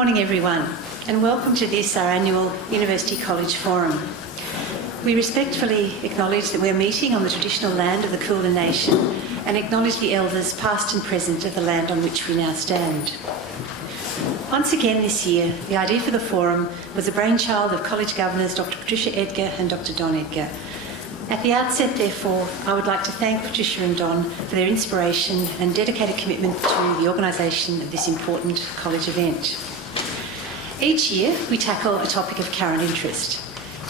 morning, everyone, and welcome to this, our annual University College Forum. We respectfully acknowledge that we're meeting on the traditional land of the Kulin Nation and acknowledge the elders past and present of the land on which we now stand. Once again this year, the idea for the forum was a brainchild of college governors Dr. Patricia Edgar and Dr. Don Edgar. At the outset, therefore, I would like to thank Patricia and Don for their inspiration and dedicated commitment to the organisation of this important college event. Each year, we tackle a topic of current interest.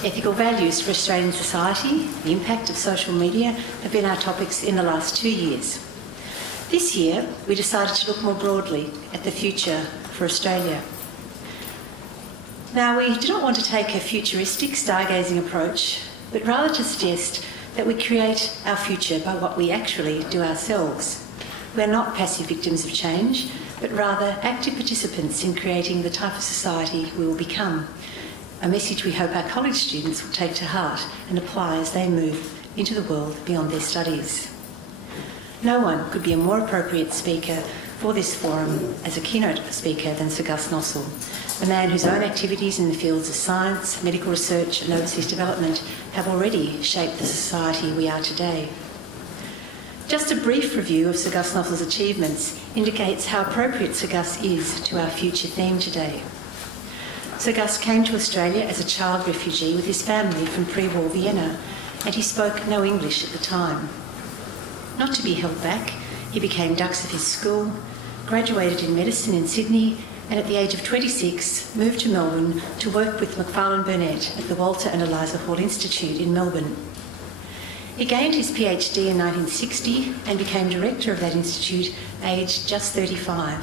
Ethical values for Australian society, the impact of social media have been our topics in the last 2 years. This year, we decided to look more broadly at the future for Australia. Now, we do not want to take a futuristic, stargazing approach, but rather to suggest that we create our future by what we actually do ourselves. We're not passive victims of change, but rather active participants in creating the type of society we will become, a message we hope our college students will take to heart and apply as they move into the world beyond their studies. No one could be a more appropriate speaker for this forum as a keynote speaker than Sir Gus Nossal, a man whose own activities in the fields of science, medical research and overseas development have already shaped the society we are today. Just a brief review of Sir Gus Nossal's achievements indicates how appropriate Sir Gus is to our future theme today. Sir Gus came to Australia as a child refugee with his family from pre-war Vienna, and he spoke no English at the time. Not to be held back, he became dux of his school, graduated in medicine in Sydney, and at the age of 26 moved to Melbourne to work with Macfarlane Burnett at the Walter and Eliza Hall Institute in Melbourne. He gained his PhD in 1960 and became director of that institute aged just 35,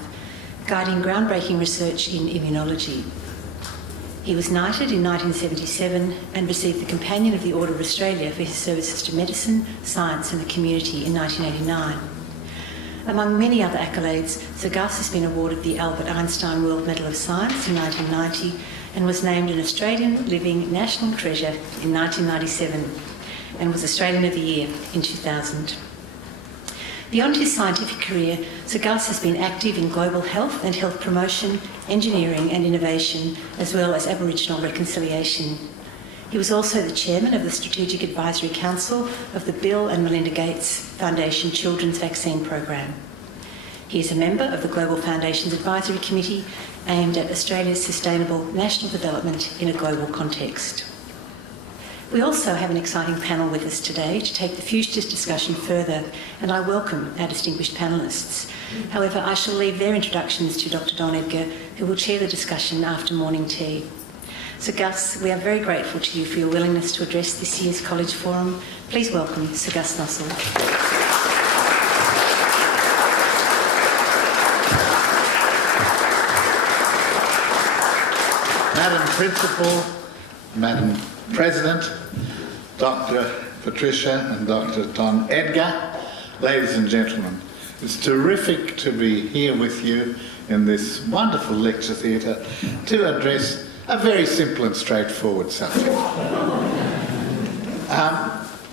guiding groundbreaking research in immunology. He was knighted in 1977 and received the Companion of the Order of Australia for his services to medicine, science and the community in 1989. Among many other accolades, Sir Gus has been awarded the Albert Einstein World Medal of Science in 1990 and was named an Australian Living National Treasure in 1997 and was Australian of the Year in 2000. Beyond his scientific career, Sir Gus has been active in global health and health promotion, engineering and innovation, as well as Aboriginal reconciliation. He was also the chairman of the Strategic Advisory Council of the Bill and Melinda Gates Foundation Children's Vaccine Program. He is a member of the Global Foundation's Advisory Committee aimed at Australia's sustainable national development in a global context. We also have an exciting panel with us today to take the futures discussion further, and I welcome our distinguished panellists. However, I shall leave their introductions to Dr. Don Edgar, who will chair the discussion after morning tea. Sir Gus, we are very grateful to you for your willingness to address this year's College Forum. Please welcome Sir Gus Nossal. Madam Principal, Madam President, Dr. Patricia and Dr. Don Edgar, ladies and gentlemen, it's terrific to be here with you in this wonderful lecture theatre to address a very simple and straightforward subject.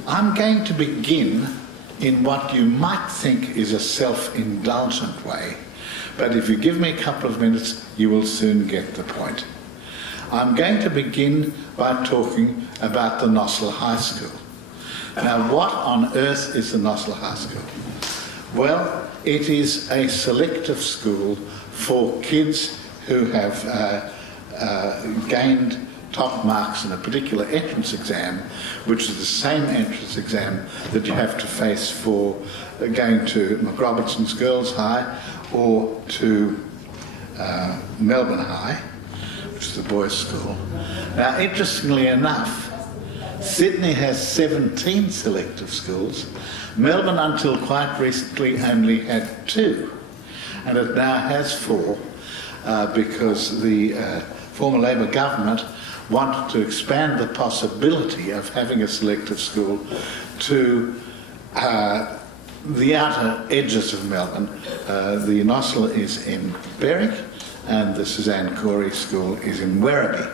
I'm going to begin in what you might think is a self-indulgent way, but if you give me a couple of minutes, you will soon get the point. I'm going to begin by talking about the Nossal High School. Now, what on earth is the Nossal High School? Well, it is a selective school for kids who have gained top marks in a particular entrance exam, which is the same entrance exam that you have to face for going to McRobertson's Girls High or to Melbourne High, which is the boys' school. Now, interestingly enough, Sydney has 17 selective schools. Melbourne, until quite recently, only had 2, and it now has 4 because the former Labor government wanted to expand the possibility of having a selective school to the outer edges of Melbourne. The Nossal is in Berwick, and the Suzanne Corey School is in Werribee.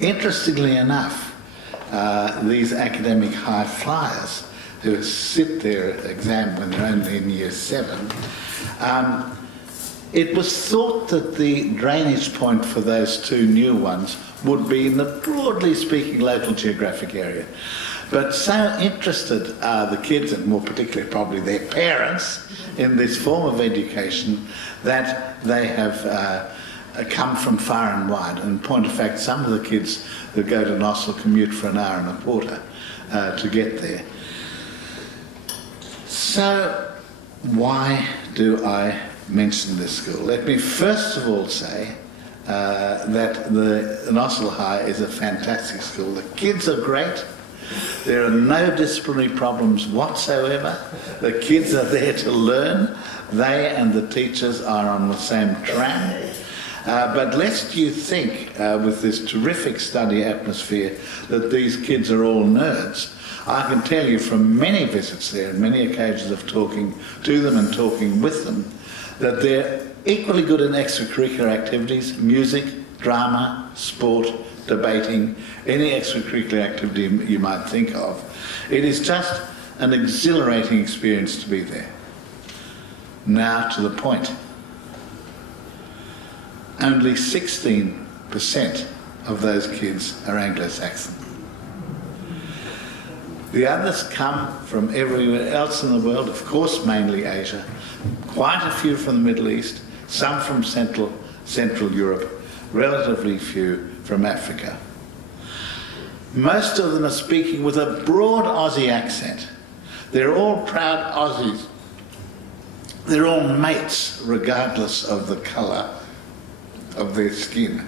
Interestingly enough, these academic high flyers who sit their exam when they're only in year 7 It was thought that the drainage point for those two new ones would be in the, broadly speaking, local geographic area. But so interested are the kids, and more particularly probably their parents, in this form of education that they have come from far and wide. And in point of fact, some of the kids that go to Nossal commute for an hour and a quarter to get there. So why do I mention this school? Let me first of all say that the Nossal High is a fantastic school. The kids are great. There are no disciplinary problems whatsoever. The kids are there to learn. They and the teachers are on the same tram. But lest you think, with this terrific study atmosphere, that these kids are all nerds, I can tell you from many visits there and many occasions of talking to them and talking with them, that they're equally good in extracurricular activities, music, drama, sport, debating, any extracurricular activity you might think of. It is just an exhilarating experience to be there. Now to the point. Only 16% of those kids are Anglo-Saxon. The others come from everywhere else in the world, of course mainly Asia, quite a few from the Middle East, some from Central Europe, relatively few from Africa. Most of them are speaking with a broad Aussie accent. They're all proud Aussies. They're all mates, regardless of the colour of their skin.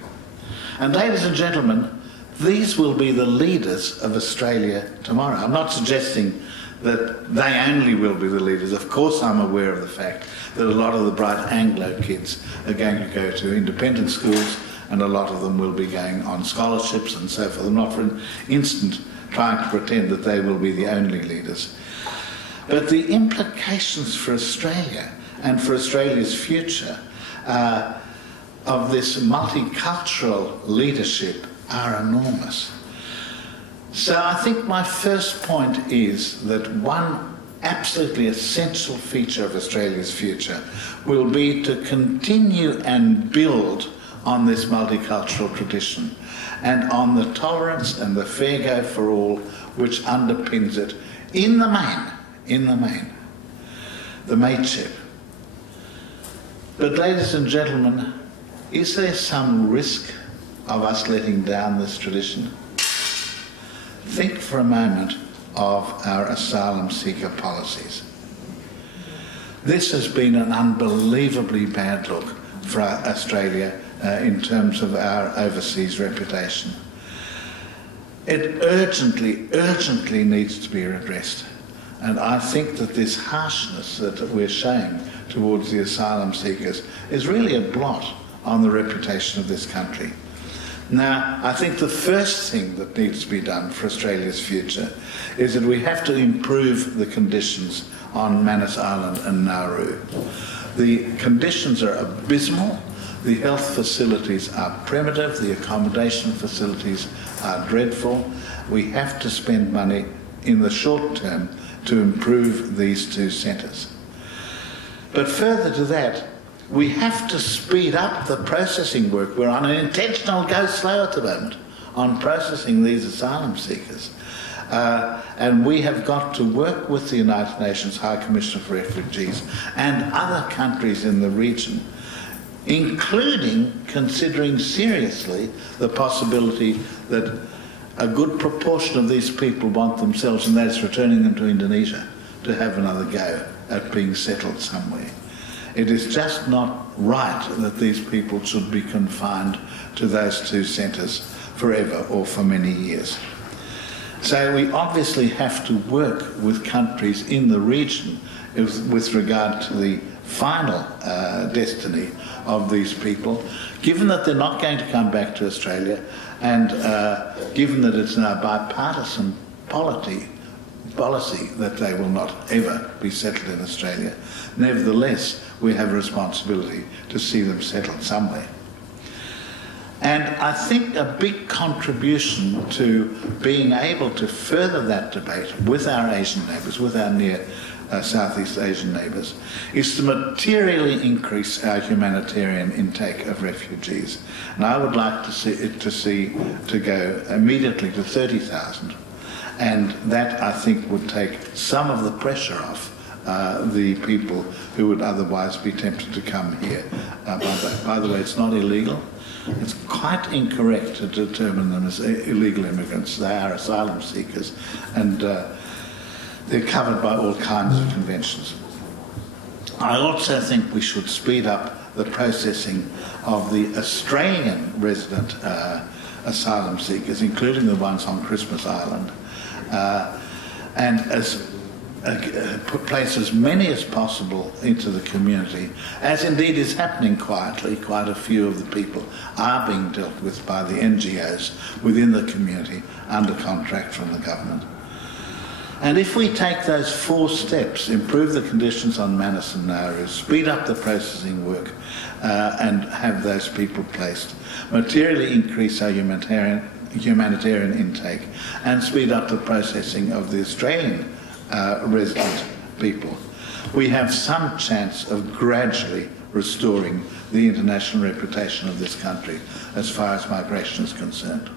And ladies and gentlemen, these will be the leaders of Australia tomorrow. I'm not suggesting that they only will be the leaders. Of course I'm aware of the fact that a lot of the bright Anglo kids are going to go to independent schools, and a lot of them will be going on scholarships and so forth. I'm not for an instant trying to pretend that they will be the only leaders. But the implications for Australia and for Australia's future of this multicultural leadership are enormous. So I think my first point is that one absolutely essential feature of Australia's future will be to continue and build on this multicultural tradition and on the tolerance and the fair go for all which underpins it in the main, the mateship. But ladies and gentlemen, is there some risk of us letting down this tradition? Think for a moment of our asylum seeker policies. This has been an unbelievably bad look for Australia in terms of our overseas reputation. It urgently needs to be redressed. And I think that this harshness that we're showing towards the asylum seekers is really a blot on the reputation of this country. Now, I think the first thing that needs to be done for Australia's future is that we have to improve the conditions on Manus Island and Nauru. The conditions are abysmal, the health facilities are primitive, the accommodation facilities are dreadful. We have to spend money in the short term to improve these two centres. But further to that, we have to speed up the processing work. We're on an intentional go slow at the moment on processing these asylum seekers. And we have got to work with the United Nations High Commissioner for Refugees and other countries in the region, including considering seriously the possibility that a good proportion of these people want themselves, and that's returning them to Indonesia to have another go at being settled somewhere. It is just not right that these people should be confined to those two centres forever or for many years. So we obviously have to work with countries in the region with regard to the final destiny of these people, given that they're not going to come back to Australia and given that it's now bipartisan policy that they will not ever be settled in Australia. Nevertheless, we have a responsibility to see them settled somewhere. And I think a big contribution to being able to further that debate with our Asian neighbours, with our near Southeast Asian neighbours, is to materially increase our humanitarian intake of refugees. And I would like to see it to go immediately to 30,000. And that, I think, would take some of the pressure off the people who would otherwise be tempted to come here. By the way, it's not illegal. It's quite incorrect to determine them as illegal immigrants. They are asylum seekers, and they're covered by all kinds of conventions. I also think we should speed up the processing of the Australian resident asylum seekers, including the ones on Christmas Island, and place as many as possible into the community, as indeed is happening quietly. Quite a few of the people are being dealt with by the NGOs within the community under contract from the government. And if we take those 4 steps, improve the conditions on Manus and Nauru, speed up the processing work, and have those people placed, materially increase our humanitarian intake, and speed up the processing of the Australian resident people, we have some chance of gradually restoring the international reputation of this country as far as migration is concerned.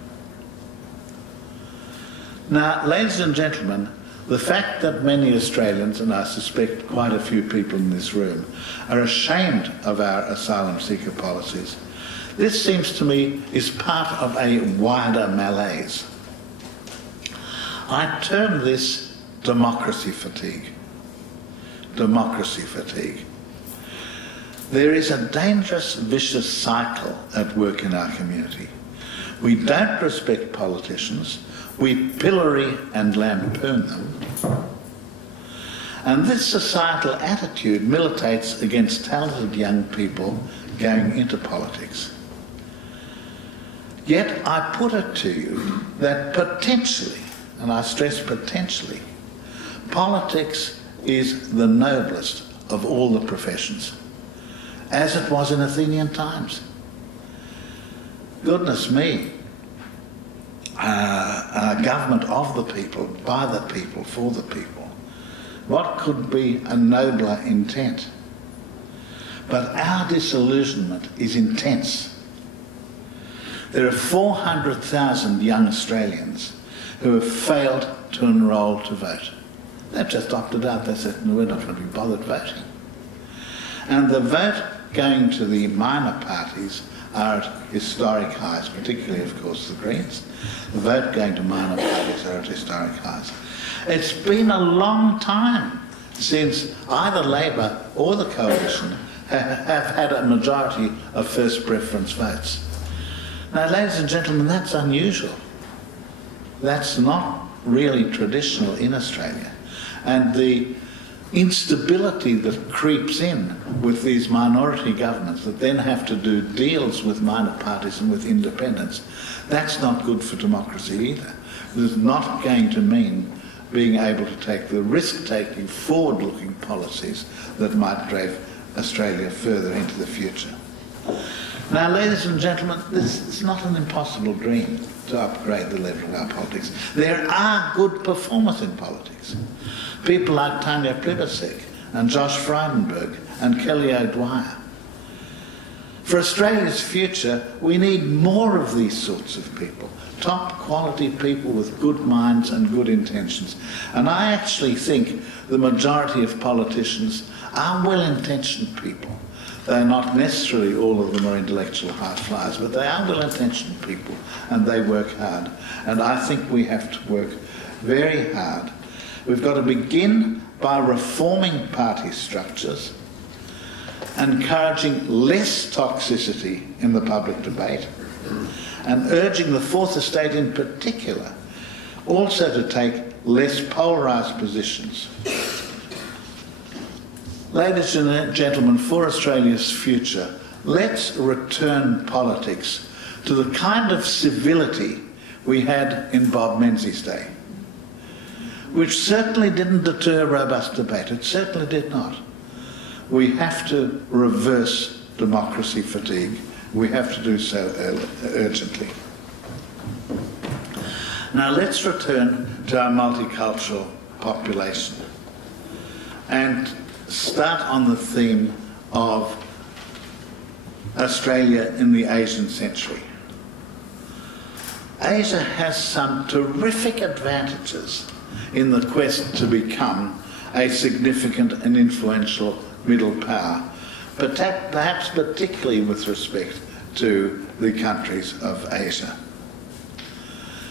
Now, ladies and gentlemen, the fact that many Australians, and I suspect quite a few people in this room, are ashamed of our asylum seeker policies, this seems to me is part of a wider malaise. I term this democracy fatigue. Democracy fatigue. There is a dangerous, vicious cycle at work in our community. We don't respect politicians, we pillory and lampoon them, and this societal attitude militates against talented young people going into politics. Yet I put it to you that potentially, and I stress potentially, politics is the noblest of all the professions, as it was in Athenian times. Goodness me, a government of the people, by the people, for the people. What could be a nobler intent? But our disillusionment is intense. There are 400,000 young Australians who have failed to enrol to vote. They've just opted out. They said, no, we're not going to be bothered voting. And the vote going to the minor parties are at historic highs, particularly, of course, the Greens. The vote going to minor parties are at historic highs. It's been a long time since either Labor or the Coalition have had a majority of first preference votes. Now, ladies and gentlemen, that's unusual. That's not really traditional in Australia. And the instability that creeps in with these minority governments that then have to do deals with minor parties and with independents, that's not good for democracy either. It is not going to mean being able to take the risk-taking, forward-looking policies that might drive Australia further into the future. Now, ladies and gentlemen, this is not an impossible dream to upgrade the level of our politics. There are good performers in politics. People like Tanya Plibersek and Josh Frydenberg and Kelly O'Dwyer. For Australia's future, we need more of these sorts of people, top quality people with good minds and good intentions. And I actually think the majority of politicians are well-intentioned people. They're not necessarily all of them are intellectual high flyers, but they are well-intentioned people and they work hard. And I think we have to work very hard. We've got to begin by reforming party structures, encouraging less toxicity in the public debate, and urging the Fourth Estate in particular also to take less polarised positions. Ladies and gentlemen, for Australia's future, let's return politics to the kind of civility we had in Bob Menzies' day, which certainly didn't deter robust debate. It certainly did not. We have to reverse democracy fatigue. We have to do so urgently. Now let's return to our multicultural population. and start on the theme of Australia in the Asian century. Asia has some terrific advantages in the quest to become a significant and influential middle power, but perhaps particularly with respect to the countries of Asia.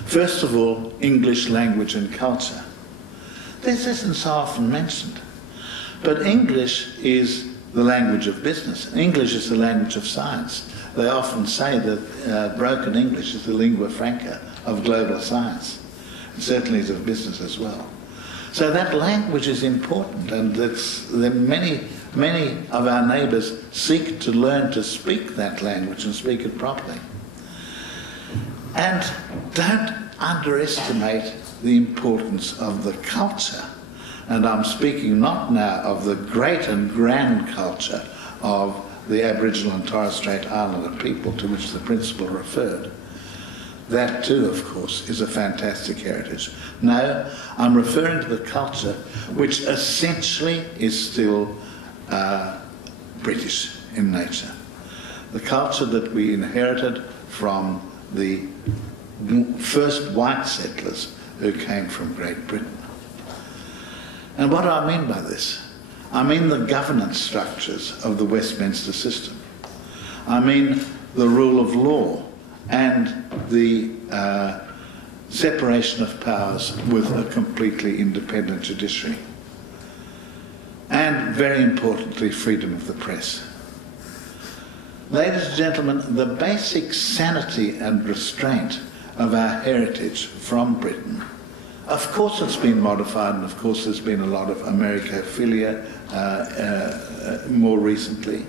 First of all, English language and culture. This isn't so often mentioned, but English is the language of business. English is the language of science. They often say that broken English is the lingua franca of global science. It certainly is of business as well. So that language is important, and many of our neighbours seek to learn to speak that language and speak it properly. And don't underestimate the importance of the culture. And I'm speaking not now of the great and grand culture of the Aboriginal and Torres Strait Islander people to which the principal referred. That too, of course, is a fantastic heritage. No, I'm referring to the culture which essentially is still British in nature. The culture that we inherited from the first white settlers who came from Great Britain. And what do I mean by this? I mean the governance structures of the Westminster system. I mean the rule of law and the separation of powers with a completely independent judiciary. And very importantly, freedom of the press. Ladies and gentlemen, the basic sanity and restraint of our heritage from Britain, of course it's been modified, and of course there's been a lot of Americophilia more recently.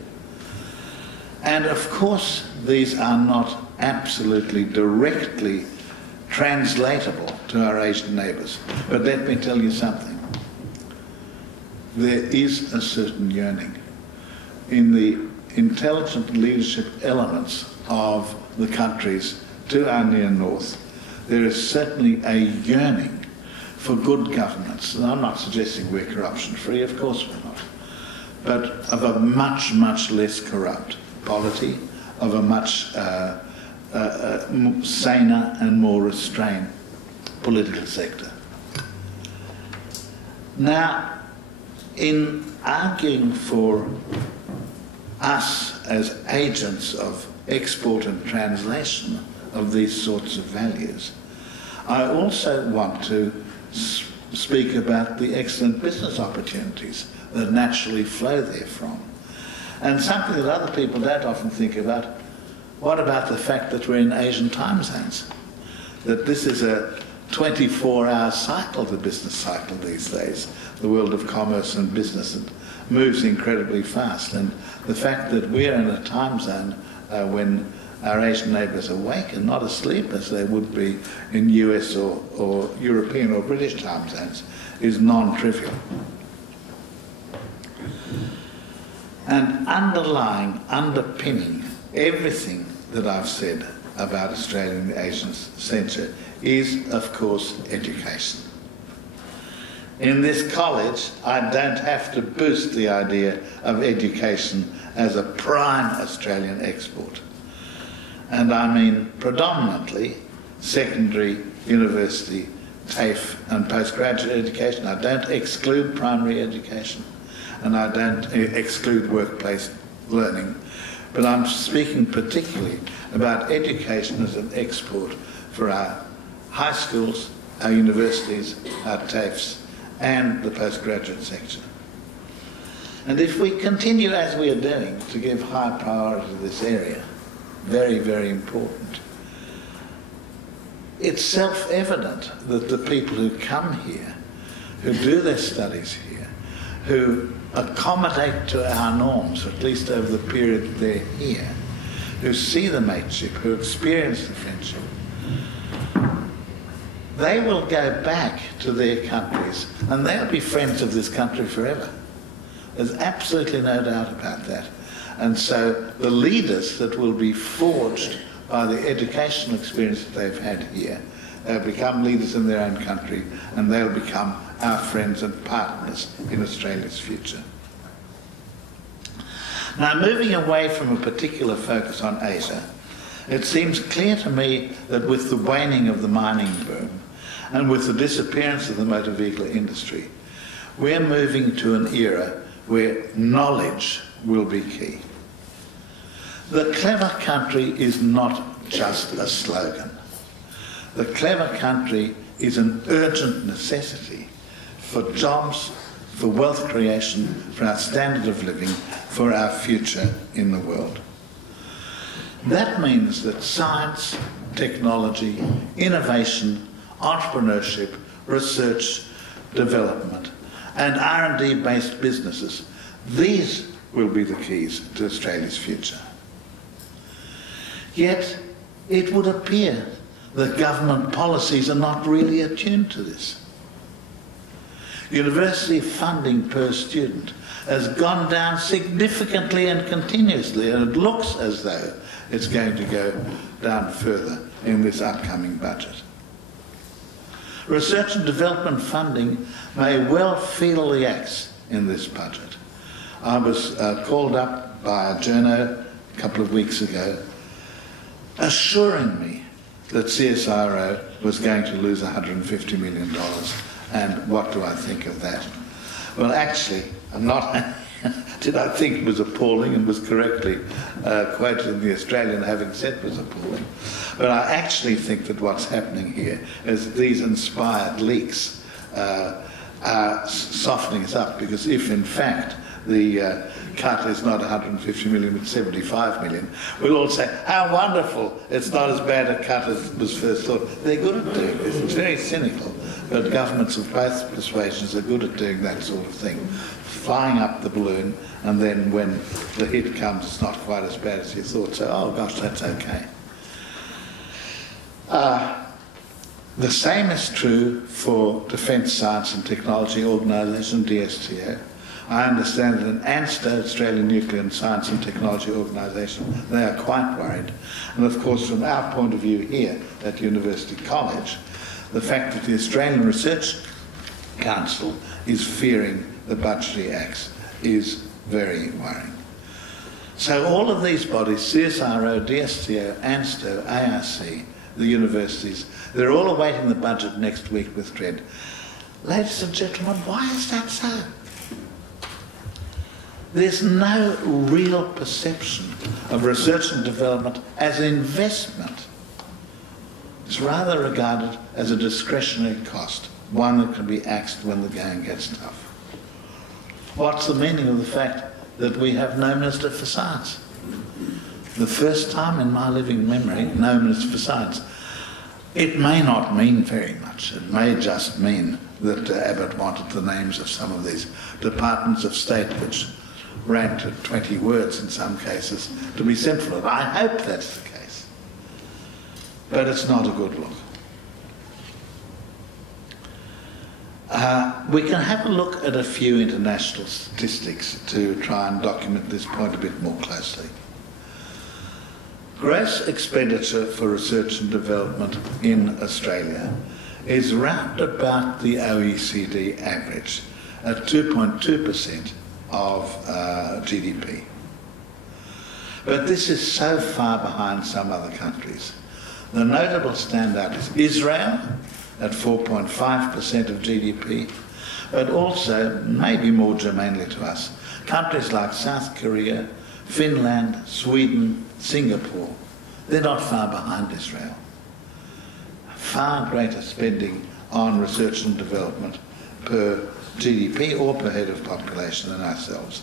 And of course these are not absolutely directly translatable to our Asian neighbours. But let me tell you something. There is a certain yearning in the intelligent leadership elements of the countries to our near north. There is certainly a yearning for good governance. And I'm not suggesting we're corruption-free, of course we're not, but of a much, much less corrupt polity, of a much saner and more restrained political sector. Now, in arguing for us as agents of export and translation of these sorts of values, I also want to speak about the excellent business opportunities that naturally flow therefrom. And something that other people don't often think about, what about the fact that we're in Asian time zones? That this is a 24-hour cycle, the business cycle these days. The world of commerce and business, it moves incredibly fast. And the fact that we're in a time zone when our Asian neighbours are awake and not asleep as they would be in US or European or British time zones is non-trivial. And underpinning everything that I've said about Australia in the Asian centre is, of course, education. In this college, I don't have to boost the idea of education as a prime Australian export. And I mean predominantly secondary, university, TAFE and postgraduate education. I don't exclude primary education, and I don't exclude workplace learning. But I'm speaking particularly about education as an export for our high schools, our universities, our TAFEs, and the postgraduate sector. And if we continue as we are doing to give high priority to this area, very, very important, it's self-evident that the people who come here, who do their studies here, who accommodate to our norms, at least over the period that they're here, who see the mateship, who experience the friendship, they will go back to their countries and they'll be friends of this country forever. There's absolutely no doubt about that. And so the leaders that will be forged by the educational experience that they've had here they'll become leaders in their own country, and they'll become our friends and partners in Australia's future. Now, moving away from a particular focus on Asia, it seems clear to me that with the waning of the mining boom and with the disappearance of the motor vehicle industry, we're moving to an era where knowledge will be key. The clever country is not just a slogan. The clever country is an urgent necessity for jobs, for wealth creation, for our standard of living, for our future in the world. That means that science, technology, innovation, entrepreneurship, research, development, and R&D based businesses, these will be the keys to Australia's future. Yet, it would appear that government policies are not really attuned to this. University funding per student has gone down significantly and continuously, and it looks as though it's going to go down further in this upcoming budget. Research and development funding may well feel the axe in this budget. I was called up by a journo a couple of weeks ago assuring me that CSIRO was going to lose $150 million, and what do I think of that? Well, actually, I'm not did I think it was appalling and was correctly quoted in The Australian having said it was appalling. But I actually think that what's happening here is these inspired leaks are softening us up, because if in fact the cut is not 150 million but 75 million, we'll all say, how wonderful, it's not as bad a cut as was first thought. They're good at doing this. It's very cynical, but governments of both persuasions are good at doing that sort of thing, flying up the balloon, and then when the hit comes it's not quite as bad as you thought, so oh gosh, that's okay. The same is true for Defence Science and Technology Organisation, DSTO. I understand that in ANSTO, Australian Nuclear and Science and Technology Organisation, they are quite worried. And of course, from our point of view here at University College, the fact that the Australian Research Council is fearing the budgetary axe is very worrying. So all of these bodies, CSIRO, DSTO, ANSTO, ARC, the universities, they're all awaiting the budget next week with dread. Ladies and gentlemen, why is that so? There's no real perception of research and development as investment. It's rather regarded as a discretionary cost, one that can be axed when the going gets tough. What's the meaning of the fact that we have no Minister for Science? The first time in my living memory, no Minister for Science. It may not mean very much. It may just mean that Abbott wanted the names of some of these departments of state, which ranked at 20 words in some cases, to be simplified. I hope that's the case. But it's not a good look. We can have a look at a few international statistics to try and document this point a bit more closely. Gross expenditure for research and development in Australia is round about the OECD average at 2.2% of GDP. But this is so far behind some other countries. The notable standout is Israel at 4.5% of GDP, but also, maybe more germanely to us, countries like South Korea, Finland, Sweden, Singapore, they're not far behind Israel. Far greater spending on research and development per GDP or per head of population than ourselves.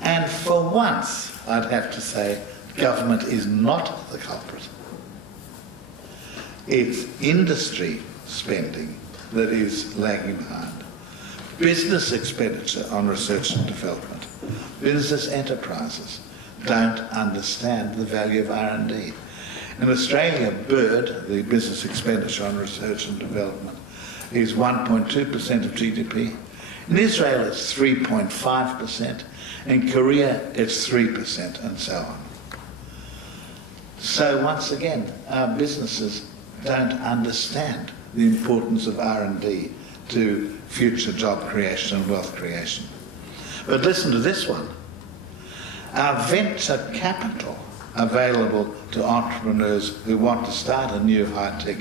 And for once, I'd have to say, government is not the culprit. It's industry spending that is lagging behind. Business expenditure on research and development, business enterprises don't understand the value of R&D. In Australia, BIRD, the business expenditure on research and development, is 1.2% of GDP. In Israel, it's 3.5%. In Korea, it's 3%, and so on. So once again, our businesses don't understand the importance of R&D to future job creation and wealth creation. But listen to this one. Our venture capital available to entrepreneurs who want to start a new high-tech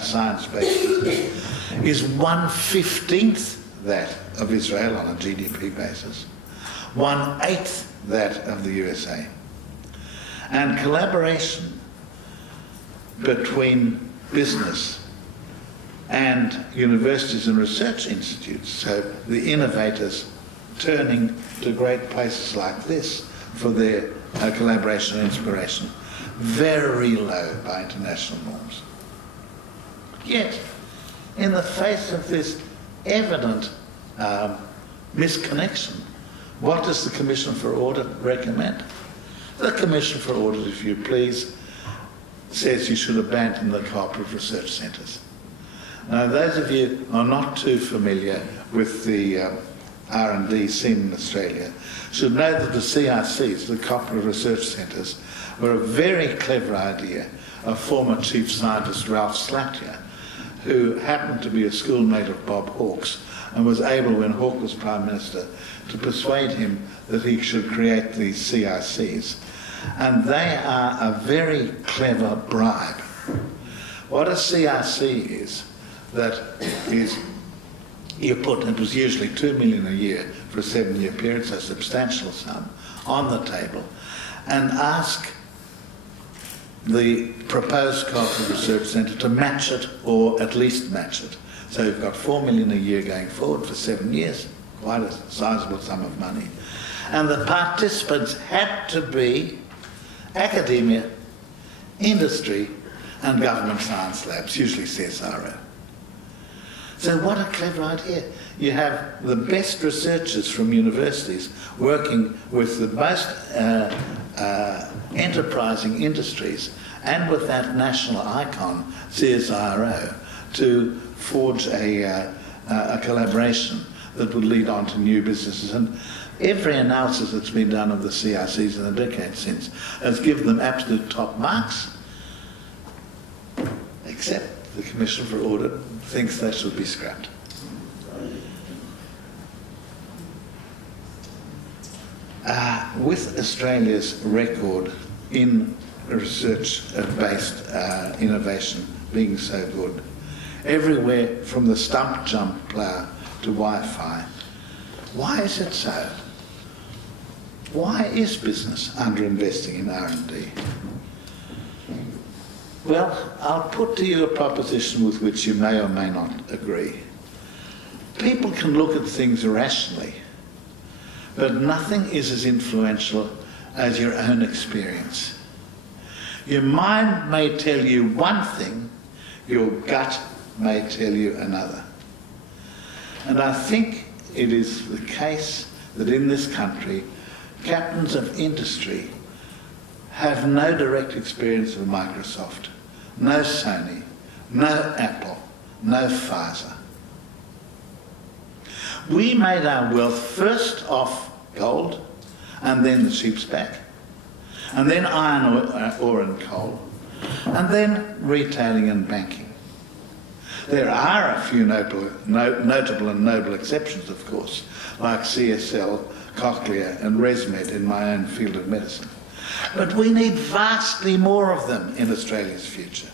science-based business is 1/15 that of Israel on a GDP basis, 1/8 that of the USA. And collaboration between business and universities and research institutes, so the innovators turning to great places like this for their collaboration and inspiration, very low by international norms. Yet, in the face of this evident misconnection, what does the Commission for Audit recommend? The Commission for Audit, if you please, says you should abandon the cooperative research centres. Now, those of you who are not too familiar with the R&D scene in Australia should know that the CRCs, the cooperative research centres, were a very clever idea of former Chief Scientist Ralph Slatyer, who happened to be a schoolmate of Bob Hawke's and was able, when Hawke was Prime Minister, to persuade him that he should create these CRCs. And they are a very clever bribe. What a CRC is, you put, it was usually $2 million a year for a 7-year period, so a substantial sum, on the table, and ask the proposed cooperative research centre to match it, or at least match it. So you've got $4 million a year going forward for 7 years, quite a sizable sum of money. And the participants had to be academia, industry, and government science labs, usually CSIRO. So what a clever idea. You have the best researchers from universities working with the most enterprising industries and with that national icon, CSIRO, to forge a collaboration that would lead on to new businesses. And every analysis that's been done of the CRCs in the decade since has given them absolute top marks, except the Commission for Audit thinks they should be scrapped. With Australia's record in research-based innovation being so good, everywhere from the stump jump plough to Wi-Fi, why is it so? Why is business underinvesting in R&D? Well, I'll put to you a proposition with which you may or may not agree. People can look at things rationally, but nothing is as influential as your own experience. Your mind may tell you one thing, your gut may tell you another. And I think it is the case that in this country, captains of industry have no direct experience of Microsoft, no Sony, no Apple, no Pfizer. We made our wealth first off gold, and then the sheep's back, and then iron ore and coal, and then retailing and banking. There are a few notable and noble exceptions, of course, like CSL, Cochlear and ResMed in my own field of medicine. But we need vastly more of them in Australia's future.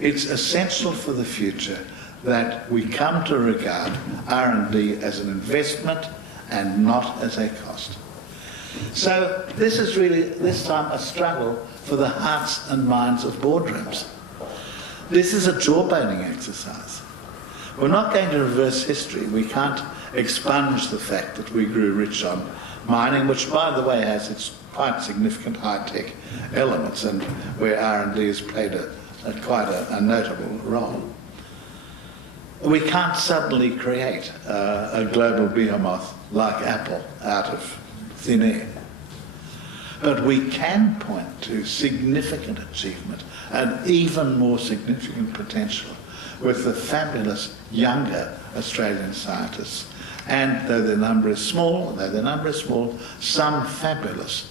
It's essential for the future that we come to regard R&D as an investment and not as a cost. So this is really, this time, a struggle for the hearts and minds of boardrooms. This is a jawboning exercise. We're not going to reverse history. We can't expunge the fact that we grew rich on mining, which, by the way, has its quite significant high-tech elements and where R&D has played quite a notable role. We can't suddenly create a global behemoth like Apple out of thin air. But we can point to significant achievement and even more significant potential with the fabulous younger Australian scientists. And though their number is small, some fabulous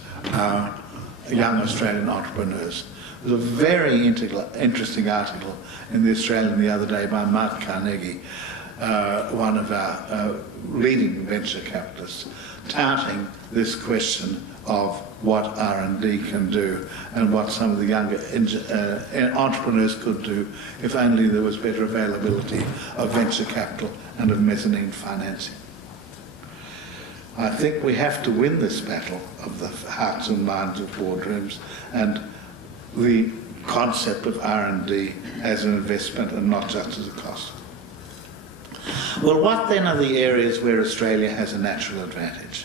young Australian entrepreneurs There's a very interesting article in The Australian the other day by Mark Carnegie, one of our leading venture capitalists, touting this question of what R&D can do and what some of the younger entrepreneurs could do if only there was better availability of venture capital and of mezzanine financing. I think we have to win this battle of the hearts and minds of boardrooms and the concept of R&D as an investment and not just as a cost. Well, what then are the areas where Australia has a natural advantage?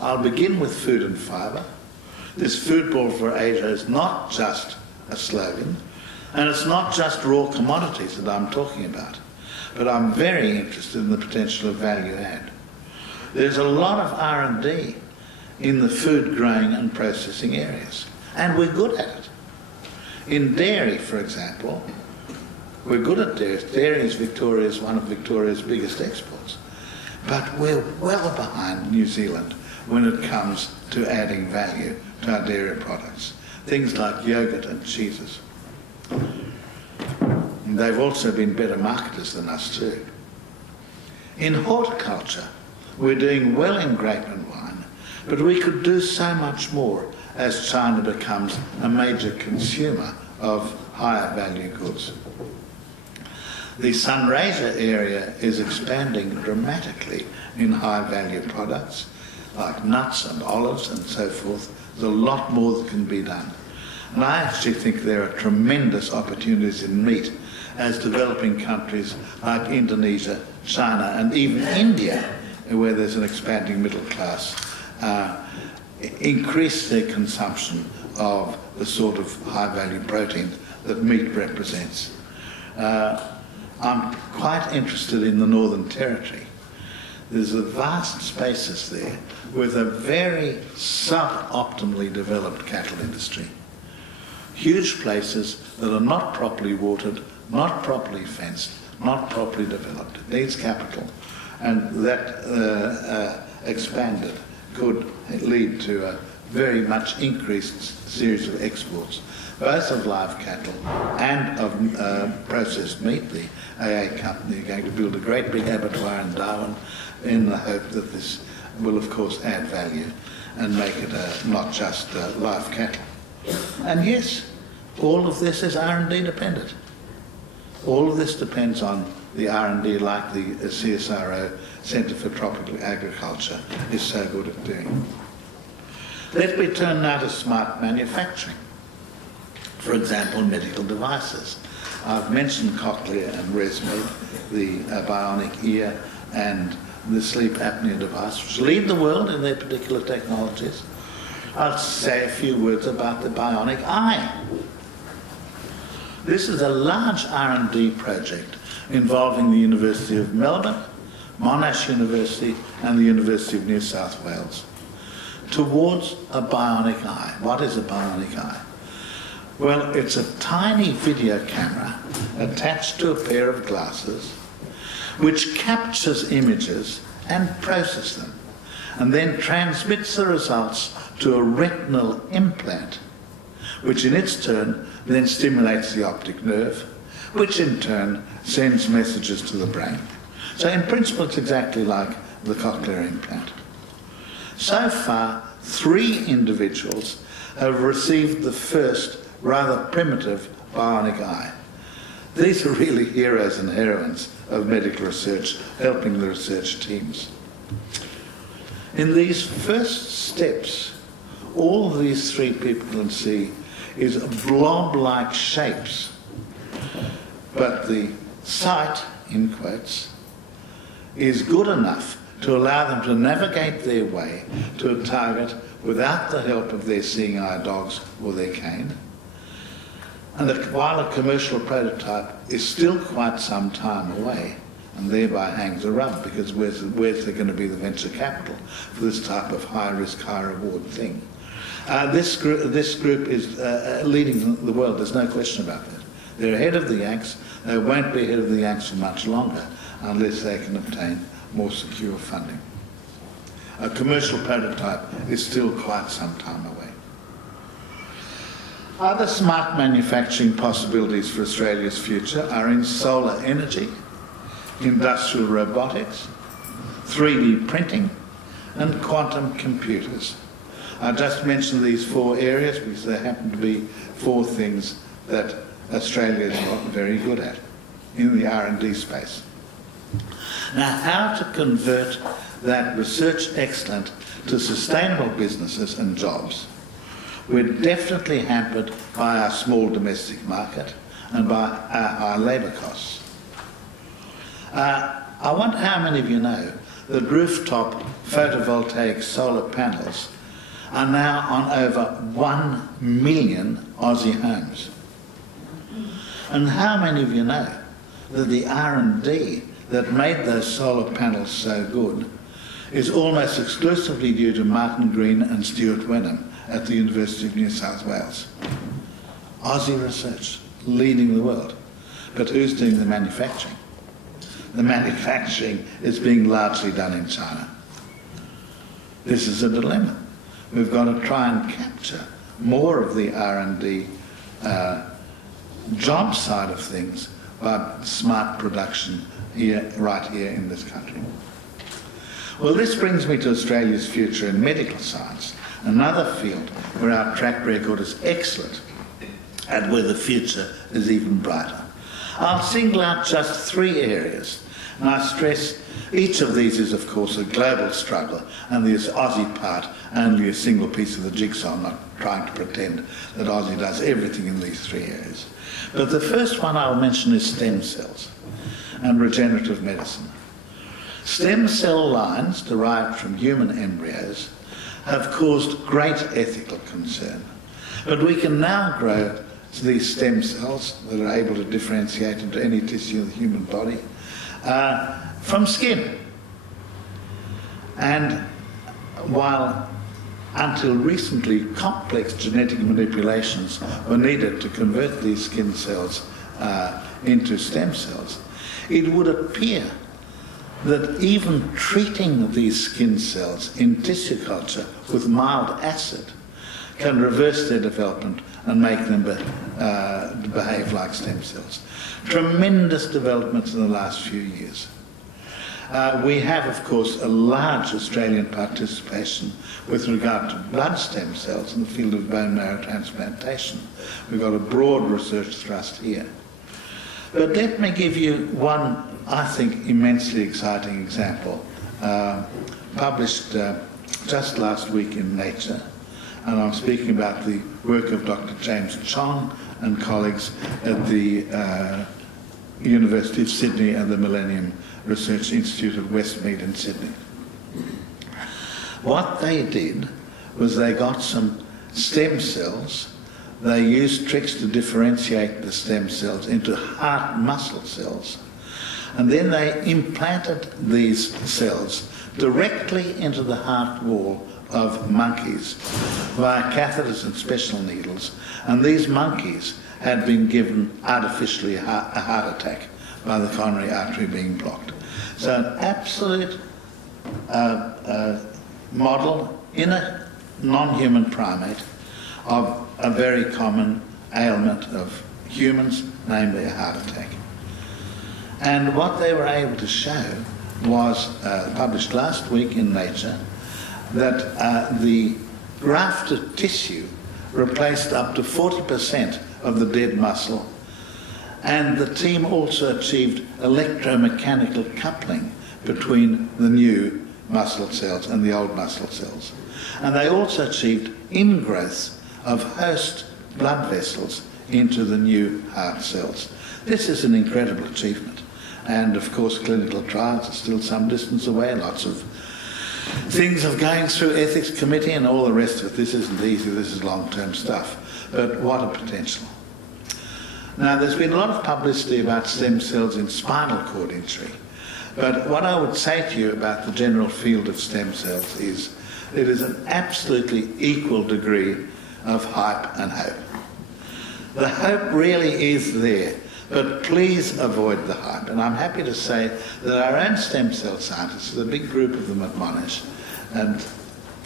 I'll begin with food and fibre. This food ball for Asia is not just a slogan, and it's not just raw commodities that I'm talking about, but I'm very interested in the potential of value add. There's a lot of R&D in the food growing and processing areas, and we're good at it. In dairy, for example, we're good at dairy. Dairy is one of Victoria's biggest exports, but we're well behind New Zealand when it comes to adding value to our dairy products. Things like yogurt and cheeses. And they've also been better marketers than us too. In horticulture, we're doing well in grape and wine, but we could do so much more as China becomes a major consumer of higher value goods. The Sunraysia area is expanding dramatically in high value products like nuts and olives and so forth. There's a lot more that can be done. And I actually think there are tremendous opportunities in meat as developing countries like Indonesia, China and even India, where there's an expanding middle class, increase their consumption of the sort of high-value protein that meat represents. I'm quite interested in the Northern Territory. There's a vast spaces there with a very sub-optimally developed cattle industry. Huge places that are not properly watered, not properly fenced, not properly developed. It needs capital, and that expanded could lead to a very much increased series of exports, both of live cattle and of processed meat. The AA company are going to build a great big abattoir in Darwin in the hope that this will of course add value and make it not just live cattle. And yes, all of this is R&D dependent. All of this depends on the R&D like the CSIRO, Centre for Tropical Agriculture, is so good at doing. Let me turn now to smart manufacturing. For example, medical devices. I've mentioned Cochlear and ResMed, the bionic ear and the sleep apnea device, which lead the world in their particular technologies. I'll say a few words about the bionic eye. This is a large R&D project involving the University of Melbourne, Monash University and the University of New South Wales towards a bionic eye. What is a bionic eye? Well, it's a tiny video camera attached to a pair of glasses which captures images and processes them and then transmits the results to a retinal implant, which in its turn then stimulates the optic nerve, which in turn sends messages to the brain. So in principle it's exactly like the cochlear implant. So far, 3 individuals have received the first rather primitive bionic eye. These are really heroes and heroines of medical research, helping the research teams. In these first steps, all these 3 people can see is blob-like shapes, but the sight, in quotes, is good enough to allow them to navigate their way to a target without the help of their seeing eye dogs or their cane. And while a commercial prototype is still quite some time away, and thereby hangs a rub, because where's there going to be the venture capital for this type of high-risk, high-reward thing? This group is leading the world, there's no question about that. They're ahead of the Yanks. They won't be ahead of the Yanks for much longer unless they can obtain more secure funding. A commercial prototype is still quite some time away. Other smart manufacturing possibilities for Australia's future are in solar energy, industrial robotics, 3D printing, and quantum computers. I just mentioned these 4 areas because they happen to be 4 things that Australia is not very good at in the R&D space. Now, how to convert that research excellence to sustainable businesses and jobs? We're definitely hampered by our small domestic market and by our labour costs. I wonder how many of you know that rooftop photovoltaic solar panels are now on over 1 million Aussie homes. And how many of you know that the R&D that made those solar panels so good is almost exclusively due to Martin Green and Stuart Wenham at the University of New South Wales? Aussie research, leading the world. But who's doing the manufacturing? The manufacturing is being largely done in China. This is a dilemma. We've got to try and capture more of the R&D job side of things by smart production here, right here in this country. Well, this brings me to Australia's future in medical science, another field where our track record is excellent and where the future is even brighter. I'll single out just 3 areas, and I stress each of these is, of course, a global struggle, and the Aussie part only a single piece of the jigsaw. I'm not trying to pretend that Aussie does everything in these 3 areas. But the first one I'll mention is stem cells and regenerative medicine. Stem cell lines derived from human embryos have caused great ethical concern, but we can now grow these stem cells that are able to differentiate into any tissue of the human body from skin. And while until recently complex genetic manipulations were needed to convert these skin cells into stem cells, it would appear that even treating these skin cells in tissue culture with mild acid can reverse their development and make them behave like stem cells. Tremendous developments in the last few years. We have, of course, a large Australian participation with regard to blood stem cells in the field of bone marrow transplantation. We've got a broad research thrust here. But let me give you one, I think, immensely exciting example, published just last week in Nature, and I'm speaking about the work of Dr. James Chong and colleagues at the University of Sydney and the Millennium Research Institute at Westmead in Sydney. What they did was they got some stem cells. They used tricks to differentiate the stem cells into heart muscle cells, and then they implanted these cells directly into the heart wall of monkeys via catheters and special needles, and these monkeys had been given artificially a heart attack by the coronary artery being blocked. So an absolute model in a non-human primate of a very common ailment of humans, namely a heart attack. And what they were able to show was, published last week in Nature, that the grafted tissue replaced up to 40% of the dead muscle, and the team also achieved electromechanical coupling between the new muscle cells and the old muscle cells. And they also achieved ingrowth of host blood vessels into the new heart cells. This is an incredible achievement. And of course, clinical trials are still some distance away. Lots of things of going through ethics committee and all the rest of it. This isn't easy, this is long-term stuff. But what a potential. Now, there's been a lot of publicity about stem cells in spinal cord injury. But what I would say to you about the general field of stem cells is it is an absolutely equal degree of hype and hope. The hope really is there, but please avoid the hype. And I'm happy to say that our own stem cell scientists, the big group of them at Monash and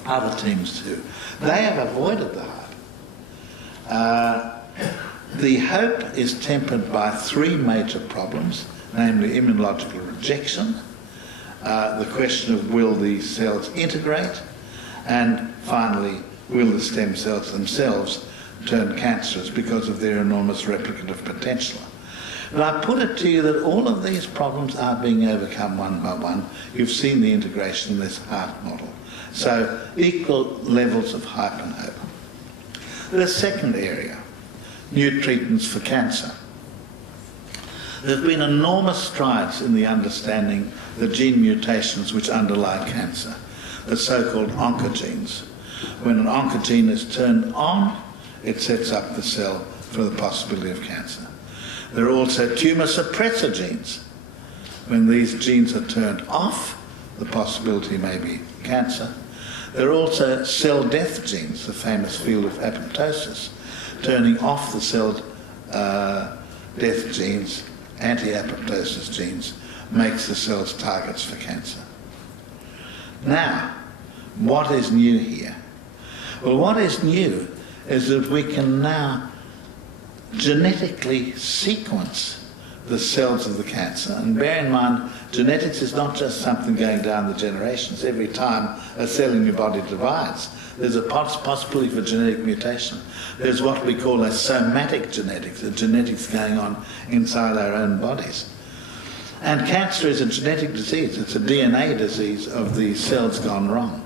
other teams too, they have avoided the hype. The hope is tempered by three major problems, namely immunological rejection, the question of will the cells integrate, and finally, will the stem cells themselves turn cancerous because of their enormous replicative potential. But I put it to you that all of these problems are being overcome one by one. You've seen the integration in this heart model. So equal levels of hype and hope. The second area, new treatments for cancer. There have been enormous strides in the understanding the gene mutations which underlie cancer, the so-called oncogenes. When an oncogene is turned on, it sets up the cell for the possibility of cancer. There are also tumour suppressor genes. When these genes are turned off, the possibility may be cancer. There are also cell death genes, the famous field of apoptosis. Turning off the cell death genes, anti-apoptosis genes, makes the cells targets for cancer. Now, what is new here? Well, what is new is that we can now genetically sequence the cells of the cancer. And bear in mind, genetics is not just something going down the generations. Every time a cell in your body divides, there's a possibility for genetic mutation. There's what we call a somatic genetics, a genetics going on inside our own bodies. And cancer is a genetic disease. It's a DNA disease of the cells gone wrong.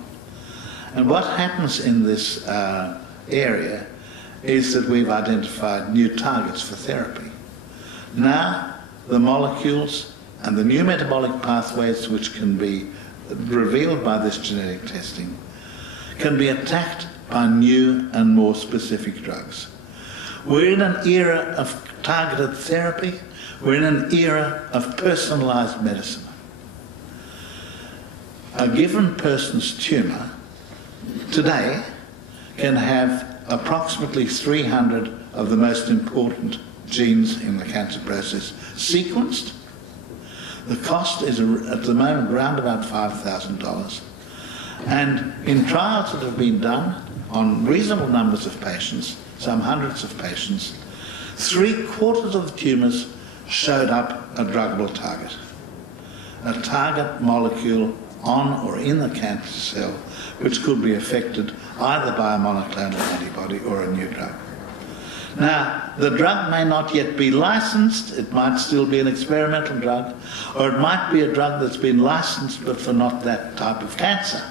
And what happens in this area is that we've identified new targets for therapy. Now, the molecules and the new metabolic pathways which can be revealed by this genetic testing can be attacked by new and more specific drugs. We're in an era of targeted therapy. We're in an era of personalised medicine. A given person's tumour today can have approximately 300 of the most important genes in the cancer process sequenced. The cost is at the moment around about $5,000. And in trials that have been done on reasonable numbers of patients, some hundreds of patients, 3/4 of the tumours showed up a druggable target. A target molecule on or in the cancer cell which could be affected either by a monoclonal antibody or a new drug. Now, the drug may not yet be licensed, it might still be an experimental drug, or it might be a drug that's been licensed but for not that type of cancer.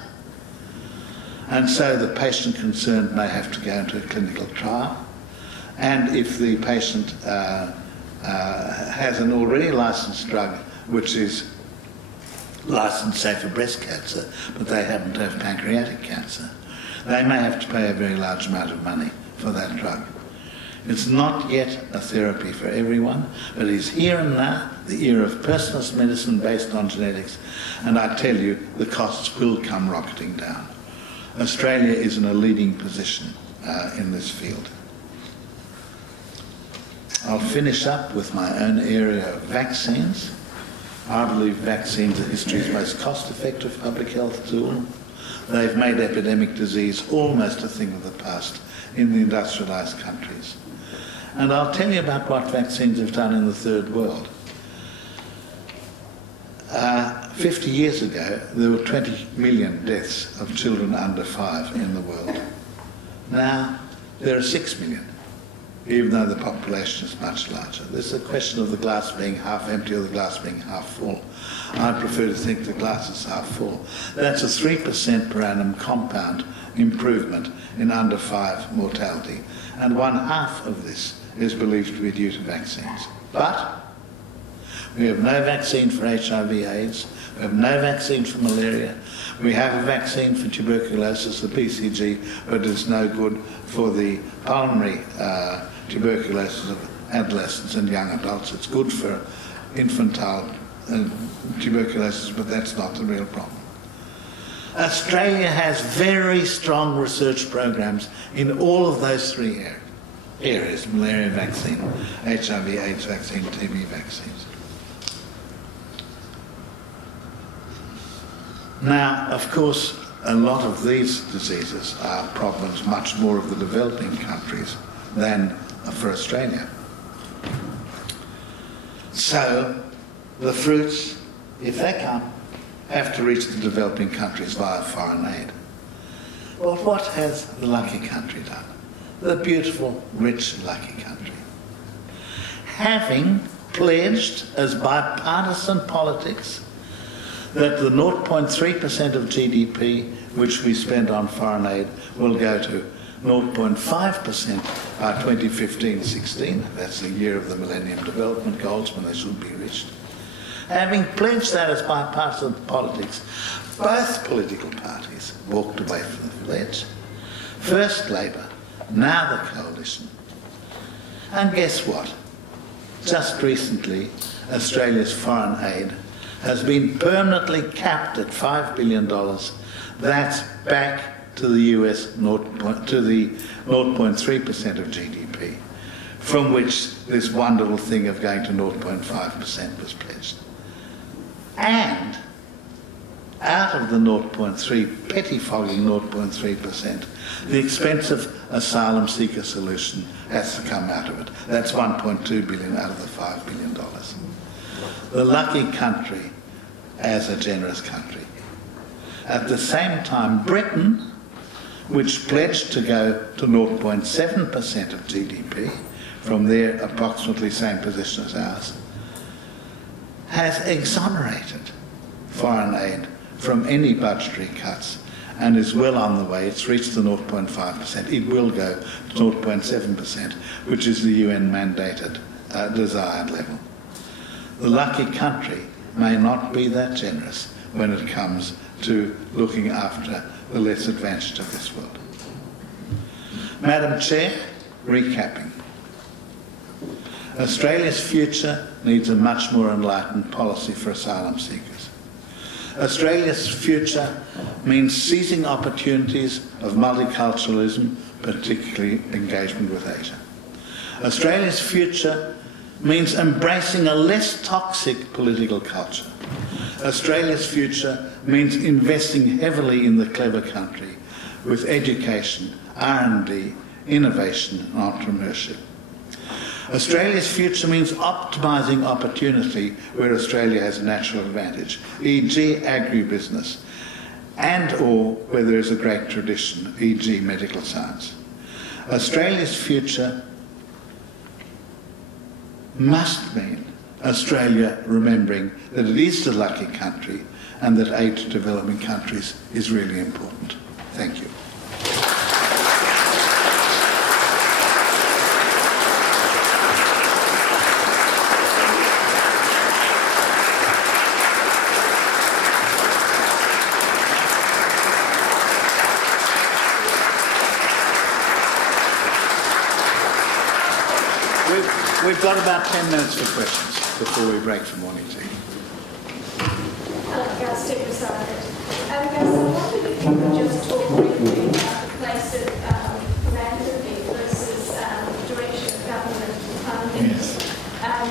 And so the patient concerned may have to go into a clinical trial, and if the patient has an already licensed drug which is licensed, say, for breast cancer, but they happen to have pancreatic cancer, they may have to pay a very large amount of money for that drug. It's not yet a therapy for everyone, but it is here and now, the era of personalised medicine based on genetics, and I tell you, the costs will come rocketing down. Australia is in a leading position in this field. I'll finish up with my own area of vaccines. I believe vaccines are history's most cost-effective public health tool. They've made epidemic disease almost a thing of the past in the industrialised countries. And I'll tell you about what vaccines have done in the third world. 50 years ago, there were 20 million deaths of children under 5 in the world. Now, there are 6 million, even though the population is much larger. This is a question of the glass being half empty or the glass being half full. I prefer to think the glass is half full. That's a 3% per annum compound improvement in under 5 mortality, and 1/2 of this is believed to be due to vaccines. But we have no vaccine for HIV/AIDS, we have no vaccine for malaria, we have a vaccine for tuberculosis, the PCG, but it's no good for the pulmonary tuberculosis of adolescents and young adults. It's good for infantile tuberculosis, but that's not the real problem. Australia has very strong research programs in all of those three areas, malaria vaccine, HIV/AIDS vaccine, TB vaccines. Now, of course, a lot of these diseases are problems much more of the developing countries than for Australia. So the fruits, if they come, have to reach the developing countries via foreign aid. Well, what has the lucky country done? The beautiful, rich, lucky country. Having pledged as bipartisan politics that the 0.3% of GDP which we spend on foreign aid will go to 0.5% by 2015-16. That's the year of the Millennium Development Goals when they should be reached. Having pledged that as bipartisan politics, both political parties walked away from the pledge. First Labor, now the Coalition. And guess what? Just recently, Australia's foreign aid has been permanently capped at $5 billion. That's back to the US, to the 0.3% of GDP, from which this wonderful thing of going to 0.5% was pledged. And out of the 0.3, pettifogging 0.3%, the expensive asylum seeker solution has to come out of it. That's 1.2 billion out of the $5 billion. The lucky country as a generous country. At the same time, Britain, which pledged to go to 0.7% of GDP, from their approximately same position as ours, has exonerated foreign aid from any budgetary cuts and is well on the way. It's reached the 0.5%. It will go to 0.7%, which is the UN mandated desired level. The lucky country may not be that generous when it comes to looking after the less advantaged of this world. Madam Chair, recapping. Australia's future needs a much more enlightened policy for asylum seekers. Australia's future means seizing opportunities of multiculturalism, particularly engagement with Asia. Australia's future means embracing a less toxic political culture. Australia's future means investing heavily in the clever country with education, R&D, innovation and entrepreneurship. Australia's future means optimising opportunity where Australia has a natural advantage, e.g. agribusiness, and or where there is a great tradition, e.g. medical science. Australia's future must mean Australia remembering that it is the lucky country and that aid to developing countries is really important. Thank you. We've got about 10 minutes for questions before we break for morning tea. Gus Nossal. Gus, I wondered if you could just talk briefly about the place of philanthropy versus direction of government funding. Yes.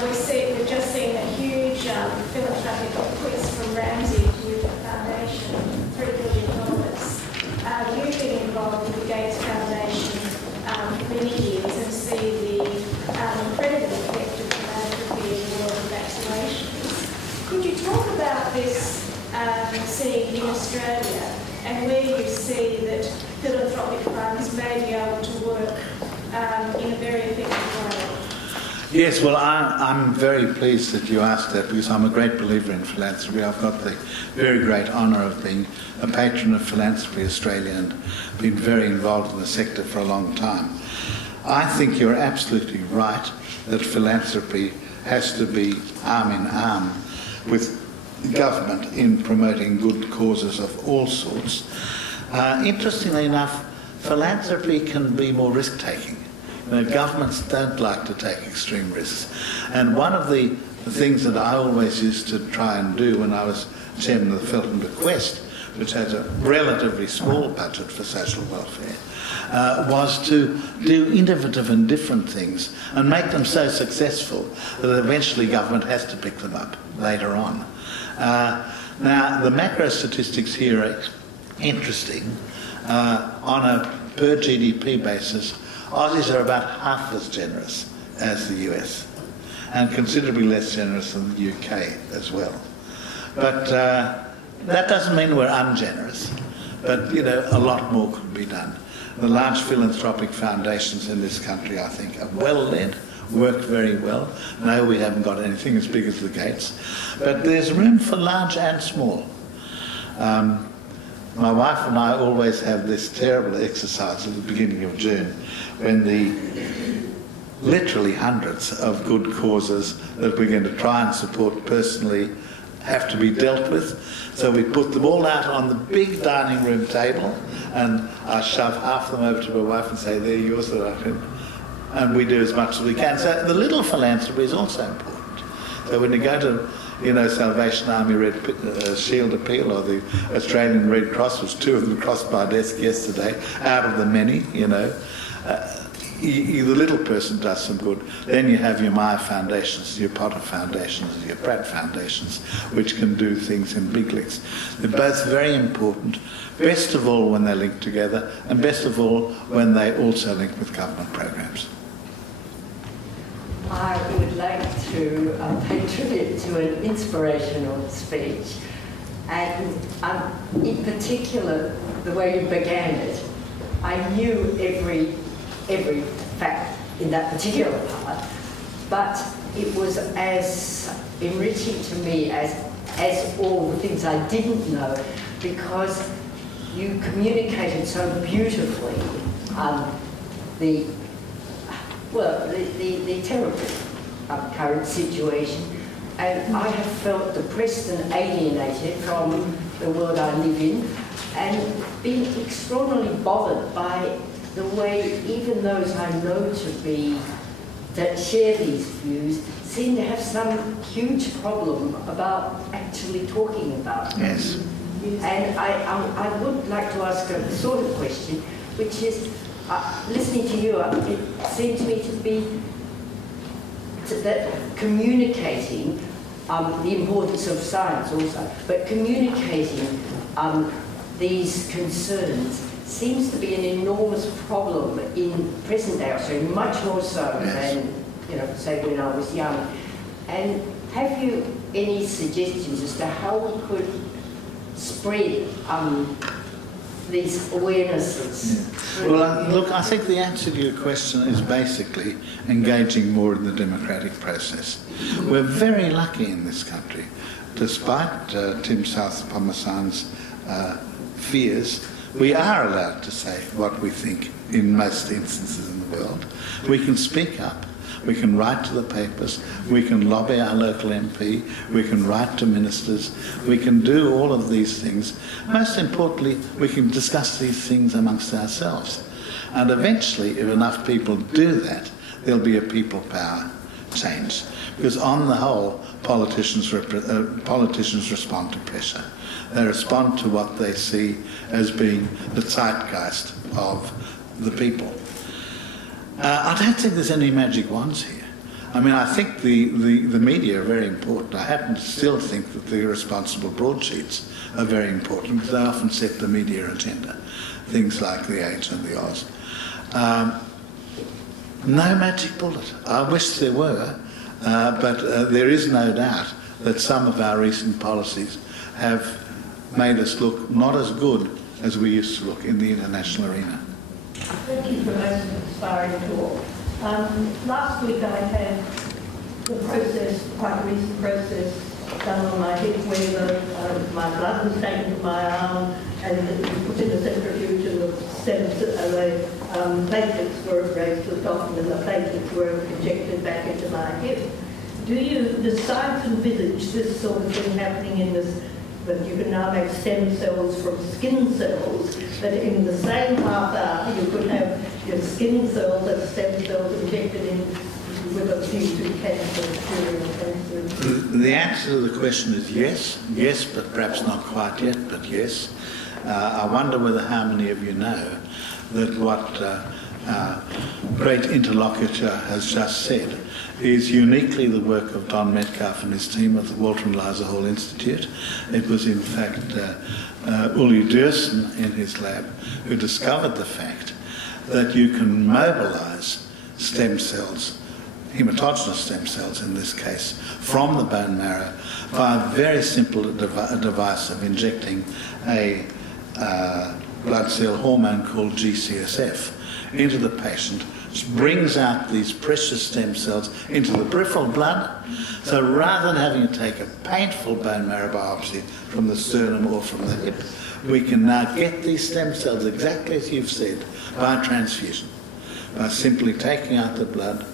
We've just seen a huge philanthropic bequest from Ramsay to the Foundation, $3 billion. You've been involved with the Gates Foundation for many years and see the incredible effect of philanthropy in the world of vaccinations. Could you talk about this seeing in Australia and where you see that philanthropic funds may be able to work in a very effective way? Yes, well, I'm very pleased that you asked that because I'm a great believer in philanthropy. I've got the very great honour of being a patron of Philanthropy Australia and been very involved in the sector for a long time. I think you're absolutely right that philanthropy has to be arm in arm with government in promoting good causes of all sorts. Interestingly enough, philanthropy can be more risk-taking. Governments don't like to take extreme risks. And one of the things that I always used to try and do when I was chairman of the Felton Bequest, which has a relatively small budget for social welfare, was to do innovative and different things and make them so successful that eventually government has to pick them up later on. Now, the macro statistics here are interesting. On a per GDP basis, Aussies are about half as generous as the US, and considerably less generous than the UK as well. But that doesn't mean we're ungenerous, but you know, a lot more could be done. The large philanthropic foundations in this country, I think, are well led, work very well. No, we haven't got anything as big as the Gates, but there's room for large and small. My wife and I always have this terrible exercise at the beginning of June when the literally hundreds of good causes that we're going to try and support personally have to be dealt with. So we put them all out on the big dining room table, and I shove half of them over to my wife and say, there, yours, and we do as much as we can. So the little philanthropy is also important. So when you go to, you know, Salvation Army Red Shield Appeal or the Australian Red Cross, which 2 of them crossed my desk yesterday, out of the many, you know, the little person does some good. Then you have your Maya Foundations, your Potter Foundations, your Pratt Foundations, which can do things in big leagues. They're both very important, best of all when they're linked together, and best of all when they also link with government programs. I would like to pay tribute to an inspirational speech, and in particular, the way you began it. I knew every fact in that particular part, but it was as enriching to me as all the things I didn't know, because you communicated so beautifully the terrible current situation, and I have felt depressed and alienated from the world I live in, and been extraordinarily bothered by the way even those I know that share these views seem to have some huge problem about actually talking about them. Yes. And I would like to ask a sort of question, which is, listening to you, it seemed to me to be that communicating the importance of science also, but communicating these concerns seems to be an enormous problem in present day Australia, much more so than, you know, say when I was young. And have you any suggestions as to how we could spread these awarenesses? Yeah. Well, look, I think the answer to your question is basically engaging more in the democratic process. We're very lucky in this country, despite Tim South Pomasan's fears. We are allowed to say what we think in most instances in the world. We can speak up. We can write to the papers. We can lobby our local MP. We can write to ministers. We can do all of these things. Most importantly, we can discuss these things amongst ourselves. And eventually, if enough people do that, there'll be a people power change. Because on the whole, politicians respond to pressure. They respond to what they see as being the zeitgeist of the people. I don't think there's any magic wands here. I mean, I think the media are very important. I happen to still think that the irresponsible broadsheets are very important because they often set the media agenda. Things like the Age and the Oz. No magic bullet. I wish there were, but there is no doubt that some of our recent policies have made us look not as good as we used to look in the international arena. Thank you for most inspiring talk. Last week I had the process, quite a recent process, done on my hip where my blood was taken to my arm and it was put in a centrifuge and the platelets were raised to the top and then the platelets were injected back into my hip. Does science envisage this sort of thing happening in this, that you can now make stem cells from skin cells, that in the same half hour you could have your skin cells and stem cells injected in with a view to cancer, curing cancer? The answer to the question is yes, but perhaps not quite yet, but yes. I wonder whether how many of you know that what our great interlocutor has just said is uniquely the work of Don Metcalf and his team at the Walter and Eliza Hall Institute. It was in fact Uli Dursen in his lab who discovered the fact that you can mobilise stem cells, hematogenous stem cells in this case, from the bone marrow by a very simple device of injecting a blood cell hormone called GCSF into the patient, which brings out these precious stem cells into the peripheral blood. So rather than having to take a painful bone marrow biopsy from the sternum or from the hip, we can now get these stem cells exactly as you've said, by transfusion, by simply taking out the blood,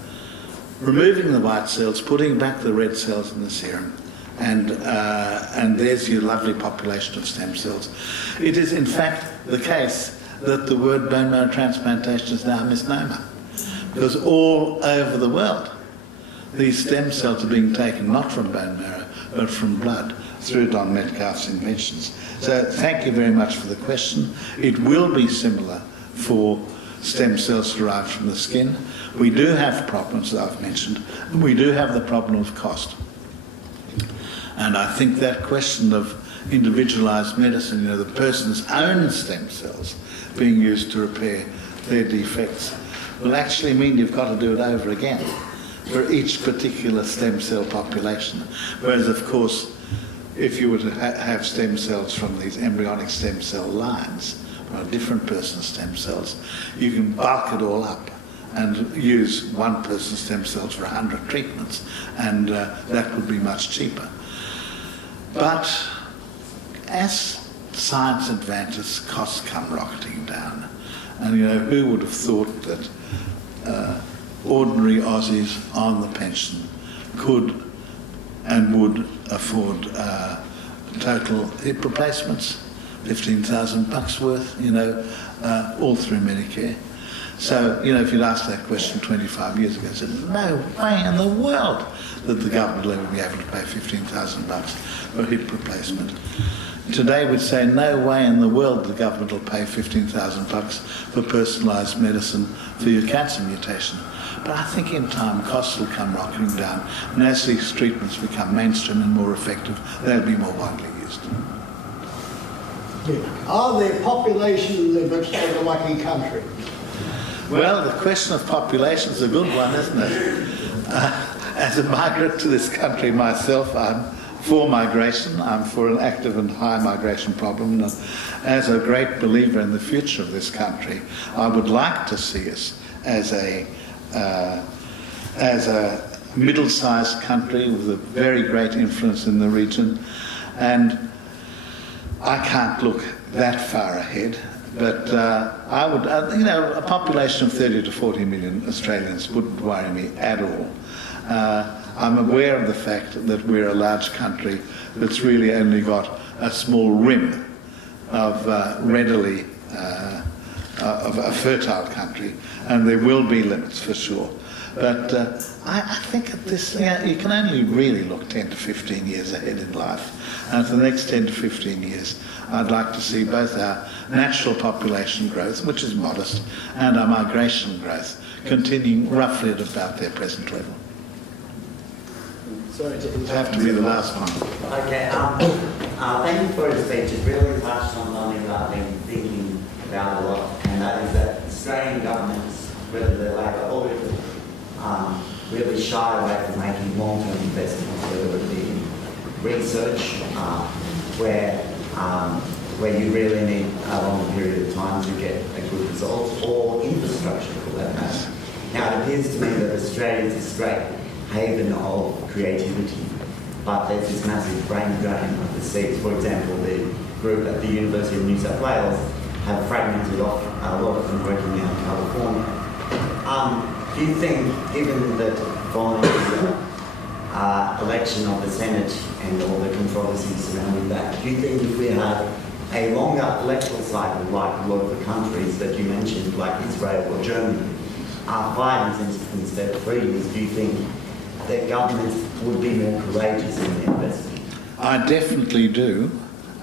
removing the white cells, putting back the red cells in the serum, and there's your lovely population of stem cells. It is in fact the case that the word bone marrow transplantation is now a misnomer, because all over the world these stem cells are being taken not from bone marrow but from blood through Don Metcalfe's inventions. So thank you very much for the question. It will be similar for stem cells derived from the skin. We do have problems that I've mentioned. We do have the problem of cost. And I think that question of individualised medicine, the person's own stem cells being used to repair their defects, will actually mean you've got to do it over again for each particular stem cell population. Whereas, of course, if you were to have stem cells from these embryonic stem cell lines, or a different person's stem cells, you can bulk it all up and use one person's stem cells for 100 treatments, and that would be much cheaper. But as science advances, costs come rocketing down. And who would have thought that ordinary Aussies on the pension could and would afford total hip replacements, $15,000 worth, all through Medicare. So, if you'd asked that question 25 years ago, I said, no way in the world that the government will ever be able to pay $15,000 for a hip replacement. Today we'd say, no way in the world the government will pay $15,000 for personalised medicine for your cancer mutation. But I think in time costs will come rocketing down, and as these treatments become mainstream and more effective, they'll be more widely used. Are there population limits for the lucky country? Well, the question of population is a good one, isn't it? As a migrant to this country myself, I'm for migration. I'm for an active and high migration problem. And as a great believer in the future of this country, I would like to see us as a middle-sized country with a very great influence in the region. And I can't look that far ahead, but I would, a population of 30 to 40 million Australians wouldn't worry me at all. I'm aware of the fact that we're a large country that's really only got a small rim of readily of a fertile country, and there will be limits for sure. But I think at this, you can only really look 10 to 15 years ahead in life. And for the next 10 to 15 years, I'd like to see both our natural population growth, which is modest, and our migration growth continuing roughly at about their present level. Sorry to It'll have to be the last one. Okay, thank you for your speech. It really touched on something that I've been thinking about a lot, and that is that Australian governments, whether they're Labor or really shy away from making long-term investments, whether it be in research, where you really need a long period of time to get a good result, or infrastructure for that matter. Now, it appears to me that Australia is this great haven of creativity, but there's this massive brain drain of the seats. For example, the group at the University of New South Wales have fragmented off, a lot of them working out in California. Do you think, given that following the election of the Senate and all the controversies surrounding that, do you think if we had a longer electoral cycle like a lot of the countries that you mentioned, like Israel or Germany, 5 years instead of 3 years, do you think that governments would be more courageous in their investment? I definitely do.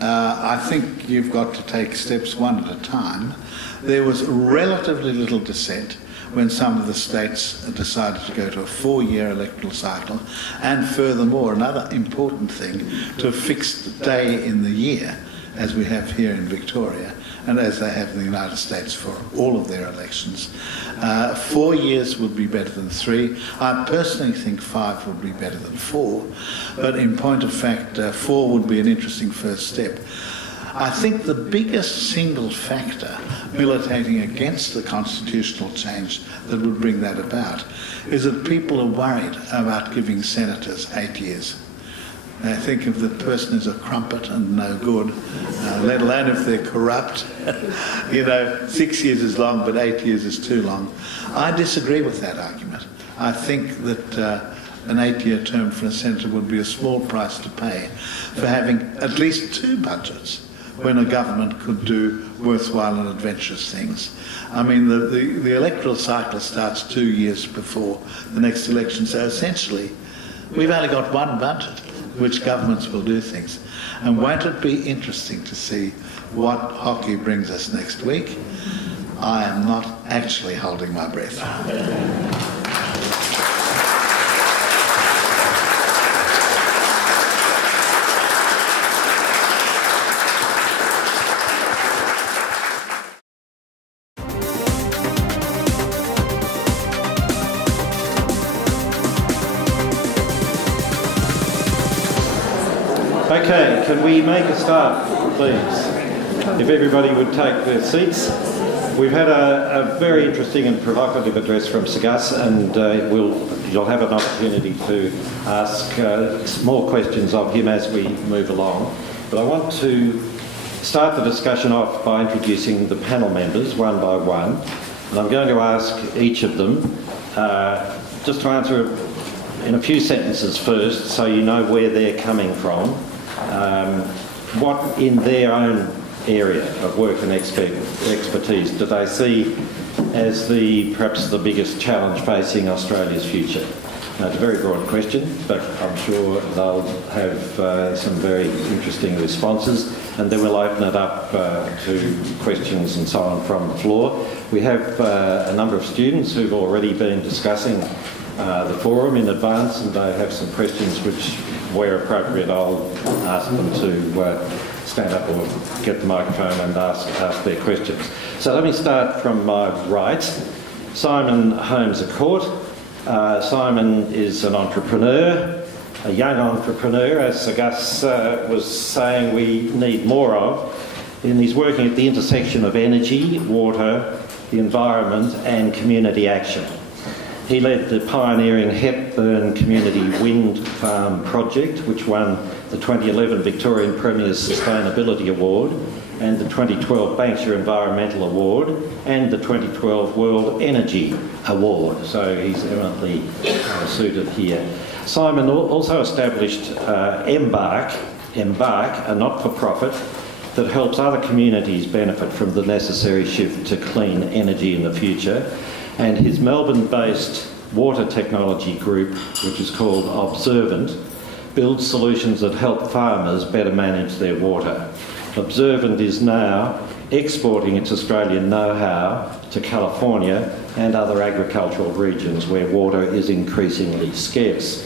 I think you've got to take steps one at a time. There was relatively little dissent when some of the states decided to go to a 4-year electoral cycle, and furthermore, another important thing, to a fixed day in the year as we have here in Victoria, and as they have in the United States for all of their elections. 4 years would be better than 3. I personally think 5 would be better than 4, but in point of fact, 4 would be an interesting first step. I think the biggest single factor militating against the constitutional change that would bring that about is that people are worried about giving senators 8 years. They think if the person is a crumpet and no good, let alone if they're corrupt, 6 years is long, but 8 years is too long. I disagree with that argument. I think that an 8-year term for a senator would be a small price to pay for having at least 2 budgets when a government could do worthwhile and adventurous things. I mean, the electoral cycle starts 2 years before the next election, so essentially we've only got 1 budget which governments will do things. And won't it be interesting to see what hockey brings us next week? I am not actually holding my breath. Okay, can we make a start, please? If everybody would take their seats. We've had a very interesting and provocative address from Sir Gus, and you'll have an opportunity to ask more questions of him as we move along. But I want to start the discussion off by introducing the panel members one by one, and I'm going to ask each of them just to answer in a few sentences first, so you know where they're coming from. What in their own area of work and expertise do they see as perhaps the biggest challenge facing Australia's future? Now, it's a very broad question, but I'm sure they'll have some very interesting responses, and then we'll open it up to questions and so on from the floor. We have a number of students who've already been discussing the forum in advance, and they have some questions which, where appropriate, I'll ask them to stand up or get the microphone and ask their questions. So let me start from my right. Simon Holmes-A-Court. Simon is an entrepreneur, a young entrepreneur, as Sir Gus was saying we need more of, and he's working at the intersection of energy, water, the environment and community action. He led the pioneering Hepburn Community Wind Farm project, which won the 2011 Victorian Premier's Sustainability Award and the 2012 Banksia Environmental Award and the 2012 World Energy Award. So he's eminently suited here. Simon also established Embark, a not-for-profit that helps other communities benefit from the necessary shift to clean energy in the future. And his Melbourne-based water technology group, which is called Observant, builds solutions that help farmers better manage their water. Observant is now exporting its Australian know-how to California and other agricultural regions where water is increasingly scarce.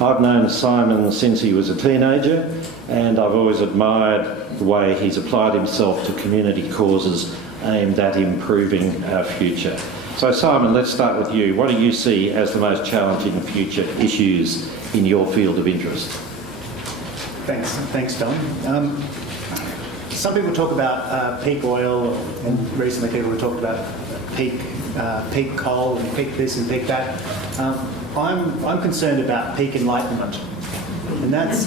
I've known Simon since he was a teenager, and I've always admired the way he's applied himself to community causes aimed at improving our future. So Simon, let's start with you. What do you see as the most challenging future issues in your field of interest? Thanks, Don. Some people talk about peak oil, and recently people have talked about peak coal and peak this and peak that. I'm concerned about peak enlightenment, and that's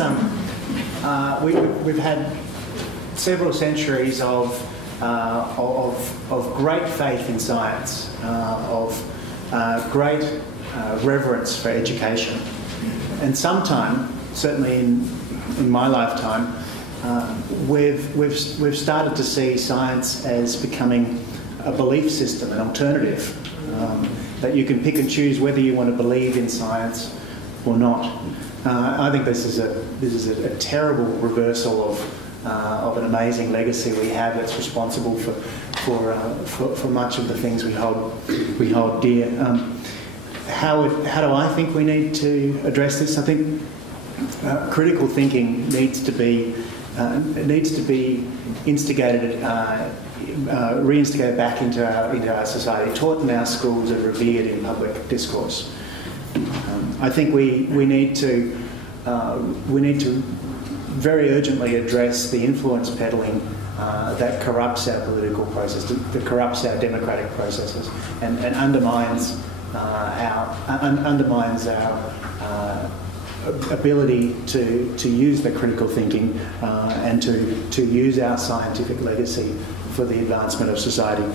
we've had several centuries of great faith in science, of great reverence for education, and sometime, certainly in my lifetime, we've started to see science as becoming a belief system, an alternative, that you can pick and choose whether you want to believe in science or not. I think this is a terrible reversal of an amazing legacy we have that's responsible for much of the things we hold dear. How do I think we need to address this? I think critical thinking needs to be it needs to be instigated, reinstigated back into our society, taught in our schools and revered in public discourse. I think we need to very urgently address the influence peddling that corrupts our political process, that corrupts our democratic processes, and undermines our ability to use the critical thinking and to use our scientific legacy for the advancement of society.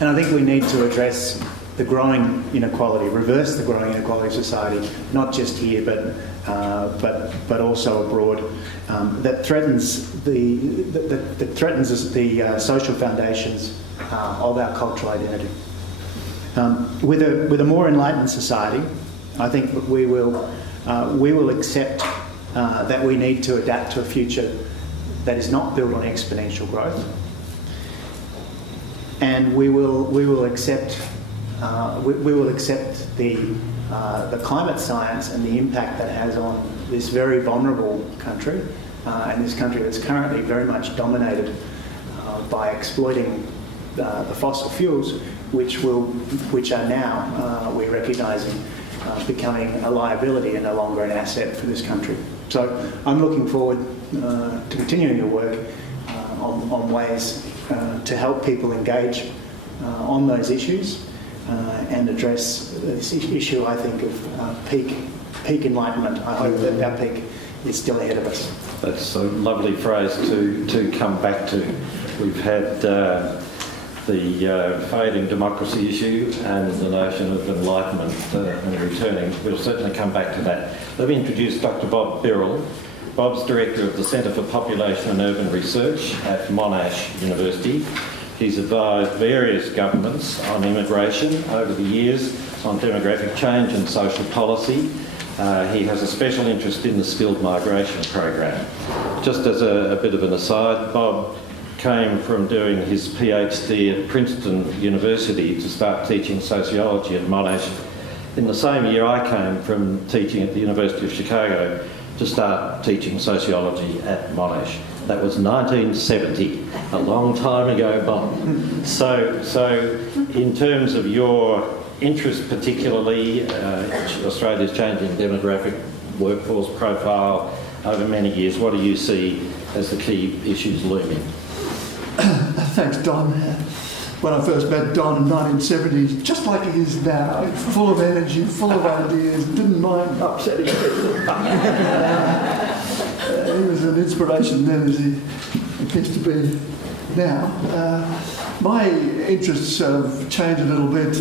And I think we need to address the growing inequality, reverse the growing inequality of society, not just here but also abroad, that threatens the social foundations of our cultural identity. With a more enlightened society, I think that we will accept that we need to adapt to a future that is not built on exponential growth, and we will accept the climate science and the impact that has on this very vulnerable country, and this country that's currently very much dominated by exploiting the fossil fuels, which are now, we're recognising, becoming a liability and no longer an asset for this country. So I'm looking forward to continuing your work on ways to help people engage on those issues and address this issue, I think, of peak enlightenment. I hope that our peak is still ahead of us. That's a lovely phrase to come back to. We've had the failing democracy issue and the notion of enlightenment and returning. We'll certainly come back to that. Let me introduce Dr. Bob Birrell. Bob's Director of the Centre for Population and Urban Research at Monash University. He's advised various governments on immigration over the years, on demographic change and social policy. He has a special interest in the skilled migration program. Just as a bit of an aside, Bob came from doing his PhD at Princeton University to start teaching sociology at Monash. In the same year I came from teaching at the University of Chicago to start teaching sociology at Monash. That was 1970, a long time ago, Bob. So in terms of your interest particularly, Australia's changing demographic workforce profile over many years, what do you see as the key issues looming? Thanks, Don. When I first met Don in 1970, just like he is now, full of energy, full of ideas, didn't mind upsetting people. He was an inspiration then, as he appears to be now. My interests have changed a little bit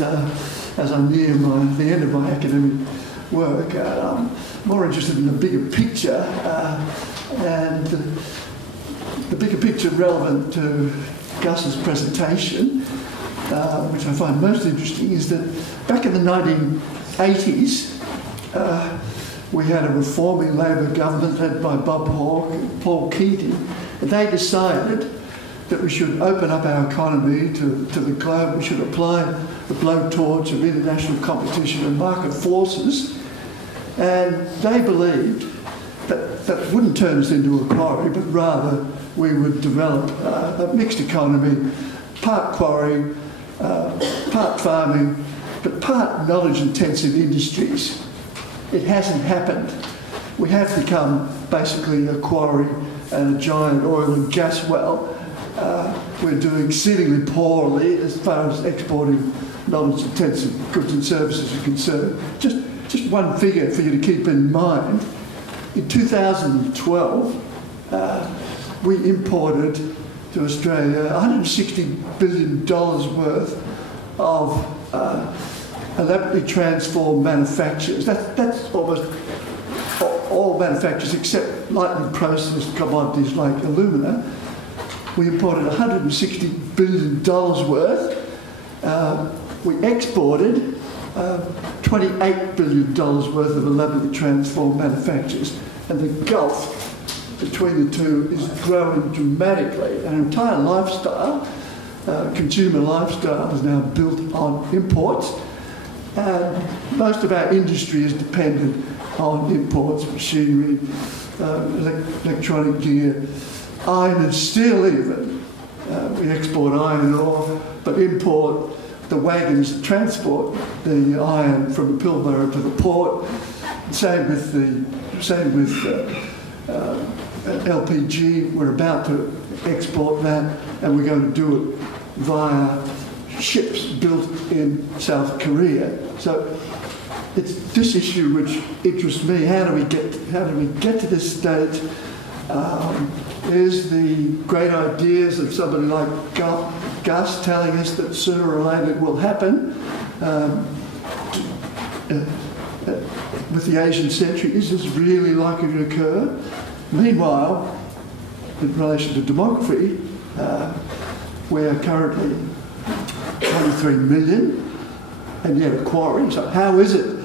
as I near the end of my academic work. I'm more interested in the bigger picture, and the bigger picture relevant to Gus's presentation, which I find most interesting, is that back in the 1980s, we had a reforming Labor government led by Bob Hawke and Paul Keating, and they decided that we should open up our economy to the globe. We should apply the blowtorch of international competition and market forces, and they believed that wouldn't turn us into a quarry, but rather we would develop a mixed economy, part quarry, part farming, but part knowledge-intensive industries. It hasn't happened. We have become basically a quarry and a giant oil and gas well. We're doing exceedingly poorly as far as exporting knowledge-intensive goods and services are concerned. Just one figure for you to keep in mind. In 2012, we imported to Australia $160 billion worth of elaborately transformed manufactures. That's almost all manufacturers except lightly processed commodities like alumina. We imported $160 billion worth. We exported $28 billion worth of elaborately transformed manufactures. And the gulf between the two is growing dramatically. Our entire lifestyle, consumer lifestyle, is now built on imports. And most of our industry is dependent on imports, machinery, electronic gear, iron and steel even. We export iron ore, but import the wagons that transport the iron from Pilbara to the port. Same with LPG. We're about to export that, and we're going to do it via ships built in South Korea. So it's this issue which interests me. How do we get to this stage? There's the great ideas of somebody like Gus telling us that sooner or later it will happen. With the Asian century, is this really likely to occur? Meanwhile, in relation to demography, we are currently 23 million, and yet a quarry. So how is it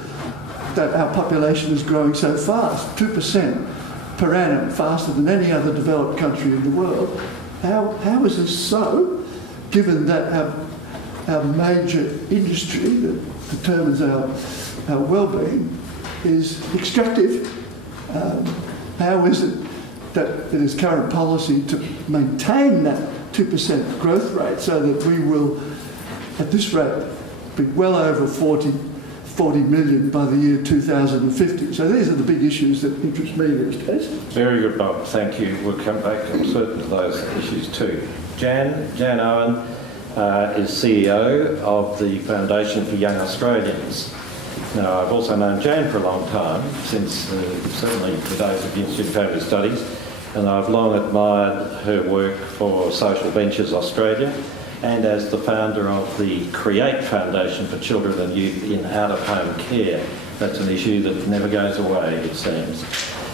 that our population is growing so fast, 2% per annum, faster than any other developed country in the world? How is this so, given that our major industry that determines our well-being is extractive? How is it that it is current policy to maintain that 2% growth rate so that we will, at this rate, be well over 40 million by the year 2050? So these are the big issues that interest me these days. Very good, Bob. Thank you. We'll come back on certain of those issues too. Jan Owen is CEO of the Foundation for Young Australians. Now, I've also known Jan for a long time, since certainly the days of the Institute of Family Studies, and I've long admired her work for Social Ventures Australia and as the founder of the Create Foundation for Children and Youth in Out-of-Home Care. That's an issue that never goes away, it seems.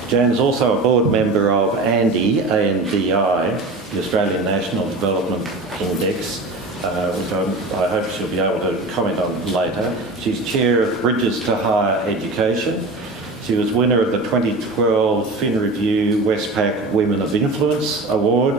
Jan's also a board member of ANDI, A-N-D-I, the Australian National Development Index, which I hope she'll be able to comment on later. She's chair of Bridges to Higher Education. She was winner of the 2012 Fin Review Westpac Women of Influence Award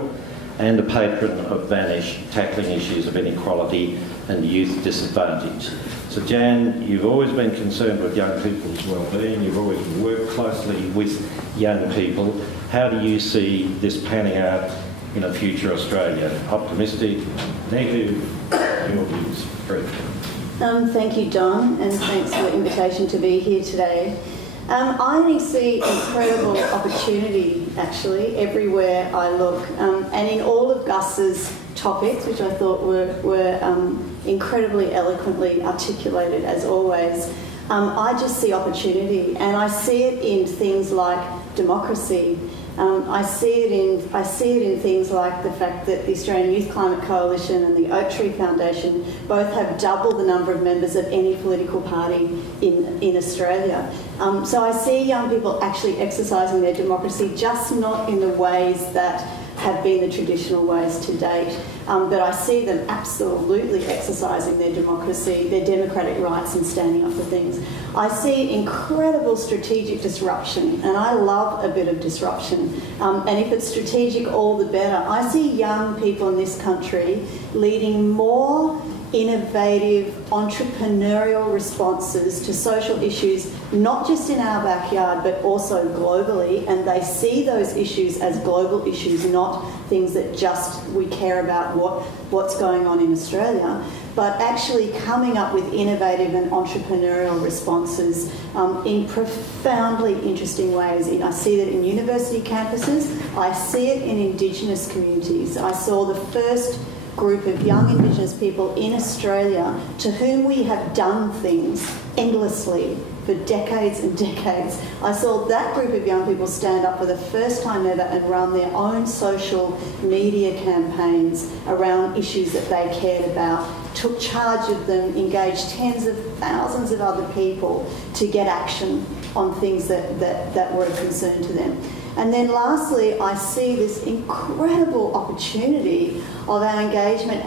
and a patron of Vanish, tackling issues of inequality and youth disadvantage. So Jan, you've always been concerned with young people's well-being, you've always worked closely with young people. How do you see this panning out in a future Australia? Optimistic, negative, your views? Thank you, Don, and thanks for the invitation to be here today. I only see incredible opportunity, actually, everywhere I look. And in all of Gus's topics, which I thought were incredibly eloquently articulated, as always, I just see opportunity. And I see it in things like democracy. I see it in things like the fact that the Australian Youth Climate Coalition and the Oak Tree Foundation both have double the number of members of any political party in Australia. So I see young people actually exercising their democracy, just not in the ways that have been the traditional ways to date. But I see them absolutely exercising their democracy, their democratic rights, and standing up for things. I see incredible strategic disruption, and I love a bit of disruption. And if it's strategic, all the better. I see young people in this country leading more innovative, entrepreneurial responses to social issues, not just in our backyard, but also globally, and they see those issues as global issues, not things that just we care about what's going on in Australia, but actually coming up with innovative and entrepreneurial responses in profoundly interesting ways. I see that in university campuses, I see it in Indigenous communities. I saw the first group of young Indigenous people in Australia to whom we have done things endlessly for decades and decades. I saw that group of young people stand up for the first time ever and run their own social media campaigns around issues that they cared about, took charge of them, engaged tens of thousands of other people to get action on things that were a concern to them. And then lastly, I see this incredible opportunity of our engagement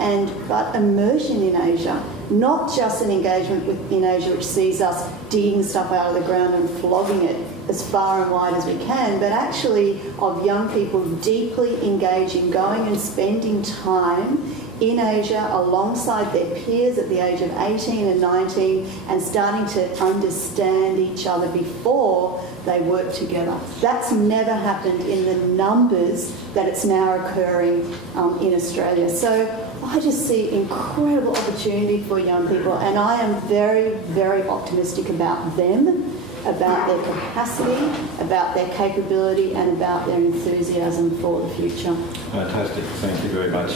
but immersion in Asia. Not just an engagement in Asia which sees us digging stuff out of the ground and flogging it as far and wide as we can, but actually of young people deeply engaging, going and spending time in Asia alongside their peers at the age of 18 and 19 and starting to understand each other before they work together. That's never happened in the numbers that it's now occurring in Australia. So I just see incredible opportunity for young people, and I am very, very optimistic about them, about their capacity, about their capability, and about their enthusiasm for the future. Fantastic, thank you very much.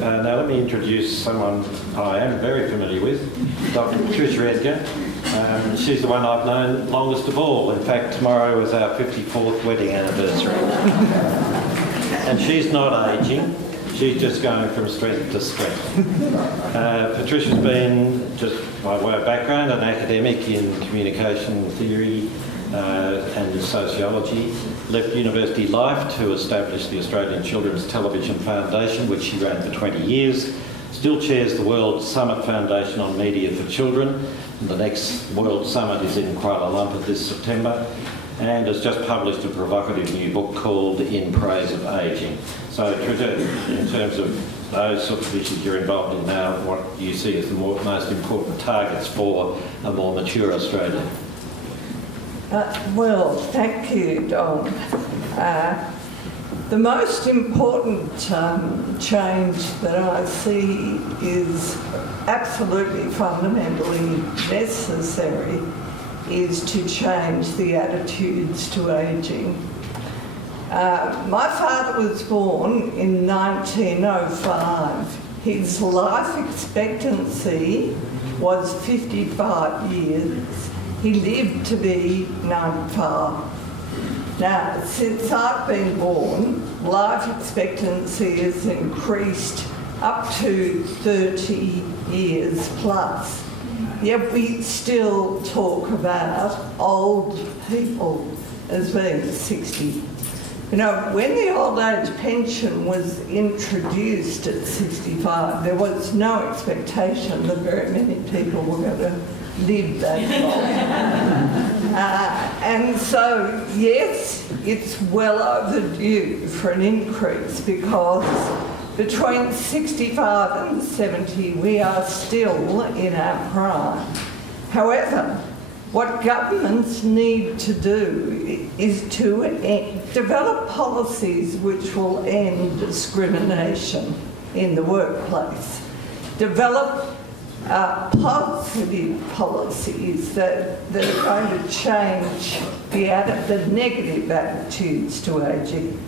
Now let me introduce someone I am very familiar with, Dr. Patricia Edgar. She's the one I've known longest of all. In fact, tomorrow is our 54th wedding anniversary. And she's not ageing. She's just going from strength to strength. Patricia's been, just by way of background, an academic in communication theory and sociology. Left university life to establish the Australian Children's Television Foundation, which she ran for 20 years. Still chairs the World Summit Foundation on Media for Children. The next World Summit is in Kuala Lumpur this September, and has just published a provocative new book called In Praise of Ageing. So, Tricia, in terms of those sorts of issues you're involved in now, what you see as the most important targets for a more mature Australia? Well, thank you, Don. The most important change that I see is absolutely fundamentally necessary is to change the attitudes to ageing. My father was born in 1905. His life expectancy was 55 years. He lived to be 95. Now, since I've been born, life expectancy has increased up to 30 years plus. Yet we still talk about old people as being 60. You know, when the old age pension was introduced at 65, there was no expectation that very many people were going to live that long. And so, yes, it's well overdue for an increase, because between 65 and 70, we are still in our prime. However, what governments need to do is to develop policies which will end discrimination in the workplace. Develop positive policies that are going to change the negative attitudes to ageing.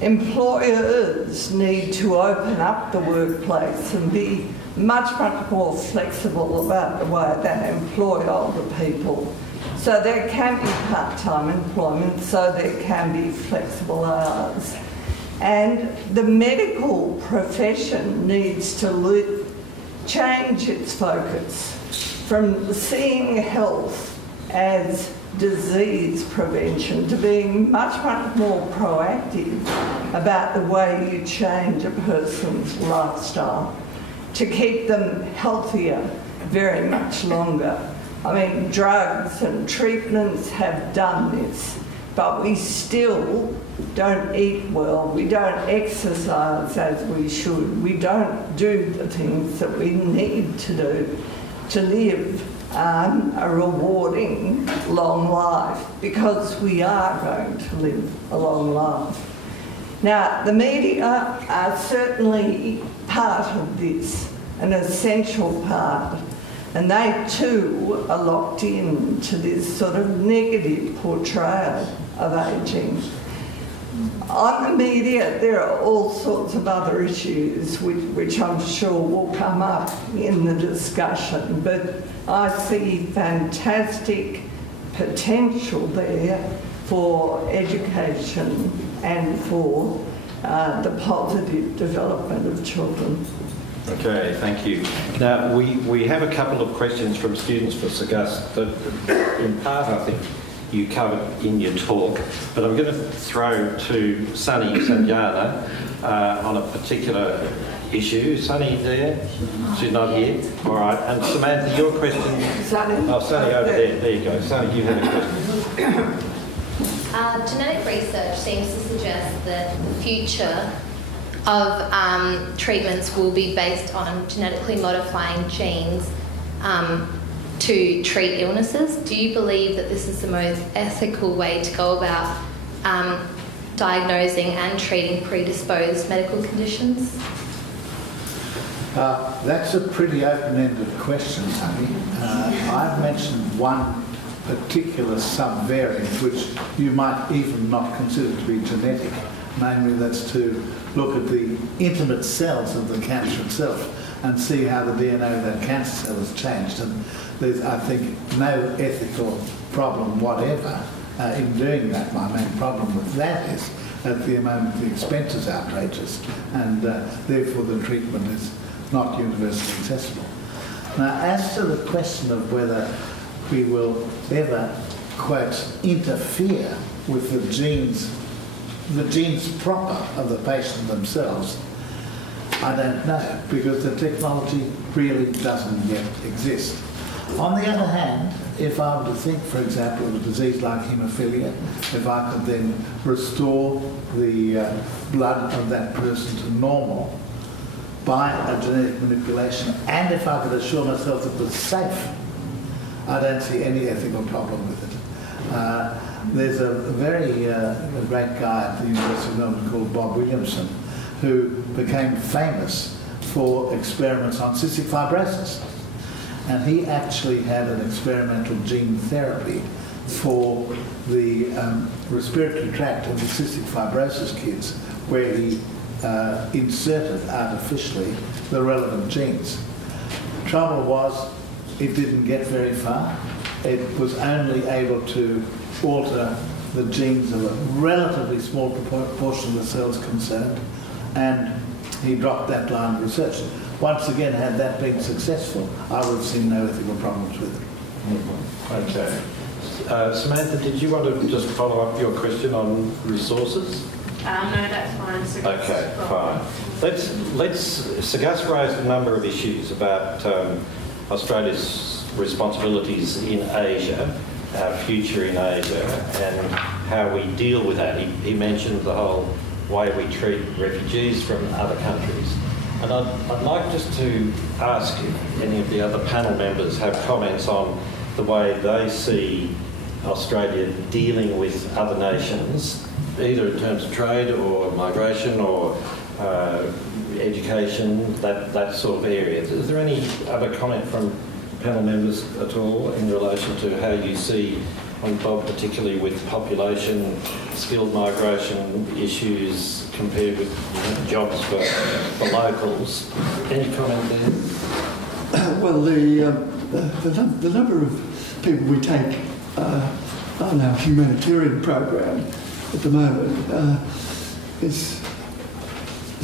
Employers need to open up the workplace and be much more flexible about the way they employ older people. So there can be part-time employment, so there can be flexible hours. And the medical profession needs to change its focus from seeing health as disease prevention to being much more proactive about the way you change a person's lifestyle to keep them healthier very much longer. I mean, drugs and treatments have done this, but we still don't eat well, we don't exercise as we should, we don't do the things that we need to do to live a rewarding long life, because we are going to live a long life. Now, the media are certainly part of this, an essential part, and they too are locked in to this sort of negative portrayal of ageing. On the media, there are all sorts of other issues which I'm sure will come up in the discussion, but I see fantastic potential there for education and for the positive development of children. Okay, thank you. Now, we have a couple of questions from students for Sir Gus that, in part, I think you covered in your talk, but I'm going to throw to Sunny Sanjana on a particular issue. Sunny there? She's not here? All right. And Samantha, your question? Sunny. Oh, Sunny over there. There you go. Sunny, you had a question. Genetic research seems to suggest that the future of treatments will be based on genetically modifying genes to treat illnesses. Do you believe that this is the most ethical way to go about diagnosing and treating predisposed medical conditions? That's a pretty open-ended question, Sunny. I've mentioned one particular subvariant which you might even not consider to be genetic, namely that's to look at the intimate cells of the cancer itself and see how the DNA of that cancer cell has changed. And there's, I think, no ethical problem whatever in doing that. My main problem with that is at the moment the expense is outrageous and therefore the treatment is not universally accessible. Now, as to the question of whether we will ever, quote, interfere with the genes proper of the patient themselves, I don't know, because the technology really doesn't yet exist. On the other hand, if I were to think, for example, of a disease like haemophilia, if I could then restore the blood of that person to normal by a genetic manipulation, and if I could assure myself that it was safe, I don't see any ethical problem with it. There's a very great guy at the University of Melbourne called Bob Williamson, who became famous for experiments on cystic fibrosis. And he actually had an experimental gene therapy for the respiratory tract of the cystic fibrosis kids, where he inserted artificially the relevant genes. The trouble was, it didn't get very far. It was only able to alter the genes of a relatively small proportion of the cells concerned, and he dropped that line of research. Once again, had that been successful, I would have seen no ethical problems with it. Okay. Samantha, did you want to just follow up your question on resources? No, that's fine. So okay, fine. Sir Gus raised a number of issues about Australia's responsibilities in Asia, our future in Asia, and how we deal with that. He mentioned the whole way we treat refugees from other countries. And I'd like just to ask if any of the other panel members have comments on the way they see Australia dealing with other nations, either in terms of trade or migration or education, that sort of area. Is there any other comment from panel members at all in relation to how you see, Bob, particularly with population, skilled migration issues compared with jobs for locals? Any comment there? Well, the number of people we take on our humanitarian program at the moment is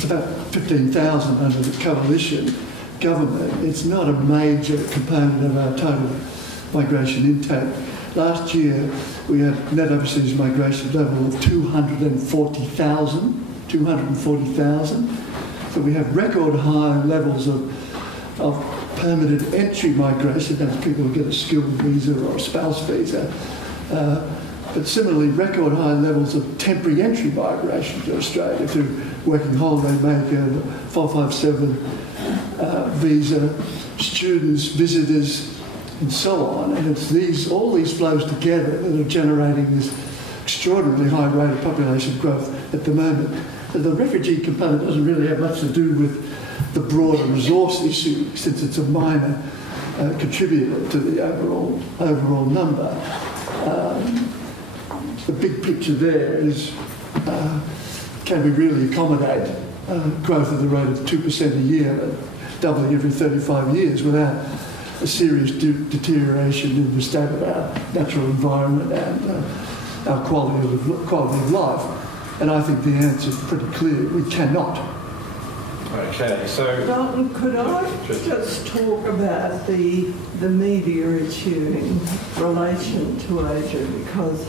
about 15,000 under the coalition government. It's not a major component of our total migration intake. Last year, we had net overseas migration level of 240,000. So we have record high levels of permanent entry migration, that's people who get a skilled visa or a spouse visa. But similarly, record high levels of temporary entry migration to Australia through working holiday maker, 457 visa, students, visitors, and so on. And it's all these flows together that are generating this extraordinarily high rate of population growth at the moment. And the refugee component doesn't really have much to do with the broader resource issue, since it's a minor contributor to the overall number. The big picture there is, can we really accommodate growth at the rate of 2% a year, doubling every 35 years, without a serious deterioration in the state of our natural environment and our quality of life? And I think the answer is pretty clear: we cannot. Okay, so Dalton, could I just talk about the media issue in relation to Asia, because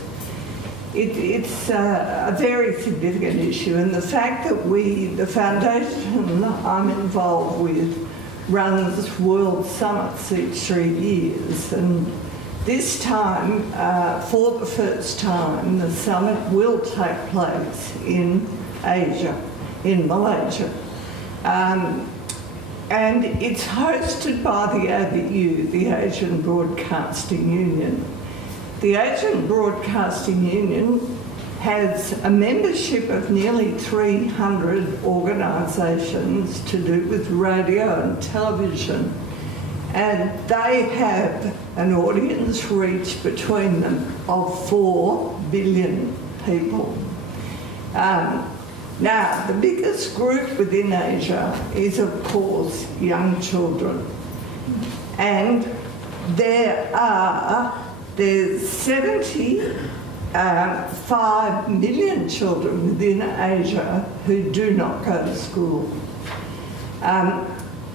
it's a very significant issue, and the fact that the foundation I'm involved with runs world summits each 3 years, and this time, for the first time, the summit will take place in Asia, in Malaysia. And it's hosted by the ABU, the Asian Broadcasting Union. The Asian Broadcasting Union has a membership of nearly 300 organisations to do with radio and television, and they have an audience reach between them of 4 billion people. Now, the biggest group within Asia is, of course, young children. And there's 75 million children within Asia who do not go to school.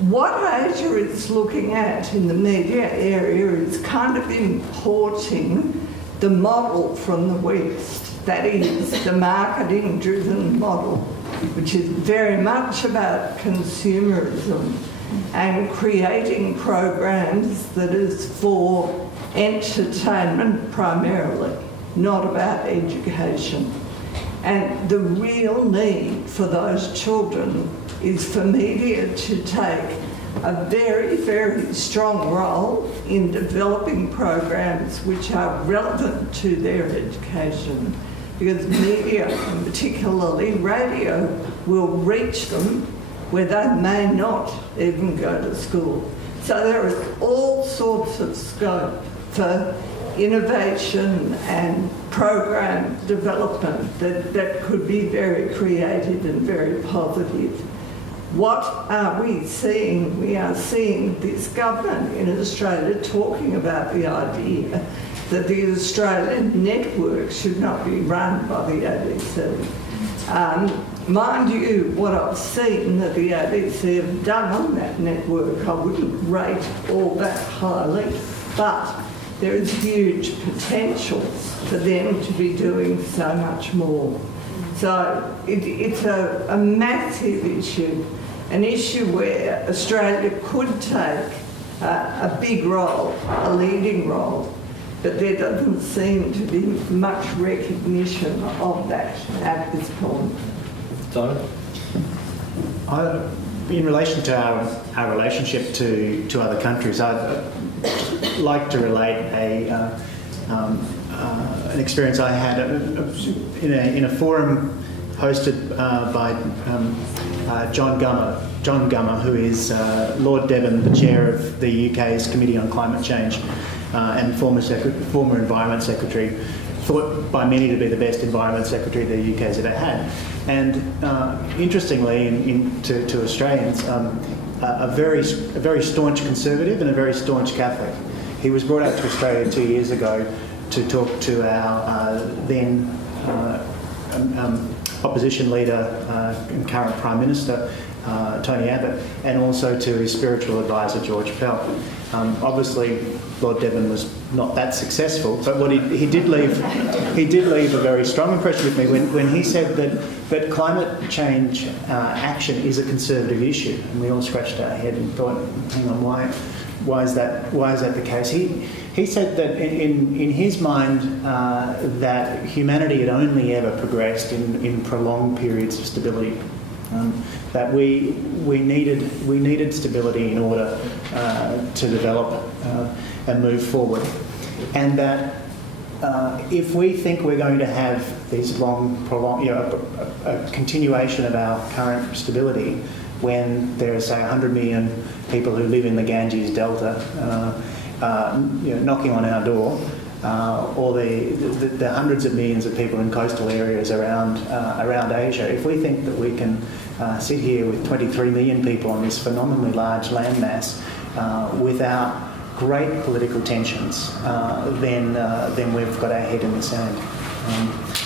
What Asia is looking at in the media area is kind of importing the model from the West. That is the marketing-driven model, which is very much about consumerism and creating programs that is for entertainment primarily, not about education. And the real need for those children is for media to take a very, very strong role in developing programs which are relevant to their education. Because media, and particularly radio, will reach them where they may not even go to school. So there is all sorts of scope for innovation and program development that could be very creative and very positive. What are we seeing? We are seeing this government in Australia talking about the idea that the Australian network should not be run by the ABC. Mind you, what I've seen that the ABC have done on that network, I wouldn't rate all that highly, but there is huge potential for them to be doing so much more. So it's a massive issue, an issue where Australia could take a big role, a leading role, but there doesn't seem to be much recognition of that at this point. So, in relation to our relationship to other countries, I'd like to relate an experience I had in a forum hosted by John Gummer, who is Lord Devon, the chair of the UK's Committee on Climate Change, and former Environment Secretary, thought by many to be the best Environment Secretary the UK's ever had. And interestingly, to Australians, a very staunch Conservative and a very staunch Catholic. He was brought out to Australia 2 years ago to talk to our then opposition leader and current Prime Minister, Tony Abbott, and also to his spiritual advisor, George Pell. Obviously, Lord Devon was not that successful, but what he did leave a very strong impression with me when he said that climate change action is a Conservative issue, and we all scratched our head and thought, hang on, why is that the case? He said that in his mind that humanity had only ever progressed in prolonged periods of stability. That we needed stability in order to develop and move forward, and that if we think we're going to have these prolonged, a continuation of our current stability, when there are say 100 million people who live in the Ganges Delta, knocking on our door, or the hundreds of millions of people in coastal areas around Asia, if we think that we can sit here with 23 million people on this phenomenally large landmass without great political tensions, then we've got our head in the sand.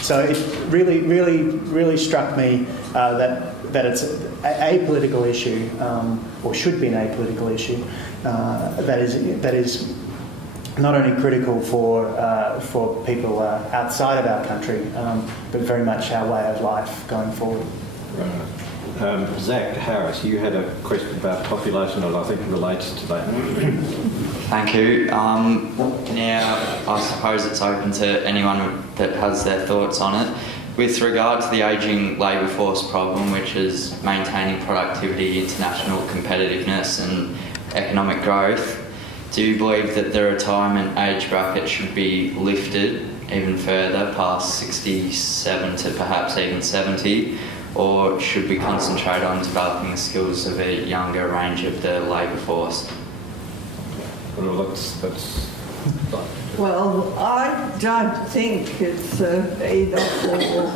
So it really struck me that it's a political issue, or should be an apolitical issue, that is not only critical for people outside of our country, but very much our way of life going forward. Zach Harris, you had a question about population, and I think it relates to that. Thank you. Now, I suppose it's open to anyone that has their thoughts on it. with regard to the ageing labour force problem, which is maintaining productivity, international competitiveness and economic growth, do you believe that the retirement age bracket should be lifted even further past 67 to perhaps even 70, or should we concentrate on developing the skills of a younger range of the labour force? Well, I don't think it's an either-or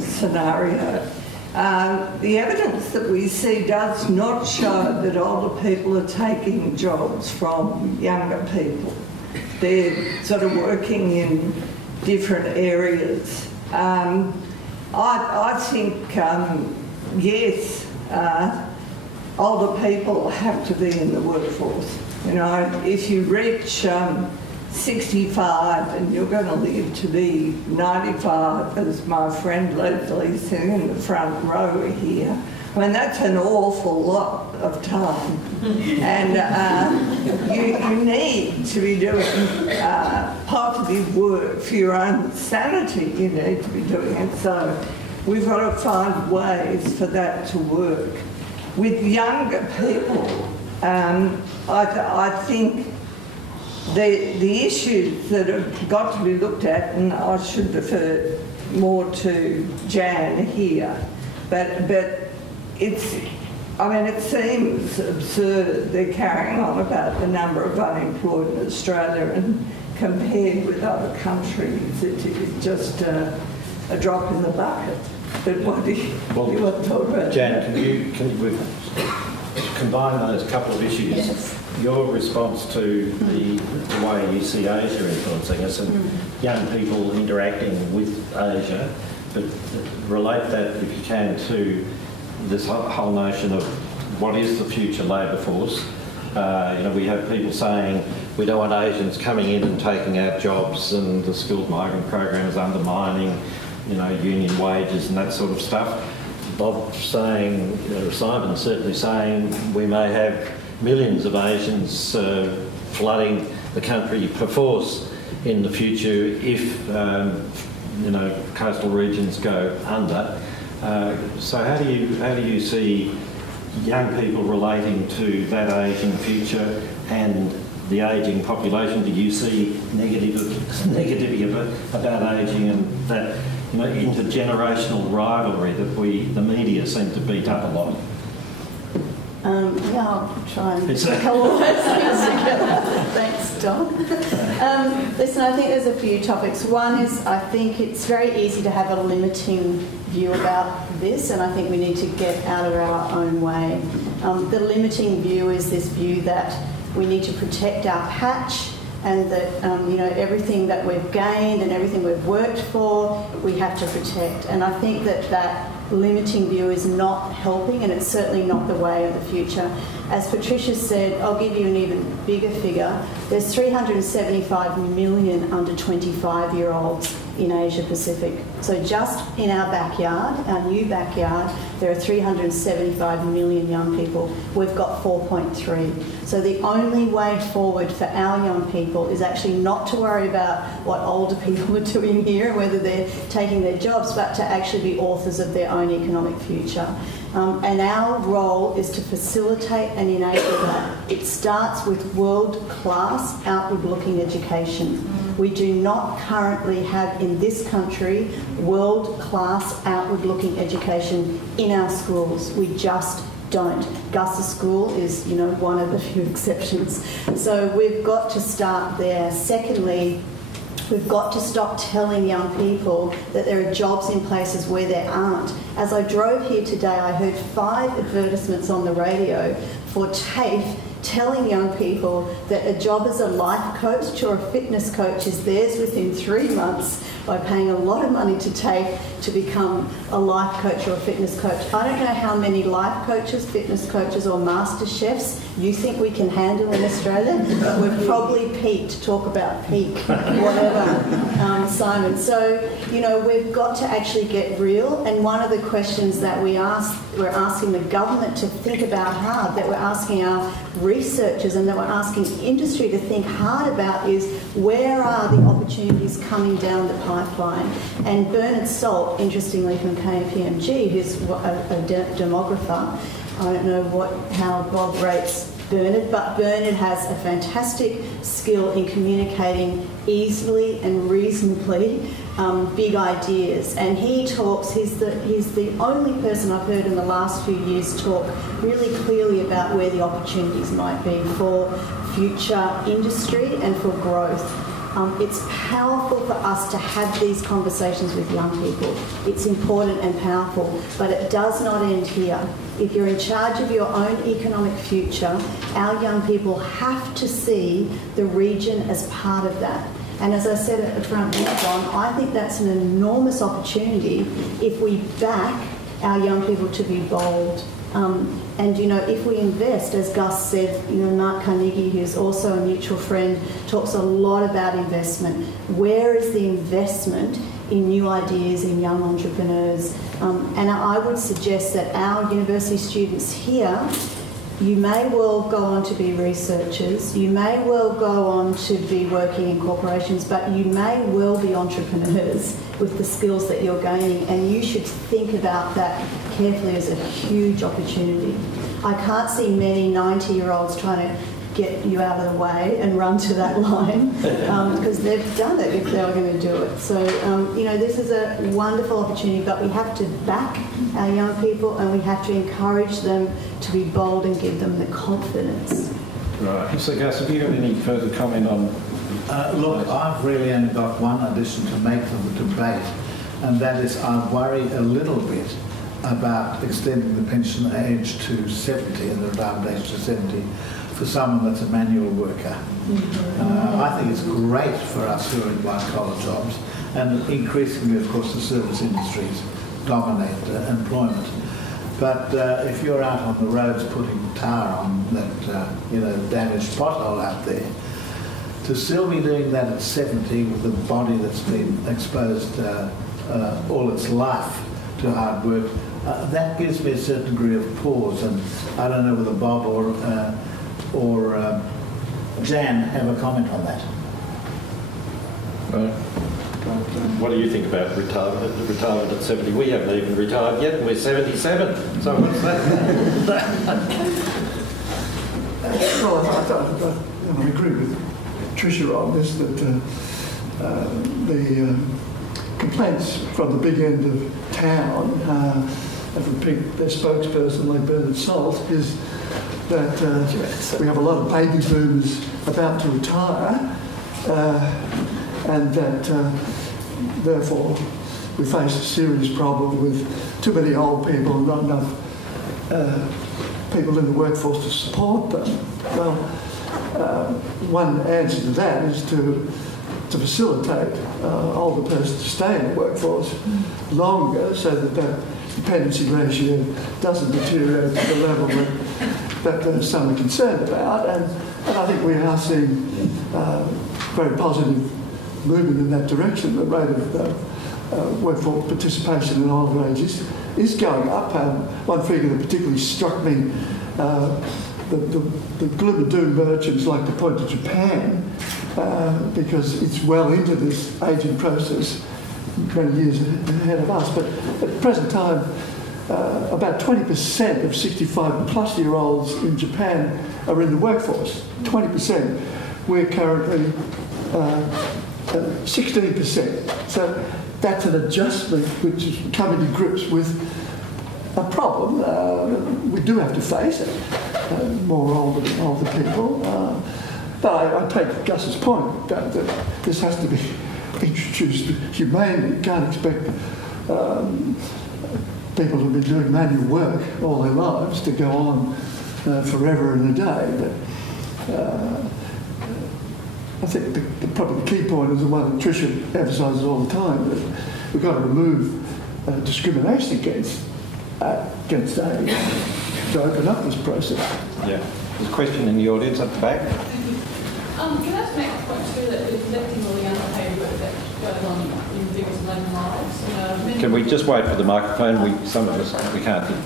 scenario. The evidence that we see does not show that older people are taking jobs from younger people. They're sort of working in different areas. I think, yes, older people have to be in the workforce. You know, if you reach 65 and you're going to live to be 95, as my friend Leslie sitting in the front row here, I mean, that's an awful lot of time. And you need to be doing positive work for your own sanity. You need to be doing it. So we've got to find ways for that to work. With younger people, I think the issues that have got to be looked at, and I should defer more to Jan here, but it's, I mean, it seems absurd they're carrying on about the number of unemployed in Australia, and compared with other countries, it's just a drop in the bucket. But what do you want to talk about? Jan, can you combine those couple of issues? Yes. Your response to the way you see Asia influencing us and young people interacting with Asia, but relate that, if you can, to this whole notion of what is the future labour force. You know, we have people saying we don't want Asians coming in and taking our jobs, and the skilled migrant program is undermining, you know, union wages and that sort of stuff. Bob saying, Simon certainly saying, we may have millions of Asians flooding the country perforce in the future if, you know, coastal regions go under. So how do you see young people relating to that ageing future and the ageing population? Do you see negativity about ageing and that, you know, intergenerational rivalry that the media seem to beat up a lot? Yeah, I'll try and take all those things together. Thanks, Don. Listen, I think there's a few topics. One is, I think it's very easy to have a limiting view about this, and I think we need to get out of our own way. The limiting view is this view that we need to protect our patch, and that you know, everything that we've gained and everything we've worked for, we have to protect. And I think that limiting view is not helping, and it's certainly not the way of the future. As Patricia said, I'll give you an even bigger figure. There's 375 million under 25-year-olds in Asia Pacific. So just in our backyard, our new backyard, there are 375 million young people. We've got 4.3. So the only way forward for our young people is actually not to worry about what older people are doing here and whether they're taking their jobs, but to actually be authors of their own economic future. And our role is to facilitate and enable that. It starts with world-class, outward-looking education. We do not currently have in this country world-class, outward-looking education in our schools. We just don't. Gus's school is, you know, one of the few exceptions. So we've got to start there. Secondly, we've got to stop telling young people that there are jobs in places where there aren't. As I drove here today, I heard 5 advertisements on the radio for TAFE telling young people that a job as a life coach or a fitness coach is theirs within 3 months by paying a lot of money to TAFE to become a life coach or a fitness coach. I don't know how many life coaches, fitness coaches or master chefs you think we can handle in Australia, but we've probably peaked, talk about peak, whatever, Simon. So, you know, we've got to actually get real, and one of the questions that we're asking the government to think about hard, that we're asking our researchers and that we're asking industry to think hard about is, where are the opportunities coming down the pipeline? And Bernard Salt, interestingly from KPMG, who's a demographer, I don't know how Bob rates Bernard, but Bernard has a fantastic skill in communicating easily and reasonably big ideas. And he talks, he's the only person I've heard in the last few years talk really clearly about where the opportunities might be for future industry and for growth. It's powerful for us to have these conversations with young people. It's important and powerful, but it does not end here. If you're in charge of your own economic future, our young people have to see the region as part of that. And as I said at the front end, John, I think that's an enormous opportunity if we back our young people to be bold. And, you know, if we invest, as Gus said, you know, Mark Carnegie, who's also a mutual friend, talks a lot about investment. Where is the investment in new ideas, in young entrepreneurs? And I would suggest that our university students here, you may well go on to be researchers, you may well go on to be working in corporations, but you may well be entrepreneurs with the skills that you're gaining, and you should think about that carefully as a huge opportunity. I can't see many 90-year-olds trying to get you out of the way and run to that line because they've done it if they were going to do it. So, you know, this is a wonderful opportunity, but we have to back our young people and we have to encourage them to be bold and give them the confidence. Right. So, Gus, have you got any further comment on? Look, I've really only got one addition to make to the debate, and that is I worry a little bit about extending the pension age to 70 and the retirement age to 70 for someone that's a manual worker. I think it's great for us who are in white-collar jobs, and increasingly, of course, the service industries dominate employment. But if you're out on the roads putting tar on that, you know, damaged pothole out there, to still be doing that at 70 with a body that's been exposed all its life to hard work, that gives me a certain degree of pause. And I don't know whether Bob or Jan have a comment on that. What do you think about retirement at 70? We haven't even retired yet, and we're 77. So what's that? Well, I agree with Tricia on this, that the complaints from the big end of town, and from their spokesperson like Bernard Salt, is that we have a lot of baby boomers about to retire, and that therefore we face a serious problem with too many old people and not enough people in the workforce to support them. Well, one answer to that is to facilitate older persons to stay in the workforce longer, so that that dependency ratio doesn't deteriorate to the level that some are concerned about. And I think we are seeing very positive movement in that direction. The rate of workforce participation in older ages is going up. One figure that particularly struck me, the gloom and doom merchants like to point to Japan because it's well into this ageing process, many years ahead of us. But at the present time, about 20% of 65 plus year olds in Japan are in the workforce. 20%. We're currently 16%. So that's an adjustment which is coming to grips with a problem we do have to face it, more older people. But I take Gus's point that this has to be introduced humanely. You can't expect people who've been doing manual work all their lives to go on forever and a day. But I think probably the key point is the one that Tricia emphasises all the time, that we've got to remove discrimination against age to open up this process. Yeah. There's a question in the audience at the back. Can I just make a point too that reflecting all the unpaid work that goes on in people's own lives? Can we just wait for the microphone? Some of us, we can't hear.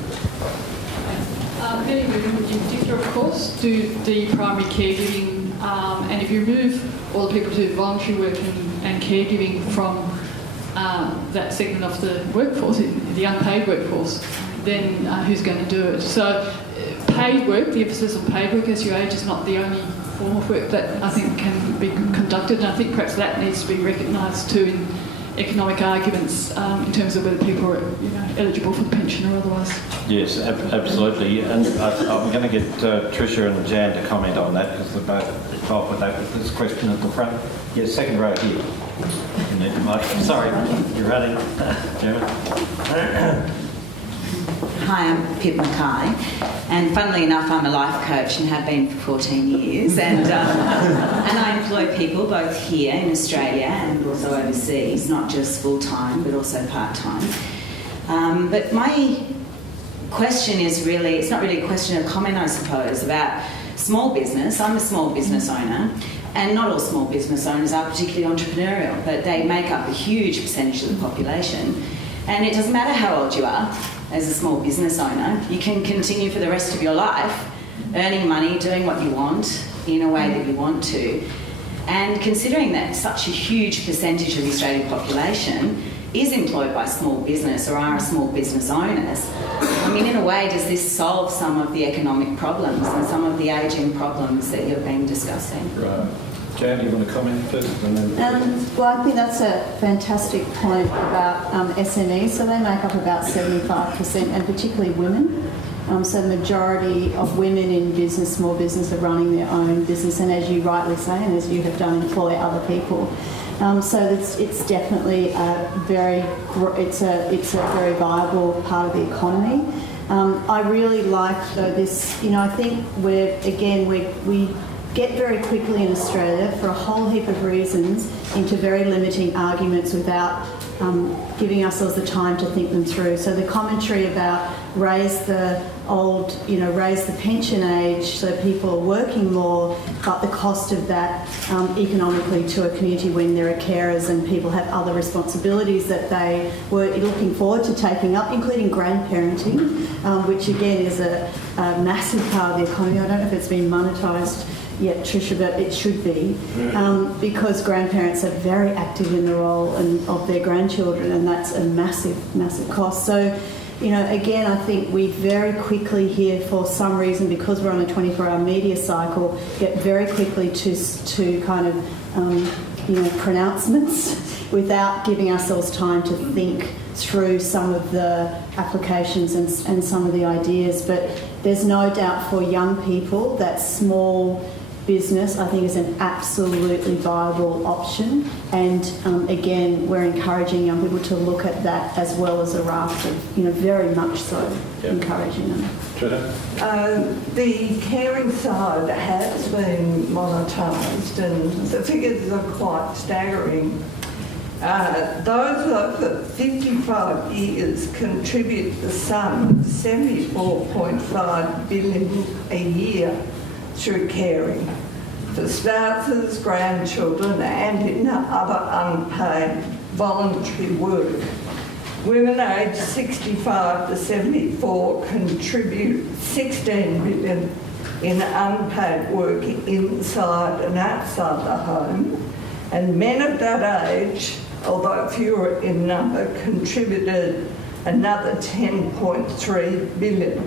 Many women in particular, of course, do the primary caregiving, and if you remove all the people who do voluntary work and caregiving from that segment of the workforce, the unpaid workforce, then who's going to do it? So paid work, the emphasis on paid work as you age is not the only form of work that I think can be conducted, and I think perhaps that needs to be recognised too in economic arguments in terms of whether people are eligible for pension or otherwise. Yes, absolutely. And I'm going to get Tricia and Jan to comment on that because they're both involved with that. This question at the front. Yes, second row here. You need the mic. Sorry, you're running. Hi, I'm Pip Mackay, and funnily enough, I'm a life coach and have been for 14 years, and I employ people both here in Australia and also overseas, not just full-time but also part-time. But my question is really, it's not really a question, a comment I suppose, about small business. I'm a small business owner, and not all small business owners are particularly entrepreneurial, but they make up a huge percentage of the population. And it doesn't matter how old you are as a small business owner, you can continue for the rest of your life earning money, doing what you want in a way that you want to. And considering that such a huge percentage of the Australian population is employed by small business or are small business owners, I mean, in a way, does this solve some of the economic problems and some of the ageing problems that you've been discussing? Right. Jan, do you want to comment first? And then well, I think that's a fantastic point about SMEs. So they make up about 75%, and particularly women. So the majority of women in business, small business, are running their own business, and as you rightly say, and as you have done, employ other people. So it's definitely a very viable part of the economy. I really like though this. I think we get very quickly in Australia, for a whole heap of reasons, into very limiting arguments without giving ourselves the time to think them through. So the commentary about raise the pension age so people are working more, but the cost of that economically to a community when there are carers and people have other responsibilities that they were looking forward to taking up, including grandparenting, which again is a massive part of the economy. I don't know if it's been monetised yet, Tricia, but it should be, because grandparents are very active in the role of their grandchildren, and that's a massive, massive cost. So, again, I think we very quickly here, for some reason, because we're on a 24-hour media cycle, get very quickly to kind of, pronouncements without giving ourselves time to think through some of the applications and some of the ideas. But there's no doubt for young people that small business, I think, is an absolutely viable option, and again, we're encouraging young people to look at that as well as a raft of, very much so, encouraging them. The caring side has been monetised, and the figures are quite staggering. Those over 55 years contribute the sum of $74.5 billion a year through caring for spouses, grandchildren, and in other unpaid voluntary work. Women aged 65 to 74 contribute $16 billion in unpaid work inside and outside the home, and men of that age, although fewer in number, contributed another $10.3 billion.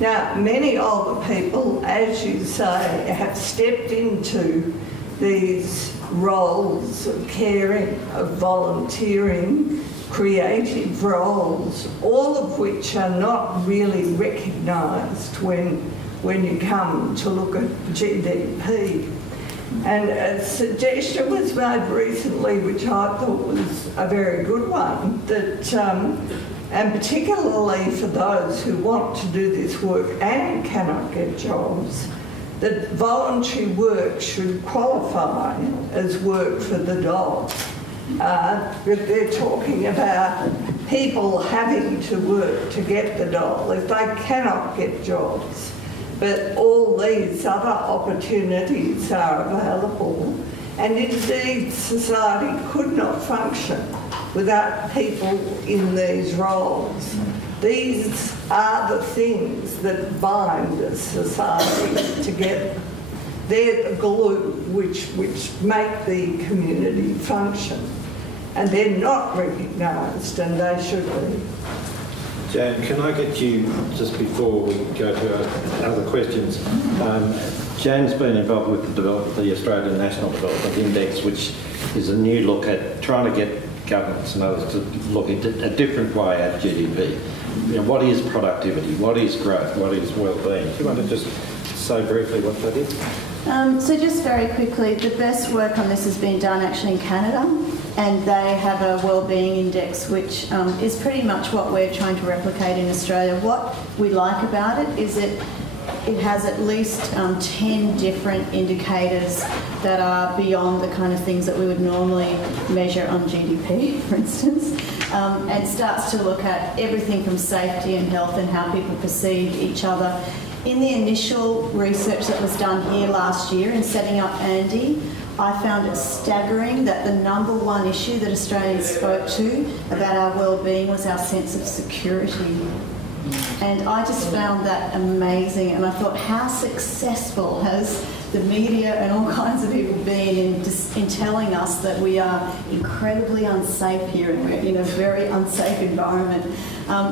Now, many older people, as you say, have stepped into these roles of caring, of volunteering, creative roles, all of which are not really recognised when you come to look at GDP. And a suggestion was made recently, which I thought was a very good one, that and particularly for those who want to do this work and cannot get jobs, that voluntary work should qualify as work for the dole. They're talking about people having to work to get the dole if they cannot get jobs. But all these other opportunities are available, and indeed society could not function without people in these roles. These are the things that bind a society together. They're the glue which make the community function. And they're not recognised, and they should be. Jan, can I get you, just before we go to other questions, Jan's been involved with the Australian National Development Index, which is a new look at trying to get governments and others to look at a different way at GDP. You know, what is productivity? What is growth? What is well-being? Do you want to just say briefly what that is? So just very quickly, the best work on this has been done actually in Canada, and they have a wellbeing index which is pretty much what we're trying to replicate in Australia. What we like about it is it has at least 10 different indicators that are beyond the kind of things that we would normally measure on GDP, for instance, and starts to look at everything from safety and health and how people perceive each other. In the initial research that was done here last year in setting up Andy, I found it staggering that the number one issue that Australians spoke to about our well-being was our sense of security. And I just found that amazing, and I thought, how successful has the media and all kinds of people been in telling us that we are incredibly unsafe here and we're in a very unsafe environment.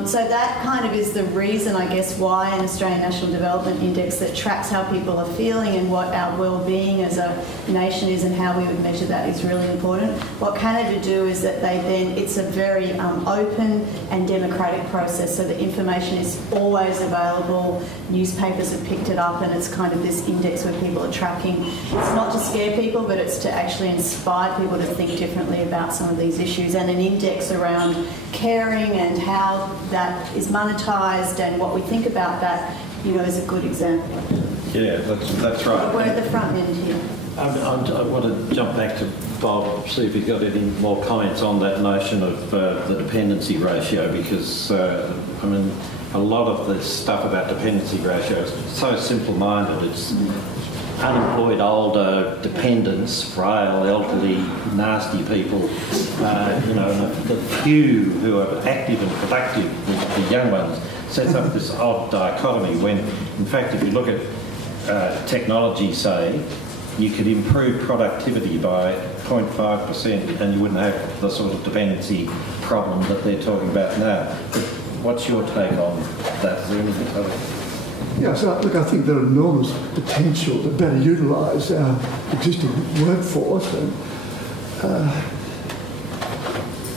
So that kind of is the reason, I guess, why an Australian National Development Index that tracks how people are feeling and what our well-being as a nation is and how we would measure that is really important. What Canada do is that it's a very open and democratic process, so the information is always available. Newspapers have picked it up, and it's kind of this index where people are tracking. It's not to scare people, but it's to actually inspire people to think differently about some of these issues, and an index around caring and how that is monetised and what we think about that, is a good example. Yeah, that's right. We're at the front end here. I want to jump back to Bob, see if he's got any more comments on that notion of the dependency ratio, because, a lot of the stuff about dependency ratio is so simple-minded. It's unemployed older dependents, frail, elderly, nasty people, the few who are active and productive, the young ones, sets up this odd dichotomy when, in fact, if you look at technology, say, you could improve productivity by 0.5% and you wouldn't have the sort of dependency problem that they're talking about now. But what's your take on that? Is there anything to it? Yeah, so look, I think there are enormous potential to better utilise our existing workforce. And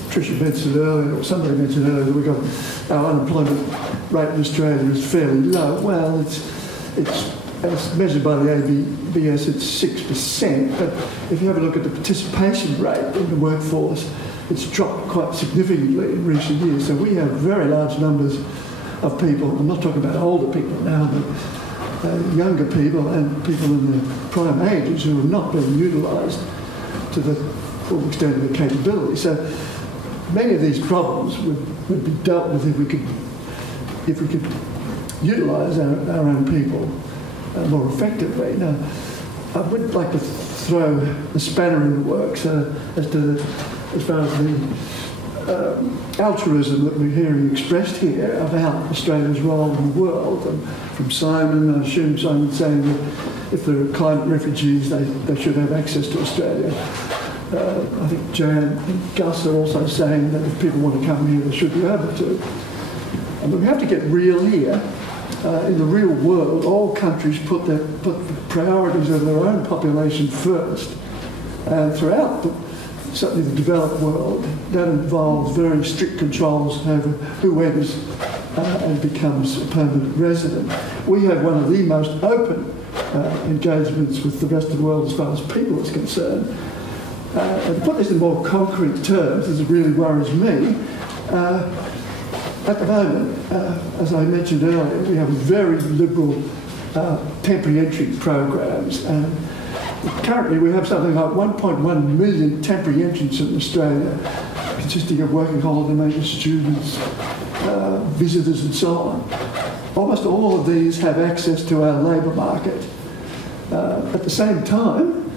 Tricia mentioned earlier, or somebody mentioned earlier, that we've got our unemployment rate in Australia is fairly low. Well, it's as measured by the ABS, it's 6%. But if you have a look at the participation rate in the workforce, it's dropped quite significantly in recent years. So we have very large numbers of people, I'm not talking about older people now, but younger people and people in their prime ages who have not been utilised to the full extent of their capability. So many of these problems would be dealt with if we could utilise our own people more effectively. Now, I would like to throw a spanner in the works as far as the altruism that we're hearing expressed here about Australia's role in the world. And from Simon, I assume Simon saying that if there are climate refugees, they should have access to Australia. I think Jan and Gus are also saying that if people want to come here, they should be able to. And we have to get real here. In the real world, all countries put the priorities of their own population first. And throughout certainly the developed world, that involves very strict controls over who enters and becomes a permanent resident. We have one of the most open engagements with the rest of the world as far as people is concerned. And to put this in more concrete terms, as it really worries me, at the moment, as I mentioned earlier, we have very liberal temporary entry programs. And currently we have something like 1.1 million temporary entrants in Australia, consisting of working holiday-makers, students, visitors and so on. Almost all of these have access to our labour market. At the same time,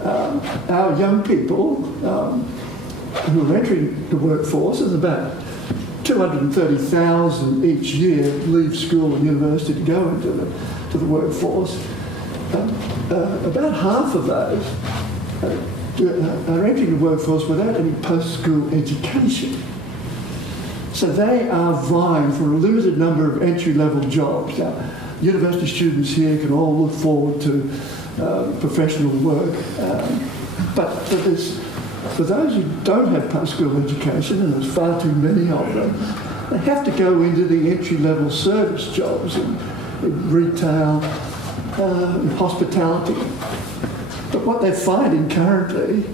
our young people who are entering the workforce is about 230,000 each year leave school and university to go into the workforce. About half of those are entering the workforce without any post-school education. So they are vying for a limited number of entry-level jobs. Now, university students here can all look forward to professional work, but for those who don't have post-school education, and there's far too many of them, they have to go into the entry-level service jobs in retail, in hospitality. But what they're finding currently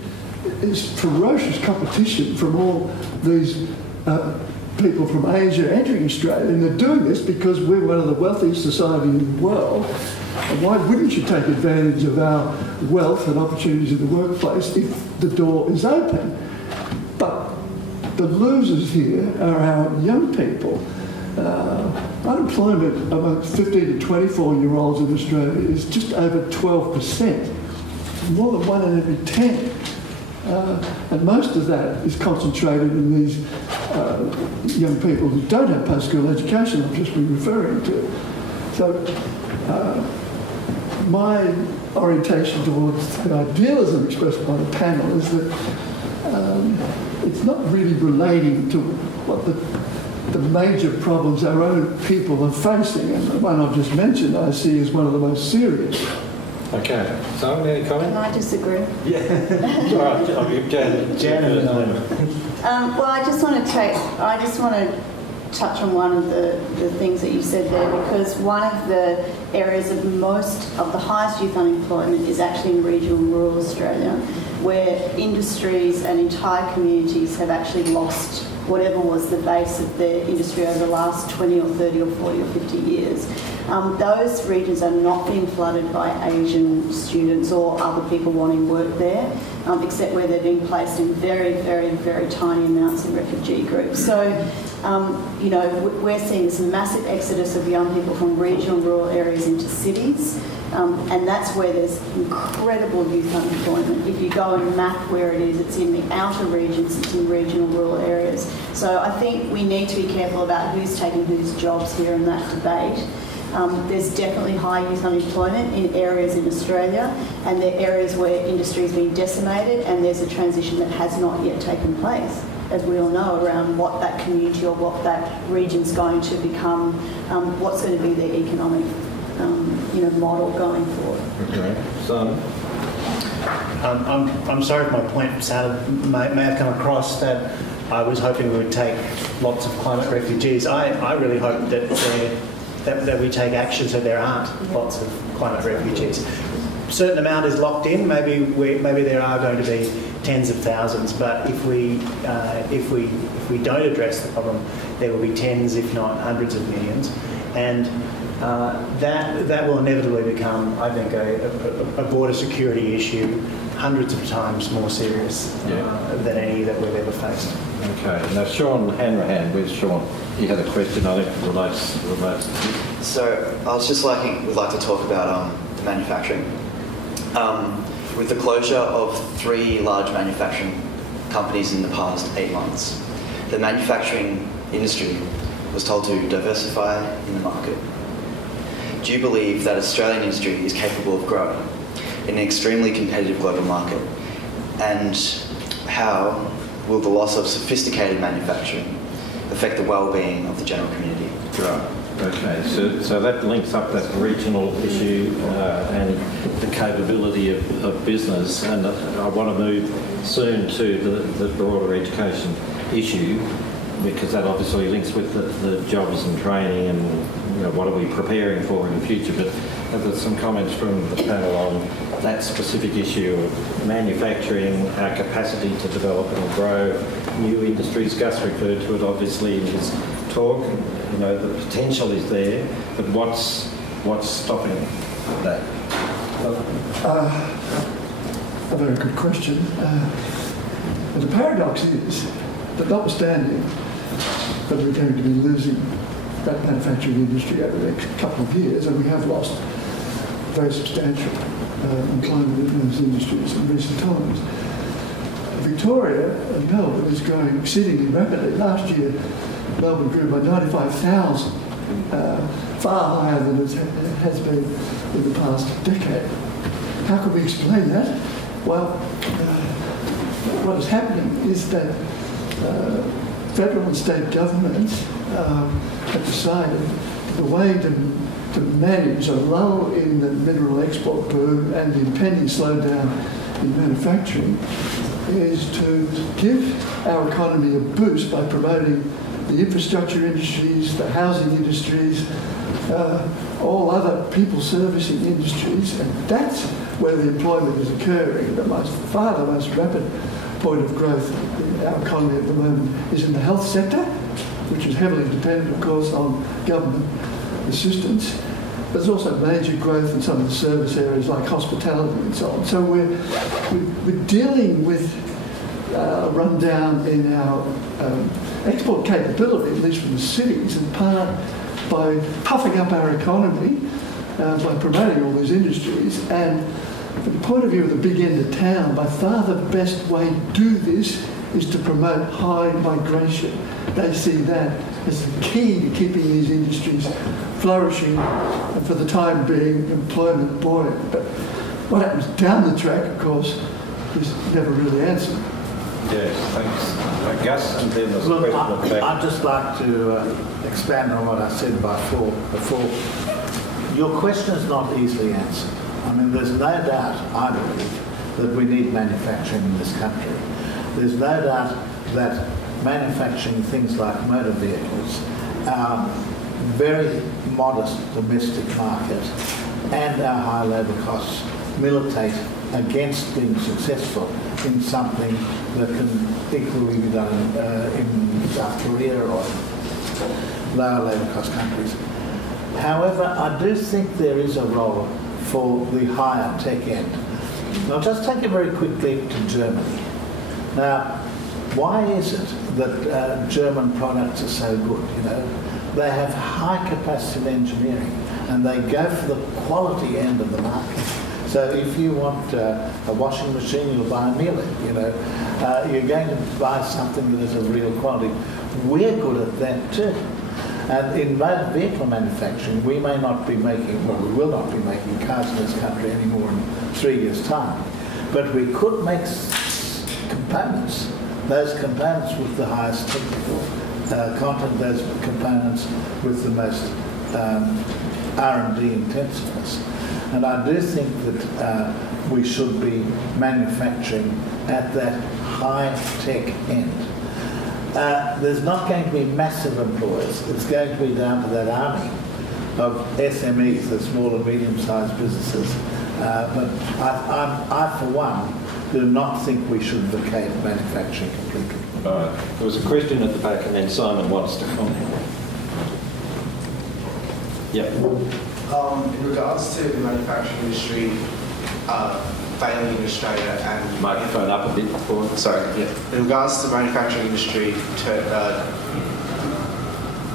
is ferocious competition from all these people from Asia entering Australia, and they're doing this because we're one of the wealthiest societies in the world. And why wouldn't you take advantage of our wealth and opportunities in the workplace if the door is open? But the losers here are our young people. Unemployment among 15 to 24-year-olds in Australia is just over 12%, more than 1 in every 10. And most of that is concentrated in these young people who don't have post-school education I've just been referring to. So my orientation towards the idealism expressed by the panel is that it's not really relating to what the major problems our own people are facing, and the one I've just mentioned I see as one of the most serious. Okay, so any comment? Can I disagree? Yeah. All right, I'll give Janet a moment. Well, I just want to touch on one of the things that you said there, because one of the areas of the highest youth unemployment is actually in regional and rural Australia, where industries and entire communities have actually lost whatever was the base of their industry over the last 20 or 30 or 40 or 50 years. Those regions are not being flooded by Asian students or other people wanting work there, except where they're being placed in very, very, very tiny amounts in refugee groups. So, you know, we're seeing this massive exodus of young people from regional and rural areas into cities, and that's where there's incredible youth unemployment. If you go and map where it is, it's in the outer regions, it's in regional rural areas. So I think we need to be careful about who's taking whose jobs here in that debate. There's definitely high youth unemployment in areas in Australia, and there are areas where industry has been decimated, and there's a transition that has not yet taken place, as we all know, around what that community or what that region's going to become, what's going to be their economic model going forward. Okay, so I'm sorry if my point may have come across that I was hoping we would take lots of climate refugees. I really hope that we take action so there aren't lots of climate refugees. A certain amount is locked in. Maybe there are going to be tens of thousands, but if we don't address the problem, there will be tens, if not hundreds of millions, and that will inevitably become, I think, a border security issue hundreds of times more serious than any that we've ever faced. Okay, now Sean Hanrahan, where's Sean? You had a question, I think, relates. So I was just would like to talk about the manufacturing. With the closure of 3 large manufacturing companies in the past 8 months, the manufacturing industry was told to diversify in the market. Do you believe that Australian industry is capable of growing in an extremely competitive global market? And how will the loss of sophisticated manufacturing affect the well-being of the general community? Right. Okay, so that links up that regional issue and the capability of business, and I want to move soon to the broader education issue, because that obviously links with the jobs and training and what are we preparing for in the future. But there's some comments from the panel on that specific issue of manufacturing, our capacity to develop and grow new industries. Gus referred to it obviously in his talk. The potential is there, but what's stopping that? A very good question. And the paradox is that notwithstanding that we're going to be losing that manufacturing industry over the next couple of years, and we have lost very substantial employment in those industries in recent times. Victoria and Melbourne is growing exceedingly rapidly. Last year, Melbourne grew by 95,000, far higher than it has been in the past decade. How can we explain that? Well, what is happening is that federal and state governments have decided the way to manage a lull in the mineral export boom and the impending slowdown in manufacturing is to give our economy a boost by promoting the infrastructure industries, the housing industries, all other people servicing industries, and that's where the employment is occurring. The most rapid point of growth in our economy at the moment is in the health sector, which is heavily dependent, of course, on government assistance. There's also major growth in some of the service areas like hospitality and so on. So we're dealing with a rundown in our export capability, at least from the cities, in part by puffing up our economy, by promoting all these industries. And from the point of view of the big end of town, by far the best way to do this is to promote high migration. They see that as the key to keeping these industries flourishing and, for the time being, employment buoyant. But what happens down the track, of course, is never really answered. Yes, thanks. Gus, and then there's a question at the back. I'd just like to expand on what I said before. Your question is not easily answered. I mean, there's no doubt, I believe, that we need manufacturing in this country. There's no doubt that manufacturing things like motor vehicles, our very modest domestic market, and our high labour costs militate against being successful in something that can equally be done in South Korea or lower labour cost countries. However, I do think there is a role for the higher tech end. I'll just take you very quickly to Germany. Now, why is it that German products are so good? You know, they have high capacity of engineering and they go for the quality end of the market. So if you want a washing machine, you'll buy a Miele. You know, you're going to buy something that is of real quality. We're good at that too. And in motor vehicle manufacturing, we may not be making, well, we will not be making cars in this country anymore in 3 years' time. But we could make components, those components with the highest technical content, those components with the most R&D intensiveness. And I do think that we should be manufacturing at that high-tech end. There's not going to be massive employers. It's going to be down to that army of SMEs, the small and medium-sized businesses. But I, for one, do not think we should vacate manufacturing completely. There was a question at the back, and then Simon wants to comment. Yep. In regards to the manufacturing industry failing in Australia and... Microphone up a bit before. Sorry, yeah. In regards to the manufacturing industry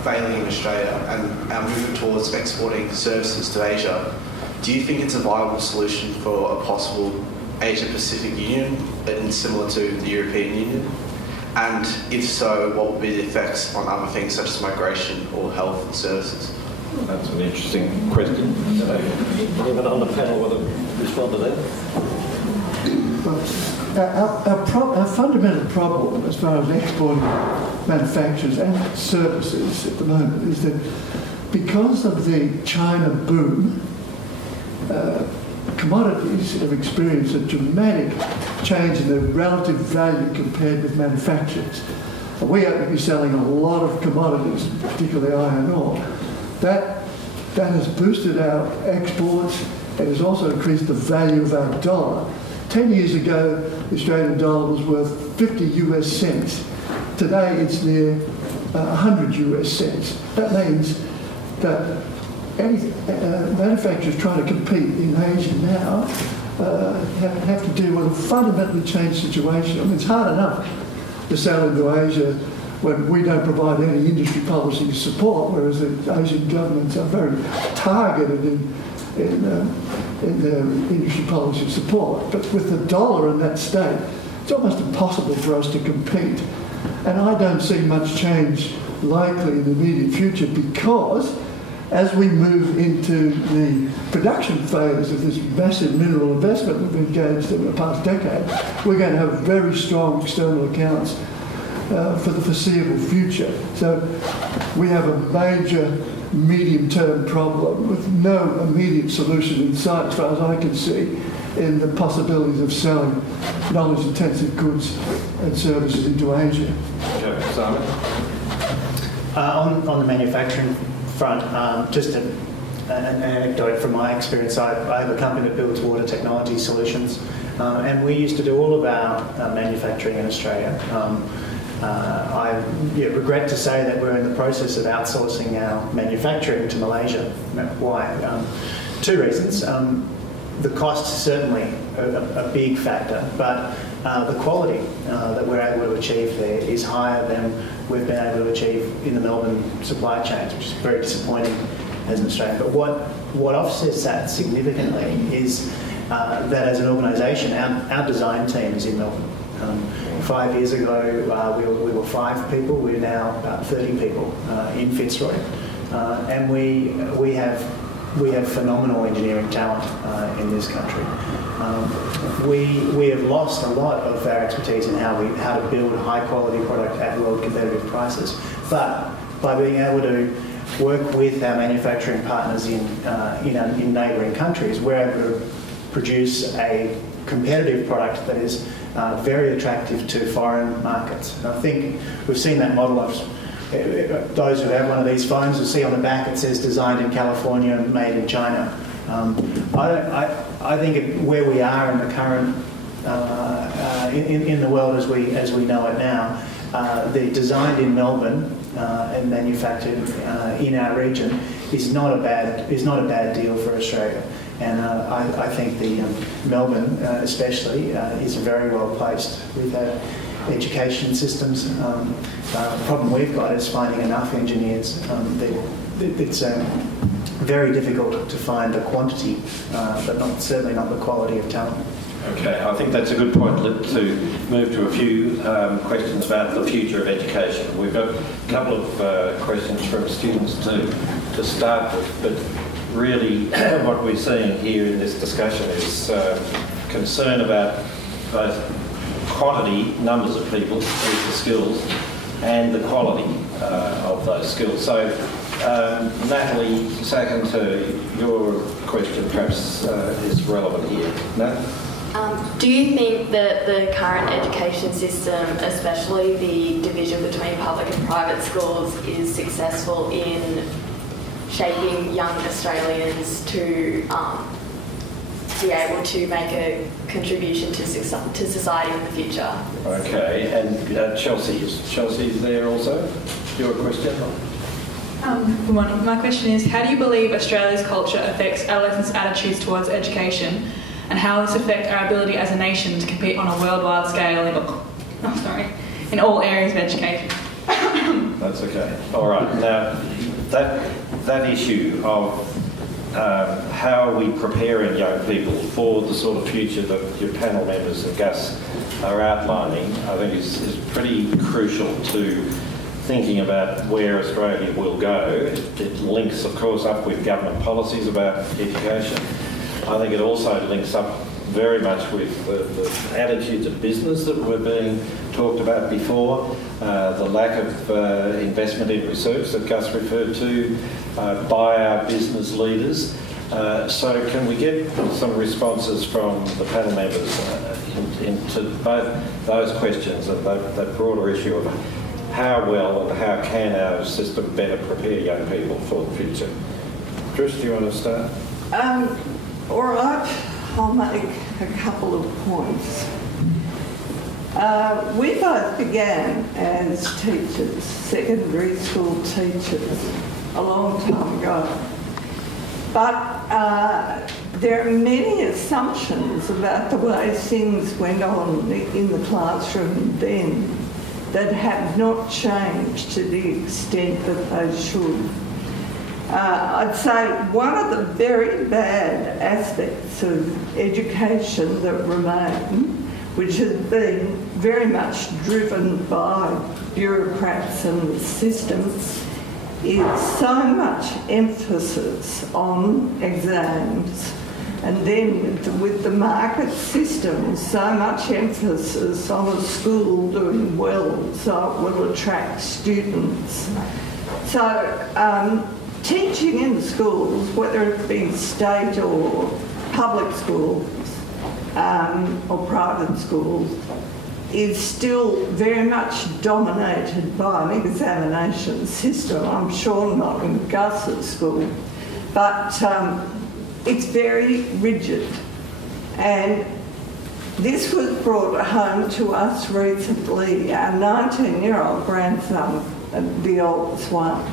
failing in Australia and our movement towards exporting services to Asia, do you think it's a viable solution for a possible Asia-Pacific Union and similar to the European Union? And if so, what would be the effects on other things such as migration or health and services? That's an interesting question. Anyone on the panel want to respond to that? Our fundamental problem as far as exporting manufacturers and services at the moment is that because of the China boom, commodities have experienced a dramatic change in their relative value compared with manufacturers. We happen to be selling a lot of commodities, particularly iron ore. That has boosted our exports. It has also increased the value of our dollar. 10 years ago, the Australian dollar was worth 50 US cents. Today, it's near 100 US cents. That means that any manufacturers trying to compete in Asia now have to deal with a fundamentally changed situation. I mean, it's hard enough to sell into Asia when we don't provide any industry policy support, whereas the Asian governments are very targeted in their industry policy support. But with the dollar in that state, it's almost impossible for us to compete. And I don't see much change likely in the immediate future, because as we move into the production phase of this massive mineral investment we've engaged in the past decade, we're going to have very strong external accounts for the foreseeable future. So we have a major medium-term problem with no immediate solution in sight, as far as I can see, in the possibilities of selling knowledge-intensive goods and services into Asia. Okay, Simon? On the manufacturing front, just an anecdote from my experience. I have a company that builds water technology solutions, and we used to do all of our manufacturing in Australia. I regret to say that we're in the process of outsourcing our manufacturing to Malaysia. Why? Two reasons. The cost is certainly a big factor, but the quality that we're able to achieve there is higher than we've been able to achieve in the Melbourne supply chains, which is very disappointing as an Australian. But what offsets that significantly is that as an organisation, our design team is in Melbourne. 5 years ago, we were 5 people. We're now about 30 people in Fitzroy, and we have phenomenal engineering talent in this country. We have lost a lot of our expertise in how to build a high quality product at world competitive prices. But by being able to work with our manufacturing partners in neighbouring countries, we're able to produce a competitive product that is very attractive to foreign markets. And I think we've seen that model of those who have one of these phones will see on the back it says designed in California and made in China. I think where we are in the current in the world as we know it now, the designed in Melbourne and manufactured in our region is not a bad deal for Australia. And I think the Melbourne especially is very well placed with education systems. The problem we've got is finding enough engineers. It's very difficult to find the quantity, but certainly not the quality of talent. Okay, I think that's a good point to move to a few questions about the future of education. We've got a couple of questions from students to start with, but really what we're seeing here in this discussion is concern about both quantity, numbers of people with the skills, and the quality of those skills. So, Natalie, second to your question perhaps is relevant here. Nat? Do you think that the current education system, especially the division between public and private schools, is successful in shaping young Australians to be able to make a contribution to society in the future? Okay, and Chelsea's there also? Your question? Good morning. My question is, how do you believe Australia's culture affects adolescents' attitudes towards education, and how this affects our ability as a nation to compete on a worldwide scale in all areas of education? That's okay. All right. Now, that issue of how are we preparing young people for the sort of future that your panel members and Gus are outlining, I think is pretty crucial to thinking about where Australia will go. It links, of course, up with government policies about education. I think it also links up very much with the attitudes of business that were being talked about before, the lack of investment in research that Gus referred to by our business leaders. So can we get some responses from the panel members into both those questions and that broader issue of how well and how can our system better prepare young people for the future? Trish, do you want to start? All right, I'll make a couple of points. We both began as teachers, secondary school teachers, a long time ago. But there are many assumptions about the way things went on in the classroom then that have not changed to the extent that they should. I'd say one of the very bad aspects of education that remain which has been very much driven by bureaucrats and systems, is so much emphasis on exams, and then with the market system, so much emphasis on a school doing well so it will attract students. So teaching in schools, whether it be state or public schools or private schools, is still very much dominated by an examination system. I'm sure not in Gus's school, but it's very rigid. And this was brought home to us recently. Our 19-year-old grandson, the oldest one,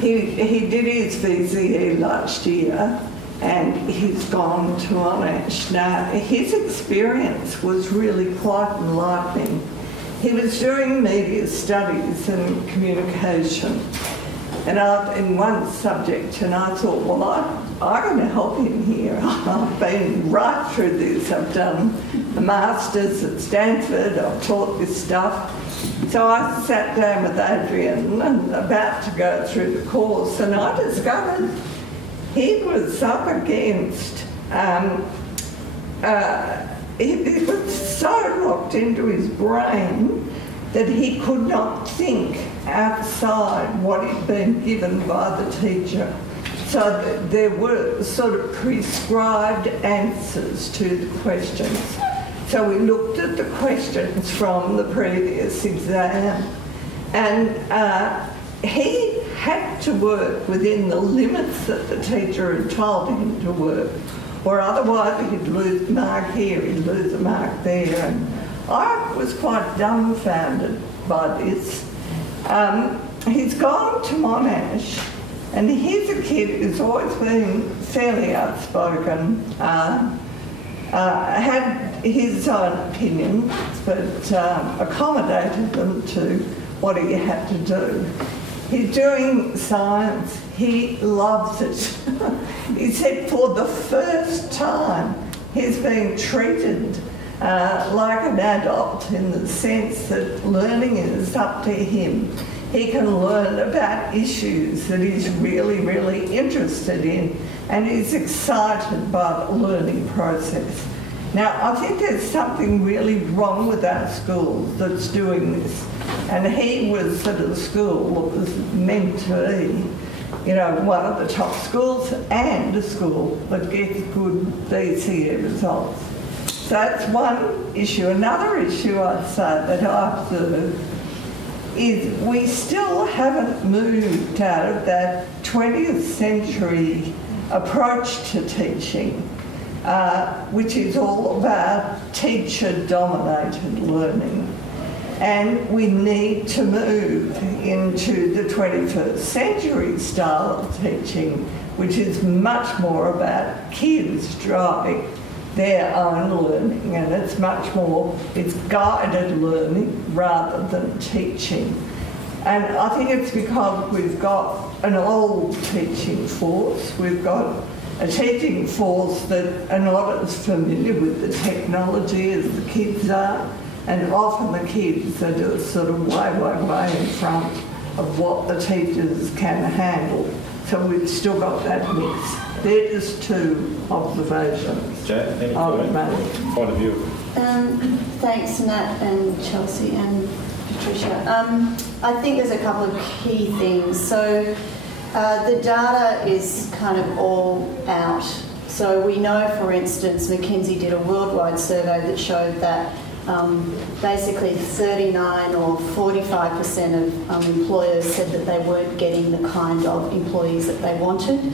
he did his VCE last year, and he's gone to Monash. Now, his experience was really quite enlightening. He was doing media studies and communication, and in one subject, and I thought, well, I'm going to help him here. I've been right through this. I've done a master's at Stanford. I've taught this stuff. So I sat down with Adrian and about to go through the course, and I discovered he was up against, he was so locked into his brain that he could not think outside what he'd been given by the teacher. So there were sort of prescribed answers to the questions. So we looked at the questions from the previous exam, and he had to work within the limits that the teacher had told him to work, or otherwise he'd lose a mark here, he'd lose a mark there. And I was quite dumbfounded by this. He's gone to Monash, and he's a kid who's always been fairly outspoken, had his own opinions, but accommodated them to what he had to do. He's doing science. He loves it. He said for the first time he's being treated like an adult, in the sense that learning is up to him. He can learn about issues that he's really, really interested in, and he's excited by the learning process. Now, I think there's something really wrong with our schools that's doing this. And he was at a school that was meant to be, you know, one of the top schools, and a school that gets good VCE results. So that's one issue. Another issue I'd say that I observe is we still haven't moved out of that 20th century approach to teaching, which is all about teacher-dominated learning. And we need to move into the 21st century style of teaching, which is much more about kids driving their own learning, and it's much more, it's guided learning rather than teaching. And I think it's because we've got an old teaching force, we've got a teaching force that are not as familiar with the technology as the kids are, and often the kids are just sort of way in front of what the teachers can handle. So we've still got that mix. They're just two observations. Jack, any point of view? Thanks, Nat and Chelsea and Patricia. I think there's a couple of key things. So the data is kind of all out. So we know, for instance, McKinsey did a worldwide survey that showed that basically 39 or 45% of employers said that they weren't getting the kind of employees that they wanted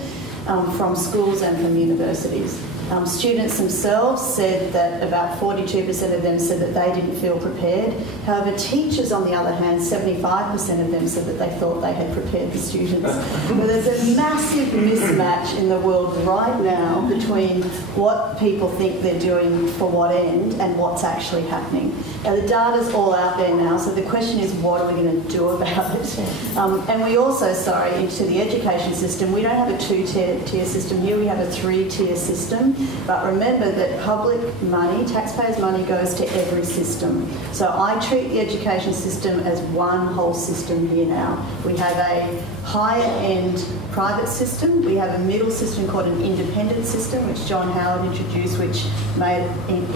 from schools and from universities. Students themselves said that about 42% of them said that they didn't feel prepared. However, teachers, on the other hand, 75% of them said that they thought they had prepared the students. But there's a massive mismatch in the world right now between what people think they're doing for what end and what's actually happening. Now, the data's all out there now, so the question is, what are we going to do about it? And we also, into the education system, we don't have a two-tier system here, we have a three-tier system. But remember that public money, taxpayers' money, goes to every system. So I treat the education system as one whole system here now. We have a higher-end private system. We have a middle system called an independent system, which John Howard introduced, which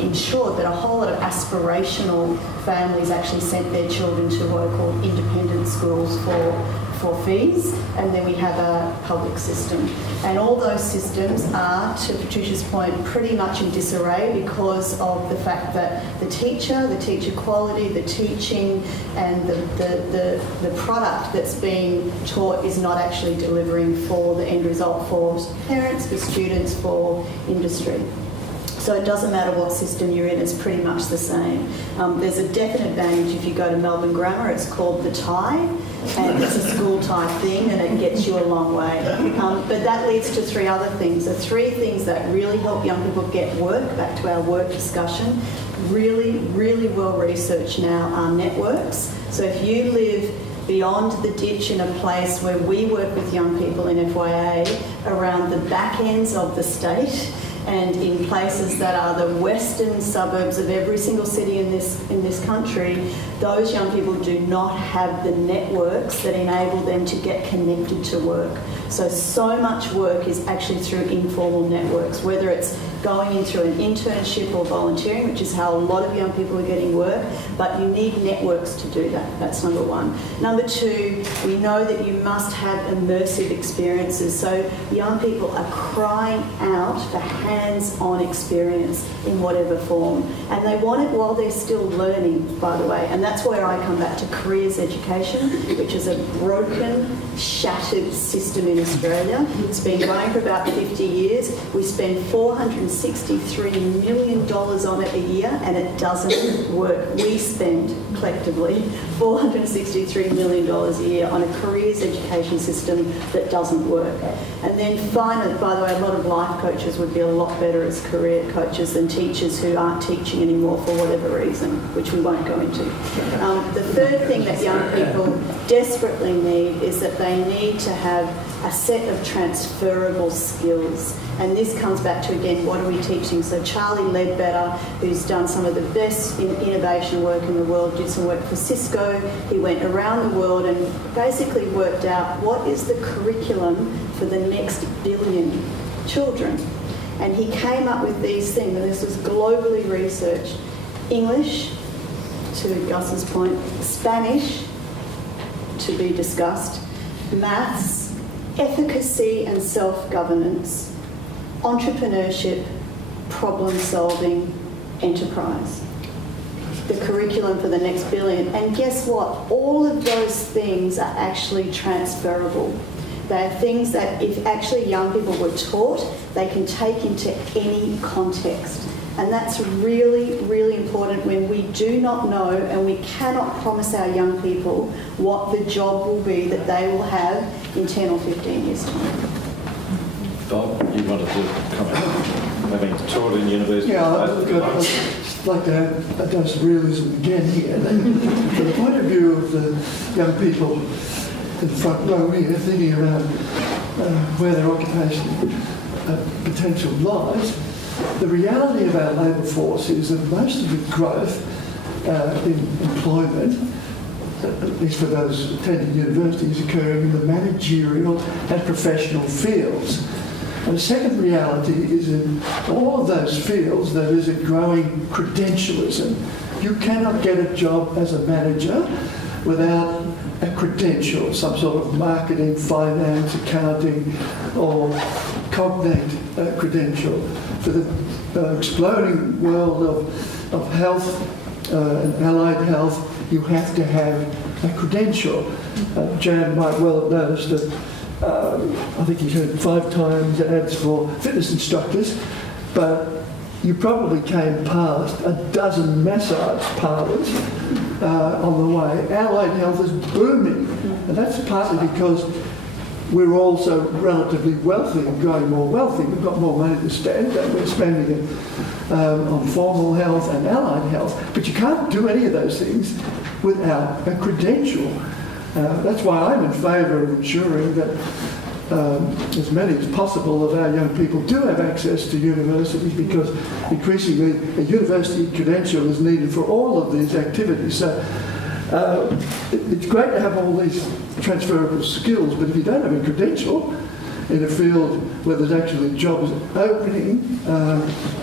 ensured that a whole lot of aspirational families actually sent their children to what are called independent schools for fees, and then we have a public system. And all those systems are, to Patricia's point, pretty much in disarray because of the fact that the teacher quality, the teaching, and the product that's being taught is not actually delivering for the end result for parents, for students, for industry. So it doesn't matter what system you're in, it's pretty much the same. There's a definite advantage if you go to Melbourne Grammar. It's called the tie, and it's a school tie thing, and it gets you a long way. But that leads to three other things. The three things that really help young people get work, back to our work discussion, really, really well researched now are networks. So if you live beyond the ditch in a place where we work with young people in FYA around the back ends of the state, and in places that are the western suburbs of every single city in this country, those young people do not have the networks that enable them to get connected to work. So much work is actually through informal networks, whether it's going in through an internship or volunteering, which is how a lot of young people are getting work, but you need networks to do that. That's number one. Number two, we know that you must have immersive experiences. So young people are crying out for hands-on experience in whatever form. And they want it while they're still learning, by the way. And that's where I come back to careers education, which is a broken, shattered system in Australia. It's been going for about 50 years. We spend $463 million on it a year, and it doesn't work. We spend, collectively, $463 million a year on a careers education system that doesn't work. And then finally, by the way, a lot of life coaches would be a lot better as career coaches than teachers who aren't teaching anymore for whatever reason, which we won't go into. The third thing that young people desperately need is that they need to have a set of transferable skills. And this comes back to, again, what are we teaching? So Charlie Ledbetter, who's done some of the best in innovation work in the world, did some work for Cisco. He went around the world and basically worked out what is the curriculum for the next billion children. And he came up with these things, and this was globally researched. English, to Gus's point, Spanish, to be discussed, maths, efficacy and self-governance, entrepreneurship, problem-solving, enterprise. The curriculum for the next billion. And guess what? All of those things are actually transferable. They are things that if actually young people were taught, they can take into any context. And that's really, really important when we do not know and we cannot promise our young people what the job will be that they will have in 10 or 15 years' time. Bob, you wanted to comment, having taught in university? Yeah, I'd like to have a dose of realism again here. From the point of view of the young people in the front row here, thinking about where their occupation potential lies, the reality of our labour force is that most of the growth in employment, at least for those attending university, is occurring in the managerial and professional fields. And the second reality is in all of those fields there is a growing credentialism. You cannot get a job as a manager without a credential, some sort of marketing, finance, accounting or cognate credential. For the exploding world of health and allied health, you have to have a credential. Jan might well have noticed that I think he's heard 5 times ads for fitness instructors, but you probably came past a dozen massage parlours on the way. Allied health is booming, and that's partly because we're also relatively wealthy and growing more wealthy. We've got more money to spend, and we're spending it on formal health and allied health. But you can't do any of those things without a credential. That's why I'm in favour of ensuring that as many as possible of our young people do have access to universities, because increasingly a university credential is needed for all of these activities. So it's great to have all these transferable skills, but if you don't have a credential in a field where there's actually jobs opening,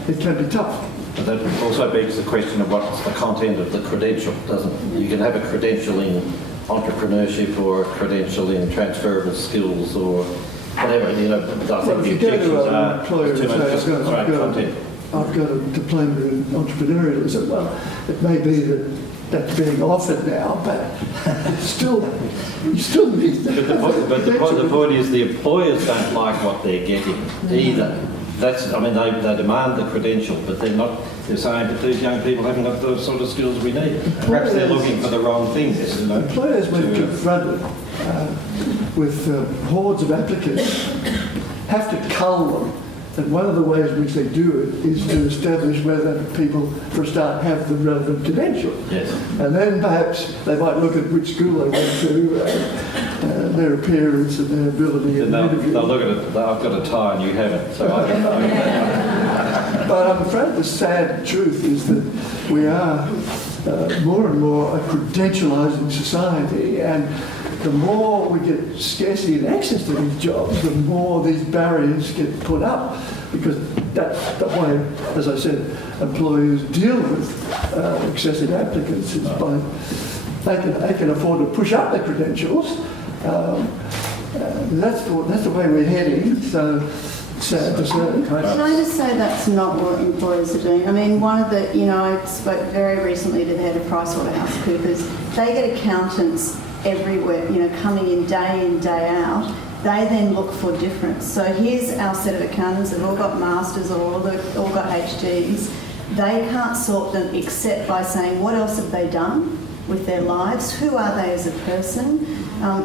it can be tough. But that also begs the question of what's the content of the credential, doesn't it? You can have a credential in entrepreneurship or a credential in transferable skills or whatever. You know, I think the objections are too much content. I've got a diploma in entrepreneurialism. Well, it may be that that's being offered now, but still, you still need that. But the point is the employers don't like what they're getting either. That's, I mean, they demand the credential, but they're saying that these young people haven't got the sort of skills we need. Perhaps they're looking for the wrong things. You know, employers, when confronted with hordes of applicants, have to cull them. And one of the ways in which they do it is to establish whether people, for a start, have the relevant credential. Yes. And then perhaps they might look at which school they went to, their appearance and their ability. And they'll look at it, I've got a tie and you haven't. So But I'm afraid the sad truth is that we are more and more a credentialising society, and the more we get scarcity and access to these jobs, the more these barriers get put up, because that's the way, as I said, employers deal with excessive applicants is by they can afford to push up their credentials. That's the way we're heading. So sad to say. Can I just say that's not what employers are doing? I mean, one of the, I spoke very recently to the head of PricewaterhouseCoopers. They get accountants everywhere, coming in, day out. They then look for difference. So here's our set of accountants. They've all got masters or all got HGs. They can't sort them except by saying, what else have they done with their lives? Who are they as a person?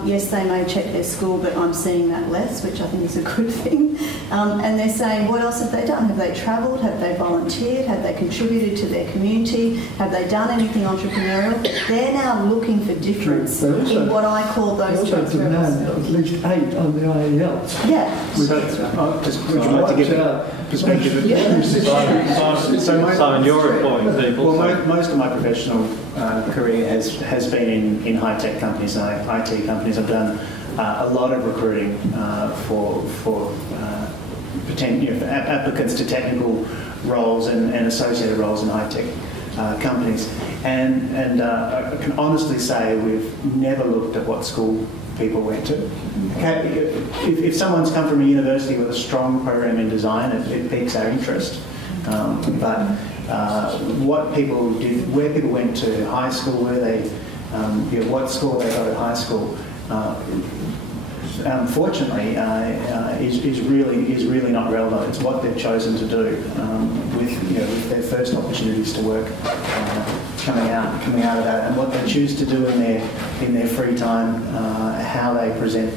Yes, they may check their school, but I'm seeing that less, which I think is a good thing. And they're saying, what else have they done? Have they travelled? Have they volunteered? Have they contributed to their community? Have they done anything entrepreneurial? They're now looking for difference in what I call those transferable skills. At least 8 on the IELTs. Yeah. Would you like to give a perspective? So you're employing people. Well, most of my professional career has been in high-tech companies, IT companies. I've done a lot of recruiting for applicants to technical roles and associated roles in high-tech companies. And I can honestly say we've never looked at what school people went to. Okay, if someone's come from a university with a strong program in design, it piques our interest. But what people did, where people went to high school, where they, what school they got at high school, unfortunately, is really not relevant. It's what they've chosen to do with their first opportunities to work coming out of that, and what they choose to do in their free time, how they present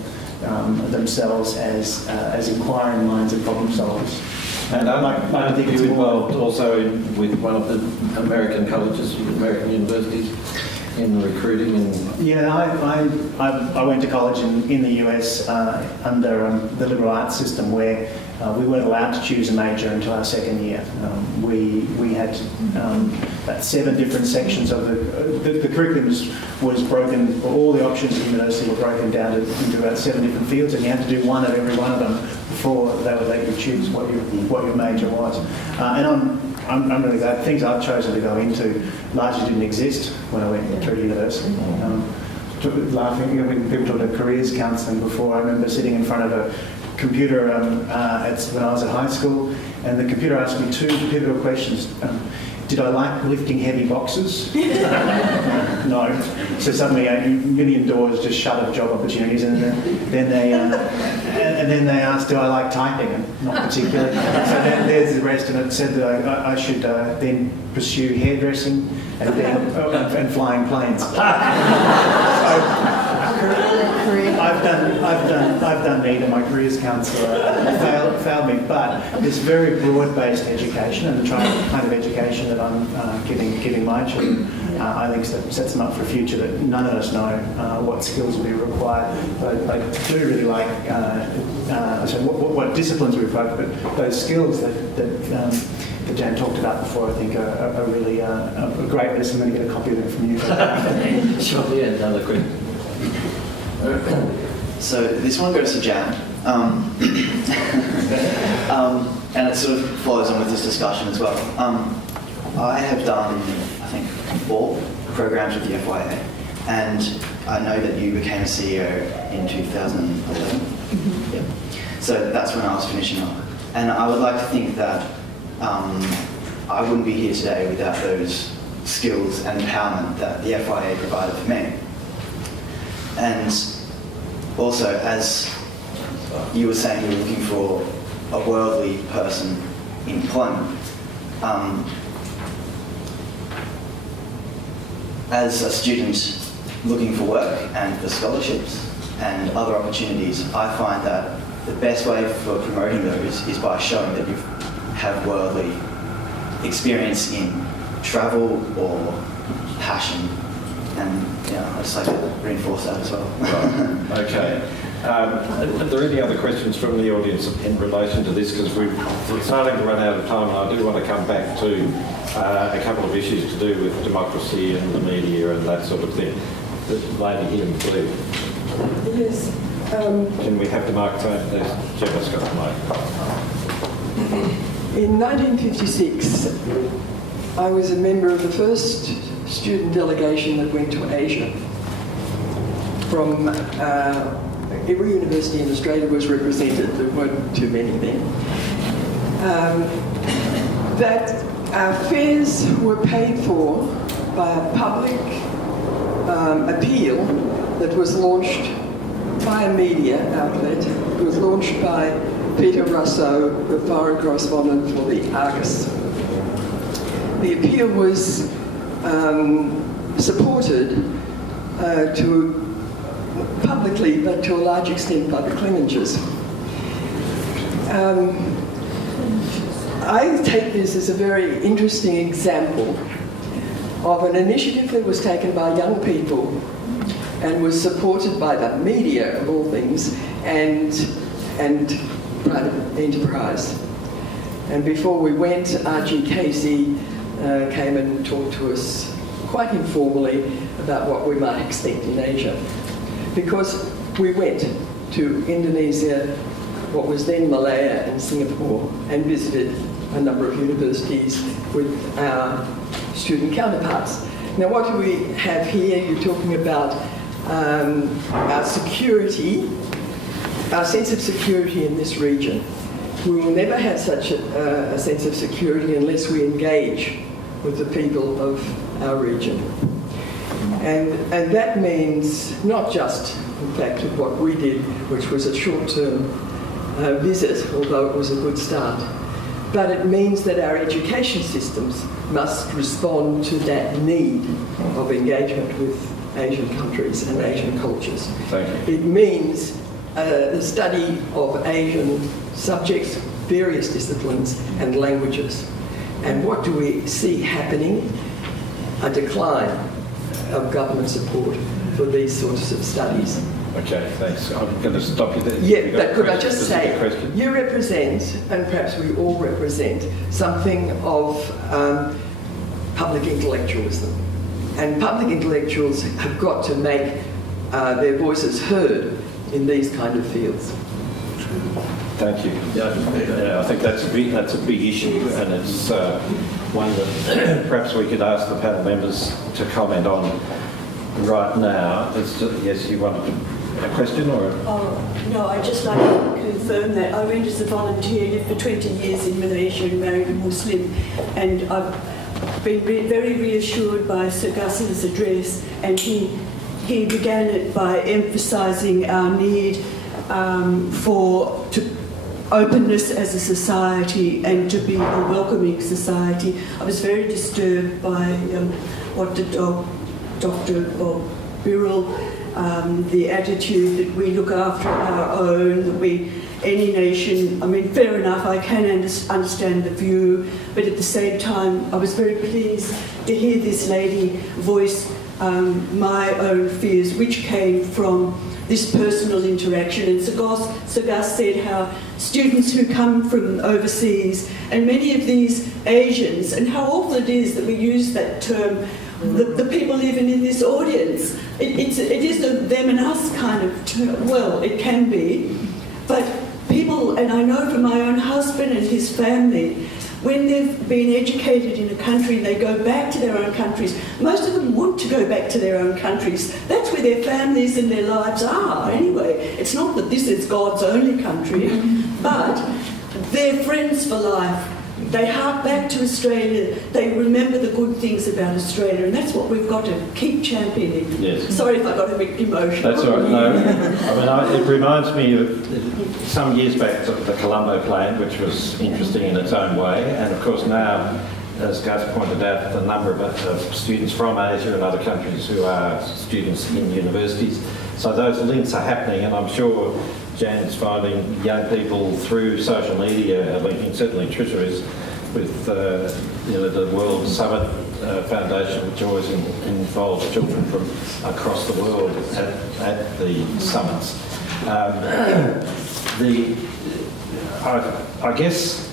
themselves as inquiring minds and problem solvers. And I think you're involved also with one of the American colleges, American universities, in recruiting and... Yeah, I went to college in the US under the liberal arts system, where we weren't allowed to choose a major until our second year. We had 7 different sections of the curriculum was broken, all the options at university were broken down into about 7 different fields, and you had to do one of every one of them before they would let you choose what your major was. And I'm really glad things I've chosen to go into largely didn't exist when I went through university. Laughing when people talk about careers counselling before, I remember sitting in front of a computer when I was at high school, and the computer asked me 2 pivotal questions. Did I like lifting heavy boxes? No. So suddenly a million doors just shut of job opportunities, and then they asked, do I like typing? And not particularly. So there's the rest, and it said that I should then pursue hairdressing and flying planes. career? I've done neither. My careers counsellor failed me, but this very broad-based education and the kind of education that I'm giving my children, I think sets them up for a future that none of us know what skills will be required. But I do really like what disciplines we provide, but those skills that Jan talked about before, I think are really a great lesson. I'm going to get a copy of it from you. Sure. Yeah, another quick. So this one goes to Jan, and it sort of follows on with this discussion as well. I have done, I think, 4 programs with the FYA, and I know that you became a CEO in 2011. Mm-hmm. Yep. So that's when I was finishing up, and I would like to think that I wouldn't be here today without those skills and empowerment that the FYA provided for me. And also, as you were saying, you were looking for a worldly person in employment. As a student looking for work and for scholarships and other opportunities, I find that the best way for promoting those is by showing that you have worldly experience in travel or passion. And yeah, I'd just like to reinforce that as well. Right. Okay. Are there any other questions from the audience in relation to this? Because we're starting to run out of time, and I do want to come back to a couple of issues to do with democracy and the media and that sort of thing. The lady here in blue. Yes. Can we have the microphone, please? Gemma's got the microphone. In 1956, I was a member of the first student delegation that went to Asia. From every university in Australia was represented. There weren't too many then. That our fares were paid for by a public appeal that was launched by a media outlet. It was launched by Peter Russo, the foreign correspondent for the Argus. The appeal was supported to publicly, but to a large extent by the Clemengers. I take this as a very interesting example of an initiative that was taken by young people and was supported by the media, of all things, and private enterprise. And before we went, R.G. Casey came and talked to us quite informally about what we might expect in Asia. Because we went to Indonesia, what was then Malaya and Singapore, and visited a number of universities with our student counterparts. Now, what do we have here? You're talking about our security, our sense of security in this region. We will never have such a sense of security unless we engage with the people of our region. And that means not just, in fact, what we did, which was a short-term visit, although it was a good start, but it means that our education systems must respond to that need of engagement with Asian countries and Asian cultures. Thank you. It means the study of Asian subjects, various disciplines and languages. And what do we see happening? A decline of government support for these sorts of studies. Okay, thanks. I'm going to stop you there. Yeah, but could I just say, you represent, and perhaps we all represent, something of public intellectualism. And public intellectuals have got to make their voices heard in these kind of fields. Thank you. Yeah, I think that's a big issue, and it's one that perhaps we could ask the panel members to comment on right now. Yes, you wanted a question or? No, I'd just like to confirm that I went as a volunteer, lived for 20 years in Malaysia and married a Muslim, and I've been very reassured by Sir Gus's address, and he began it by emphasising our need for openness as a society and to be a welcoming society. I was very disturbed by what Dr. Birrell the attitude that we look after our own, that we, any nation, I mean, fair enough, I can understand the view, but at the same time, I was very pleased to hear this lady voice my own fears, which came from this personal interaction. And Sir Gus said how students who come from overseas, and many of these Asians, and how awful it is that we use that term, the people even in this audience, it is a them and us kind of term. Well, it can be, but people, and I know from my own husband and his family, when they've been educated in a country and they go back to their own countries, most of them want to go back to their own countries. That's where their families and their lives are anyway. It's not that this is God's only country, but they're friends for life. They hark back to Australia. They remember the good things about Australia, and that's what we've got to keep championing. Yes. Sorry if I got a bit emotional. That's all right. No, I mean, it reminds me of some years back of the Colombo plan, which was interesting in its own way, and of course now, as Gus pointed out, the number of students from Asia and other countries who are students in universities. So those links are happening, and I'm sure Jan's finding young people through social media are linking. Certainly Trisha is with the World Summit Foundation, which always involves children from across the world at the summits. I guess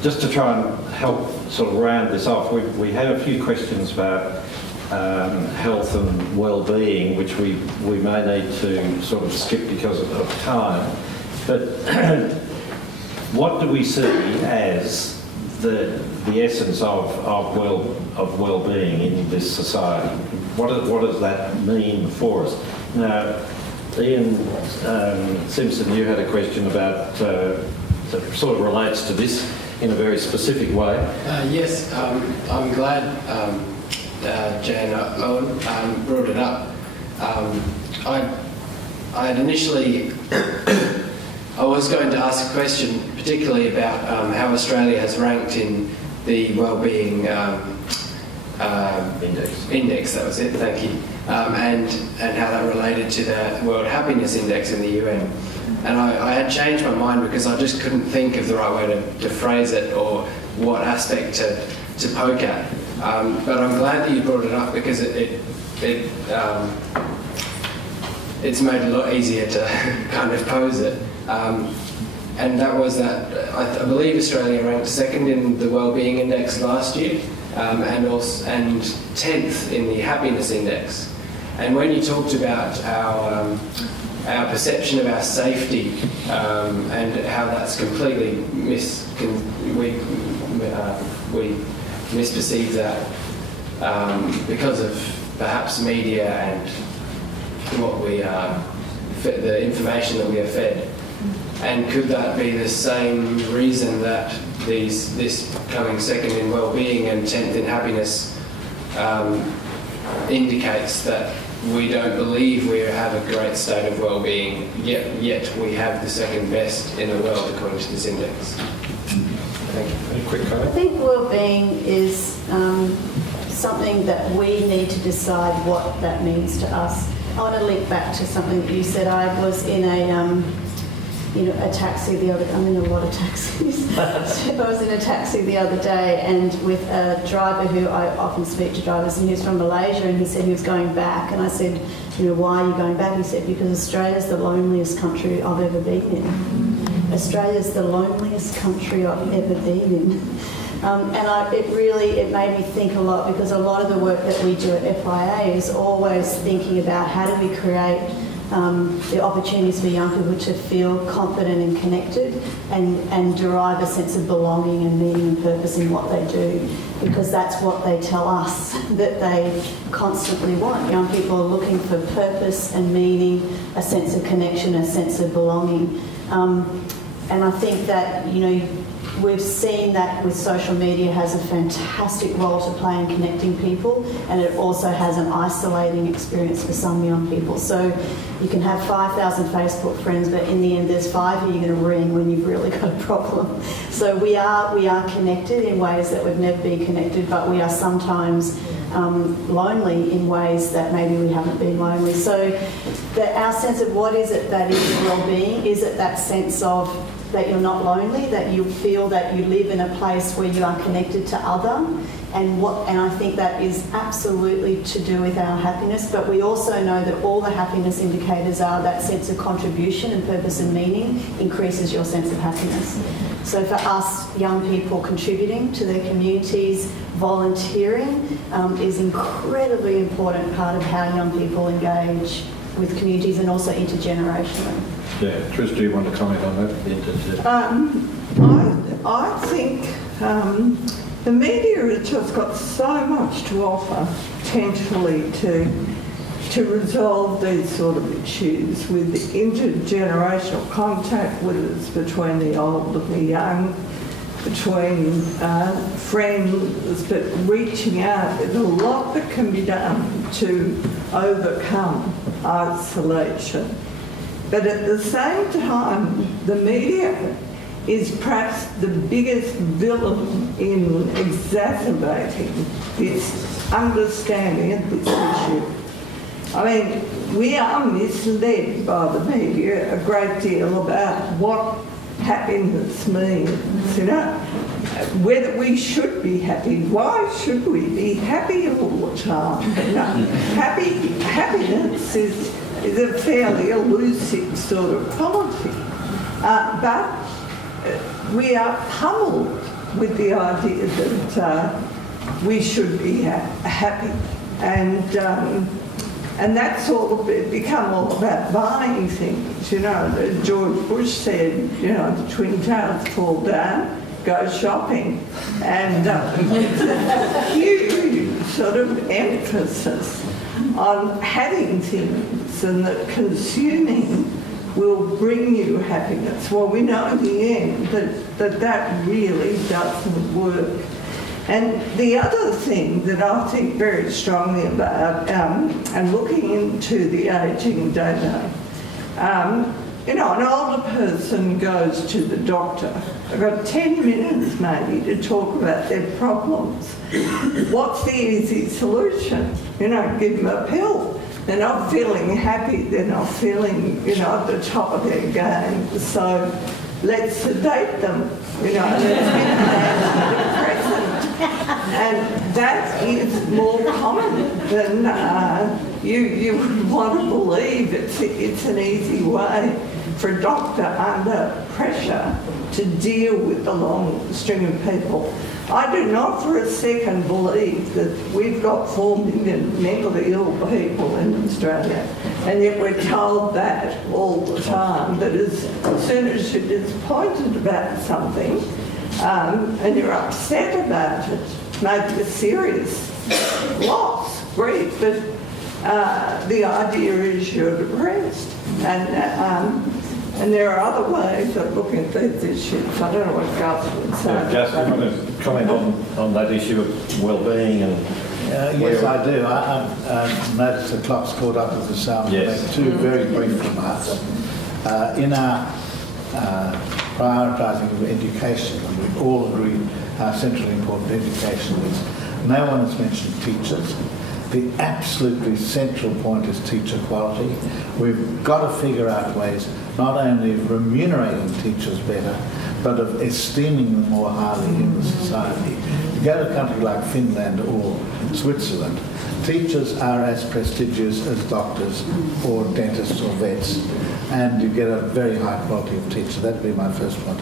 just to try and help sort of round this off, we had a few questions about health and well-being, which we may need to sort of skip because of time. But what do we see as the essence of well-being in this society? What does that mean for us? Now, Ian Simpson, you had a question about that sort of relates to this in a very specific way. Yes, I'm glad Jan Owen brought it up. I had initially, I was going to ask a question particularly about how Australia has ranked in the wellbeing index, that was it, thank you, and how that related to the World Happiness Index in the UN. And I had changed my mind because I just couldn't think of the right way to phrase it or what aspect to poke at. But I'm glad that you brought it up because it's made it a lot easier to kind of pose it. And that was that I believe Australia ranked second in the Wellbeing Index last year, and 10th in the Happiness Index. And when you talked about our perception of our safety and how that's completely we misperceive that because of perhaps media and what we the information that we are fed. And could that be the same reason that this coming second in well-being and 10th in happiness indicates that we don't believe we have a great state of well-being, yet we have the second best in the world according to this index? Thank you. Any quick comment? I think well-being is something that we need to decide what that means to us. I want to link back to something that you said. I was in a taxi the other. I'm in a lot of taxis. I was in a taxi the other day, and with a driver who I often speak to drivers, and he's from Malaysia, and he said he was going back, and I said, why are you going back? He said, because Australia's the loneliest country I've ever been in. Australia's the loneliest country I've ever been in. It made me think a lot, because a lot of the work that we do at FIA is always thinking about how do we create the opportunities for young people to feel confident and connected and derive a sense of belonging and meaning and purpose in what they do, because that's what they tell us that they constantly want. Young people are looking for purpose and meaning, a sense of connection, a sense of belonging. And I think that, we've seen that with social media has a fantastic role to play in connecting people, and it also has an isolating experience for some young people. So you can have 5,000 Facebook friends, but in the end there's 5 who you're going to ring when you've really got a problem. So we are connected in ways that we've never been connected, but we are sometimes lonely in ways that maybe we haven't been lonely. So our sense of what is it that is well-being, is it that sense of that you're not lonely, that you feel that you live in a place where you are connected to other, and I think that is absolutely to do with our happiness, but we also know that all the happiness indicators are that sense of contribution and purpose and meaning increases your sense of happiness. So for us, young people contributing to their communities, volunteering is incredibly important part of how young people engage with communities and also intergenerationally. Yeah, Trish, do you want to comment on that? I think the media has just got so much to offer potentially to resolve these sort of issues with intergenerational contact, whether it's between the old and the young, between friends, but reaching out. There's a lot that can be done to overcome isolation. But at the same time, the media is perhaps the biggest villain in exacerbating this understanding of this issue. I mean, we are misled by the media a great deal about what happiness means, you know, whether we should be happy. Why should we be happy all the time? You know, happiness is a fairly elusive sort of quality. But we are pummeled with the idea that we should be happy. And that's all become all about buying things. You know, George Bush said, you know, the Twin Towers fall down, go shopping. And it's a huge sort of emphasis on having things and that consuming will bring you happiness. Well, we know in the end that really doesn't work. And the other thing that I think very strongly about, and looking into the ageing data, you know, an older person goes to the doctor. They've got 10 minutes maybe to talk about their problems. What's the easy solution? You know, give them a pill. They're not feeling happy, they're not feeling, you know, at the top of their game. So let's sedate them, you know, let's give them antidepressant. And that is more common than you would want to believe. It's an easy way for a doctor under pressure to deal with the long string of people. I do not for a second believe that we've got 4 million mentally ill people in Australia, and yet we're told that all the time, that as soon as you're disappointed about something and you're upset about it, maybe a serious loss, grief, but the idea is you're depressed. And there are other ways of looking at these issues. I don't know what Gus would say. Yeah, Gus, do you want to comment on that issue of well-being? And yes, I do. I noticed the clock's caught up with the sound. Yes. Make two very brief remarks. In our prioritising of education, and we all agree how centrally important education is, no one has mentioned teachers. The absolutely central point is teacher quality. We've got to figure out ways not only of remunerating teachers better, but of esteeming them more highly in the society. You go to a country like Finland or Switzerland, teachers are as prestigious as doctors or dentists or vets, and you get a very high quality of teacher. That would be my first point.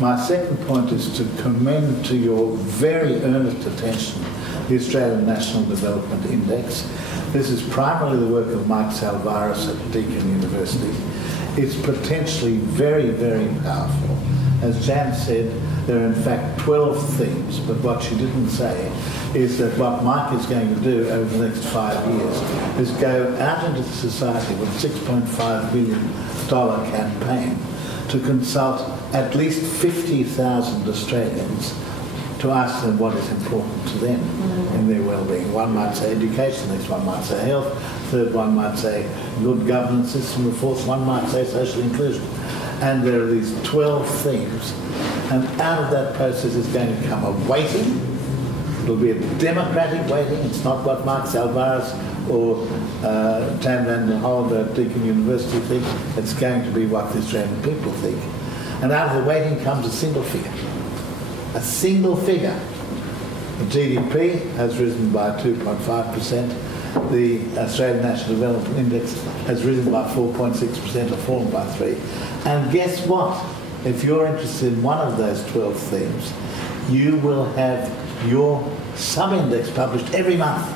My second point is to commend to your very earnest attention the Australian National Development Index. This is primarily the work of Mike Salvaris at Deakin University. It's potentially very, very powerful. As Jan said, there are in fact 12 themes, but what she didn't say is that what Mike is going to do over the next 5 years is go out into the society with a $6.5 billion campaign to consult at least 50,000 Australians to ask them what is important to them in their well-being. One might say education, the next one might say health, third one might say good governance system, the fourth one might say social inclusion. And there are these 12 themes, and out of that process is going to come a weighting It'll be a democratic weighting. It's not what Marx Alvarez or Tam van der Holle at Deakin University think. It's going to be what the Australian people think. And out of the weighting comes a single figure. A single figure. The GDP has risen by 2.5%. The Australian National Development Index has risen by 4.6% or fallen by 3%. And guess what? If you're interested in one of those 12 themes, you will have your sub-index published every month.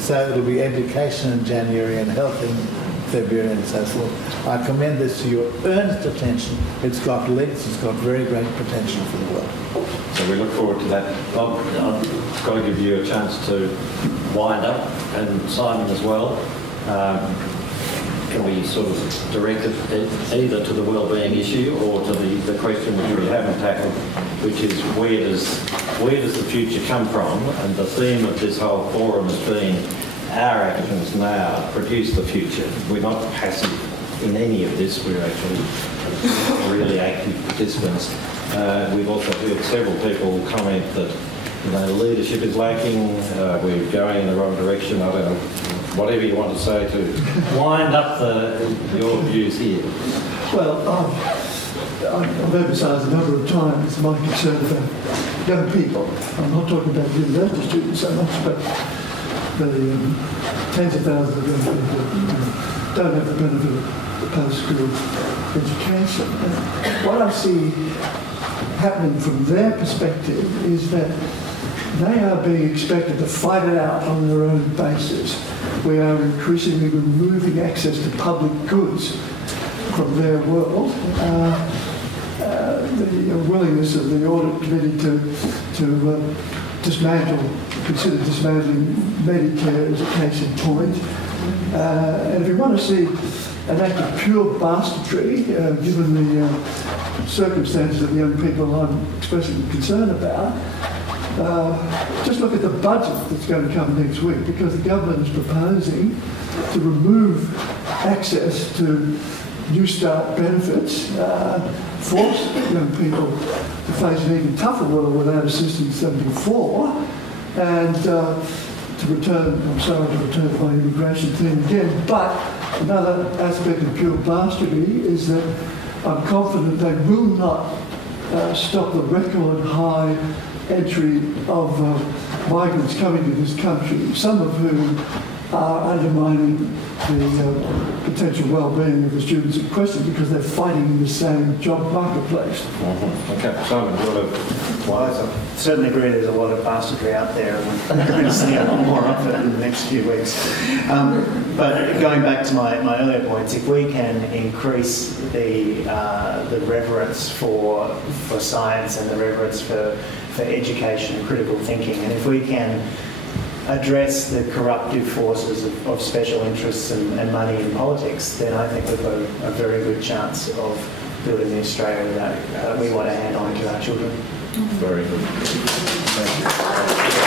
So it'll be education in January and health in February and so forth. I commend this to your earnest attention. It's got legs, it's got very great potential for the world. So we look forward to that. I've got to give you a chance to wind up, and Simon as well. Can we sort of direct it either to the wellbeing issue or to the question which we haven't tackled, which is where does the future come from? And the theme of this whole forum has been our actions now produce the future. We're not passive in any of this. We're actually really active participants. We've also heard several people comment that leadership is lacking, we're going in the wrong direction. I don't know, whatever you want to say to wind up your views here. Well, I've emphasised a number of times my concern about young people. I'm not talking about university students so much, but the tens of thousands of young people who don't have the benefit of the post-school education. And what I see happening from their perspective is that they are being expected to fight it out on their own basis. We are increasingly removing access to public goods from their world. The willingness of the audit committee to consider dismantling Medicare as a case in point. And if we want to see an act of pure bastardry, given the circumstances of the young people I'm expressing concern about, just look at the budget that's going to come next week, because the government is proposing to remove access to New Start benefits, force young people to face an even tougher world without assistance than before, and to return to my immigration theme again. But another aspect of pure bastardry is that I'm confident they will not stop the record high entry of migrants coming to this country, some of whom are undermining the potential well-being of the students in question because they're fighting in the same job marketplace. Okay, Simon, do you want to... Well, I certainly agree there's a lot of bastardry out there, and we're going to see a lot more of it in the next few weeks. But going back to my earlier points, if we can increase the reverence for science and the reverence for education and critical thinking, and if we can address the corruptive forces of special interests and money in politics, then I think we've got a very good chance of building the Australia that we want to hand on to our children. Very good. Thank you.